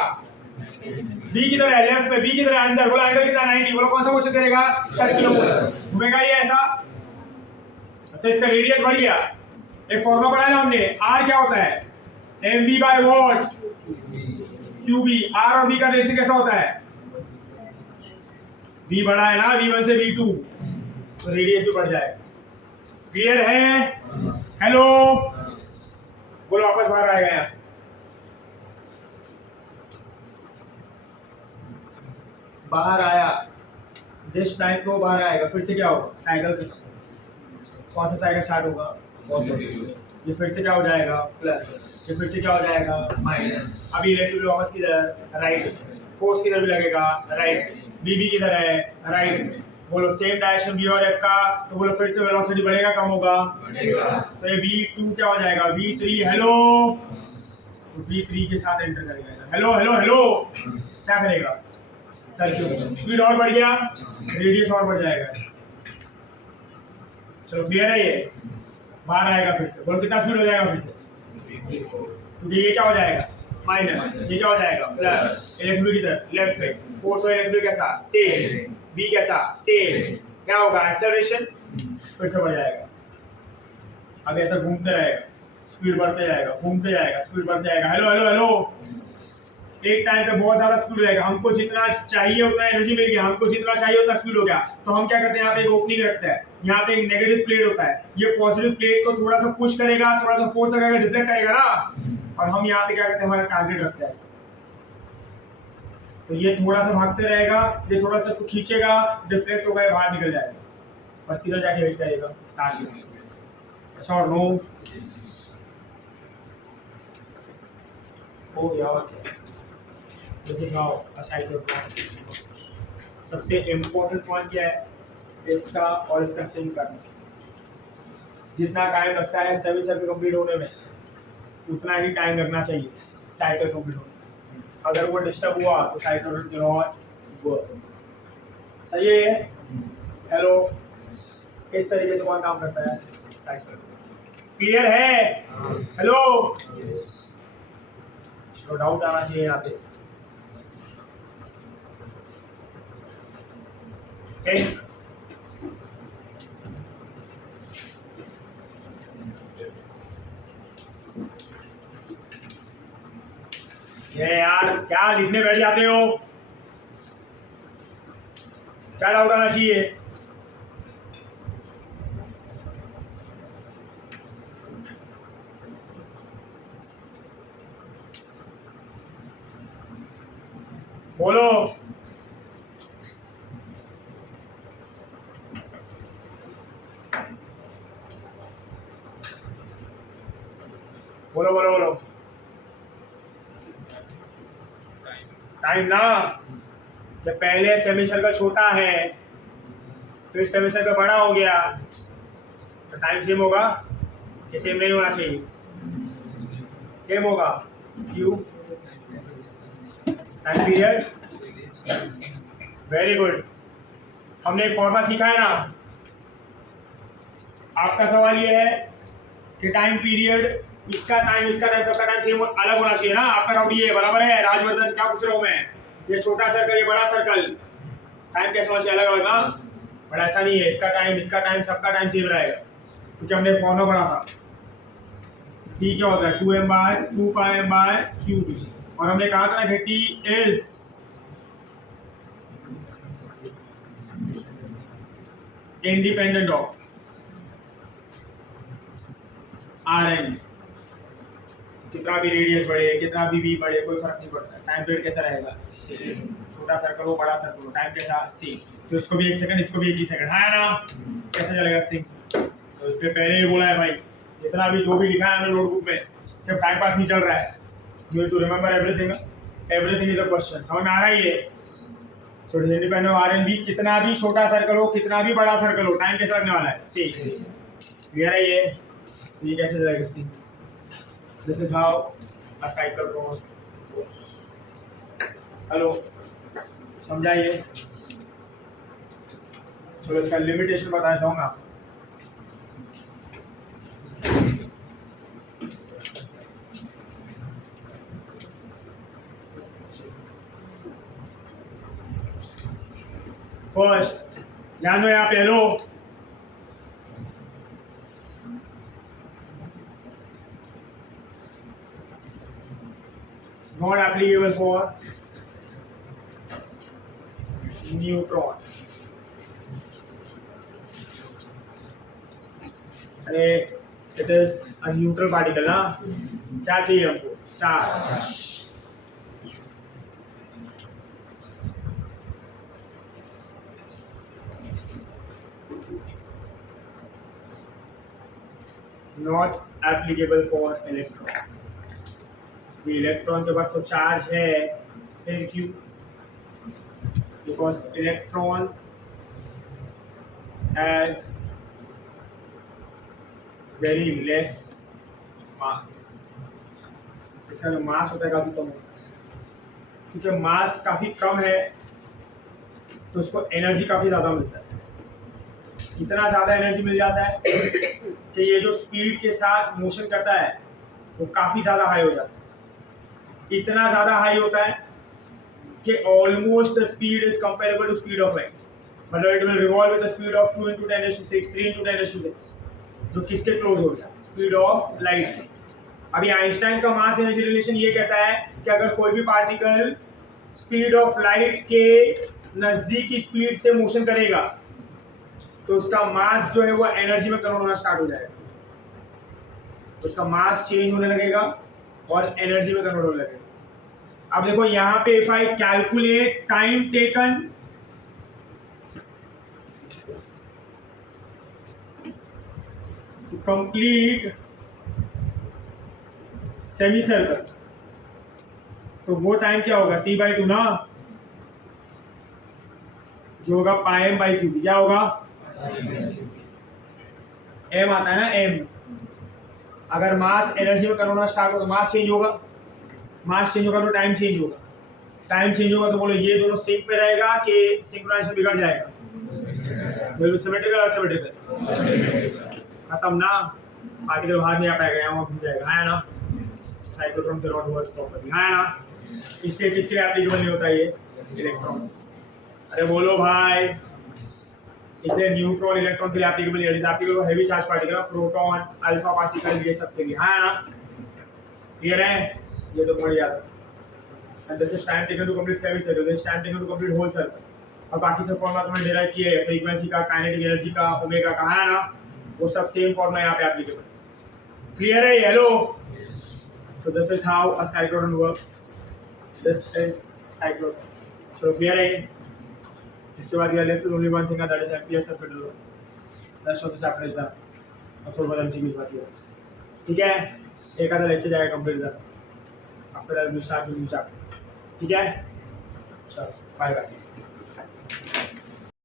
v किधर है? लेफ्ट में। v किधर है? अंदर। बोलो एंगल कितना? 90। बोलो कौन सा मोशन करेगा? Circular motion. घूमेगा ये ऐसा, अच्छा इसका रेडियस बढ़ गया। एक फॉर्मूला पढ़ा ना हमने, r क्या होता है? mv by what? qb। r और v का रेशियो कैसा होता है? v बढ़ा है ना, v1 से v2, तो रेडियस भी बढ़ जाएगा। क्लियर है? हेलो, बोलो वापस बाहर आएगा यहाँ से। बाहर आया, जिस टाइम को बाहर आएगा फिर से क्या होगा? साइकिल, कौन सा साइकिल स्टार्ट होगा? ये फिर से क्या हो जाएगा? प्लस। ये फिर से क्या हो जाएगा? माइनस। अभी इलेक्ट्रिक वापस किधर? राइट। फोर्स किधर भी लगेगा? राइट। v किधर है? राइट। बोलो सेम डायरेक्शन v और f का, तो बोलो फिर से वेलोसिटी बढ़ेगा कम होगा? तो ये v2 क्या हो जाएगा? v3। हेलो, तो v3 के साथ एंटर करेगा। हेलो हेलो हेलो, क्या करेगा? सर्किल, स्पीड और बढ़ गया, रेडियस और बढ़ जाएगा। चलो क्लियर है? ये बाहर आएगा फिर से, बोलो कितना स्पीड हो जाएगा फिर से? क्योंकि ये क्या हो जाएगा? माइनस। ये क्या हो जाएगा? प्लस। इलेक्ट्रिक किधर? लेफ्ट में। फोर्स और इलेक्ट्रिक कैसा? सेम। v कैसा? सेम। क्या होगा? एक्सेलरेशन फिर से बढ़ जाएगा। अब ऐसा घूमते रहेगा, स्पीड बढ़ते जाएगा, घूमते जाएगा, स्पीड बढ़ते जाएगा। हेलो हेलो हेलो, एक टाइम पे बहुत ज्यादा स्पीड रहेगा, हमको जितना चाहिए उतना एनर्जी मिल गया, हमको जितना चाहिए उतना स्पीड हो गया, तो हम क्या करते हैं? यहाँ पे एक ओपनिंग रखते हैं, यहाँ पे एक नेगेटिव प्लेट होता है, ये पॉजिटिव प्लेट को थोड़ा सा पुश करेगा, थोड़ा सा फोर्स लगाएगा, डिफ्लेक्ट करेगा ना, और हम यहाँ पे क्या करते हैं? हमारा टारगेट रखते हैं ऐसे। तो ये थोड़ा सा भागते रहेगा, ये थोड़ा सा खींचेगा, डिफ्लेक्ट होगा, बाहर निकल जाएगा और किधर जाके हिट करेगा? टारगेट। ऐसा और नो हो गया। और क्या? This is how a cycle works. सबसे इम्पोर्टेंट पॉइंट क्या है? इसका और इसका सिंक करना। जितना टाइम लगता है सभी सर्किल कंप्लीट होने में, उतना ही टाइम लगना चाहिए साइकिल कंप्लीट होने में। अगर वो डिस्टर्ब हुआ तो साइकिल विल नॉट वर्क। सही है? हेलो, इस तरीके से कौन काम करता है? साइकिल। क्लियर है? हेलो, नो डाउट आना चाहिए यहाँ पे। ये यार क्या लिखने बैठ जाते हो? क्या डाउट आना चाहिए? बोलो। बोलो बोलो बोलो। टाइम ना, जब पहले सेमी सर्कल छोटा है फिर सेमी सर्कल बड़ा हो गया तो टाइम सेम होगा कि सेम नहीं होना चाहिए? सेम होगा। क्यों? Time period. Very good. हमने एक फॉर्मूला सीखा है ना। आपका सवाल ये है कि टाइम पीरियड, इसका टाइम सबका टाइम सेम अलग होना चाहिए ना। आपका डाउट ये है, बराबर है राजवर्धन? क्या पूछ रहा हूँ मैं? ये छोटा सर्कल, ये बड़ा सर्कल, टाइम कैसे होना चाहिए? अलग अलग ना। बट ऐसा नहीं है, इसका टाइम सबका टाइम सेम रहेगा, क्योंकि हमने फॉर्मूला पढ़ा था टी क्या होता है 2m/2πm/q, और हमने कहा था कि T is independent of Rn। कितना भी रेडियस बढ़े, कितना भी v बढ़े, कोई फर्क नहीं पड़ता। टाइम पीरियड कैसा रहेगा, छोटा सर्कल हो बड़ा सर्कल हो, टाइम कैसा सेम। तो इसको भी 1 सेकंड, इसको भी 1 ही सेकंड, है ना? कैसे चलेगा सिंक? तो इसमें पहले ही बोला है भाई, जितना भी जो भी लिखा है हमने नोटबुक में, सिर्फ टाइम पास नहीं चल रहा है, you have to remember everything is a question. समझ में आ रहा है ये? सो इंडिपेंडेंट ऑफ Rn भी, कितना भी छोटा सर्कल हो, कितना भी बड़ा सर्कल हो, टाइम कैसा लगने वाला है, सेम। क्लियर है ये? ये कैसे चलेगा सिंक? This is how a cyclotron works. Hello, समझाइए? चलो इसका लिमिटेशन बताना चाहूँगा। फर्स्ट ध्यान दो यहाँ पे, hello, not applicable for neutron। अरे it is a neutral particle ना, क्या चाहिए हमको, charge. Not applicable for electron. Electron के पास तो चार्ज है, फिर क्यों? Because electron has very less मास। इसका जो मास होता है काफी कम होता है, क्योंकि मास काफी कम है तो उसको एनर्जी काफी ज्यादा मिलता है। इतना ज्यादा एनर्जी मिल जाता है कि ये जो स्पीड के साथ मोशन करता है वो काफी ज्यादा हाई हो जाता है। इतना ज्यादा हाई होता है कि almost the speed is comparable to speed of light. मतलब it will revolve with the speed of 2 × 10⁶, 3 × 10⁶, जो किसके क्लोज हो गया, स्पीड ऑफ लाइट। अभी आइंस्टाइन का मास एनर्जी रिलेशन ये कहता है कि अगर कोई भी पार्टिकल स्पीड ऑफ लाइट के नजदीक की स्पीड से मोशन करेगा तो उसका मास जो है वो एनर्जी में कन्वर्ट होना स्टार्ट हो जाएगा, उसका मास चेंज होने लगेगा और एनर्जी में कन्वर्ट होने लगेगा। अब देखो यहाँ पे if I calculate time taken to complete semi circle, तो वो टाइम क्या होगा, T/2 ना, जो होगा πm/q। क्या होगा, m आता है ना, m। अगर मास एनर्जी में कन्वर्ट होना स्टार्ट हो तो मास चेंज होगा, मास चेंज होगा तो टाइम चेंज होगा, टाइम चेंज होगा तो बोलो ये दोनों सिंक पे रहेगा कि सिंक्रोनाइजेशन बिगड़ जाएगा, बिल्कुल सिमेट्रिकल और सिमेट्रिकल, खत्म ना, पार्टिकल बाहर नहीं आ पाएगा, यहाँ घूम जाएगा, है ना? साइक्लोट्रॉन के नॉट वर्क प्रॉपर्ली, है ना? इससे किसके लिए एप्लीकेबल नहीं होता ये, इलेक्ट्रॉन। अरे बोलो भाई, इसलिए न्यूट्रॉन इलेक्ट्रॉन के लिए एप्लीकेबल है, applicable heavy charge particle, proton, alpha particle, ये सब के लिए, है ना? क्लियर है? ये तो बढ़ जाता है। And this is time taken to complete semi circle, this time taken to complete whole circle. और बाकी सब फॉर्मूला तुमने डिराइव किए हैं, फ्रीक्वेंसी का, काइनेटिक एनर्जी का, ओमेगा का, है ना? वो सब सेम फॉर्मूला यहाँ पे एप्लीकेबल। क्लियर है? Hello, so this is how a cyclotron works, this is cyclotron. So clear है? इसके बाद ये left with only one thing, that is ampere circuit law. That's of the chapter is that. और थोड़ा बहुत एमसीक्यूज बाकी है, ठीक है? एक आधा लेक्चर जाएगा complete that after that we start new chapter, ठीक है? चलो बाय बाय।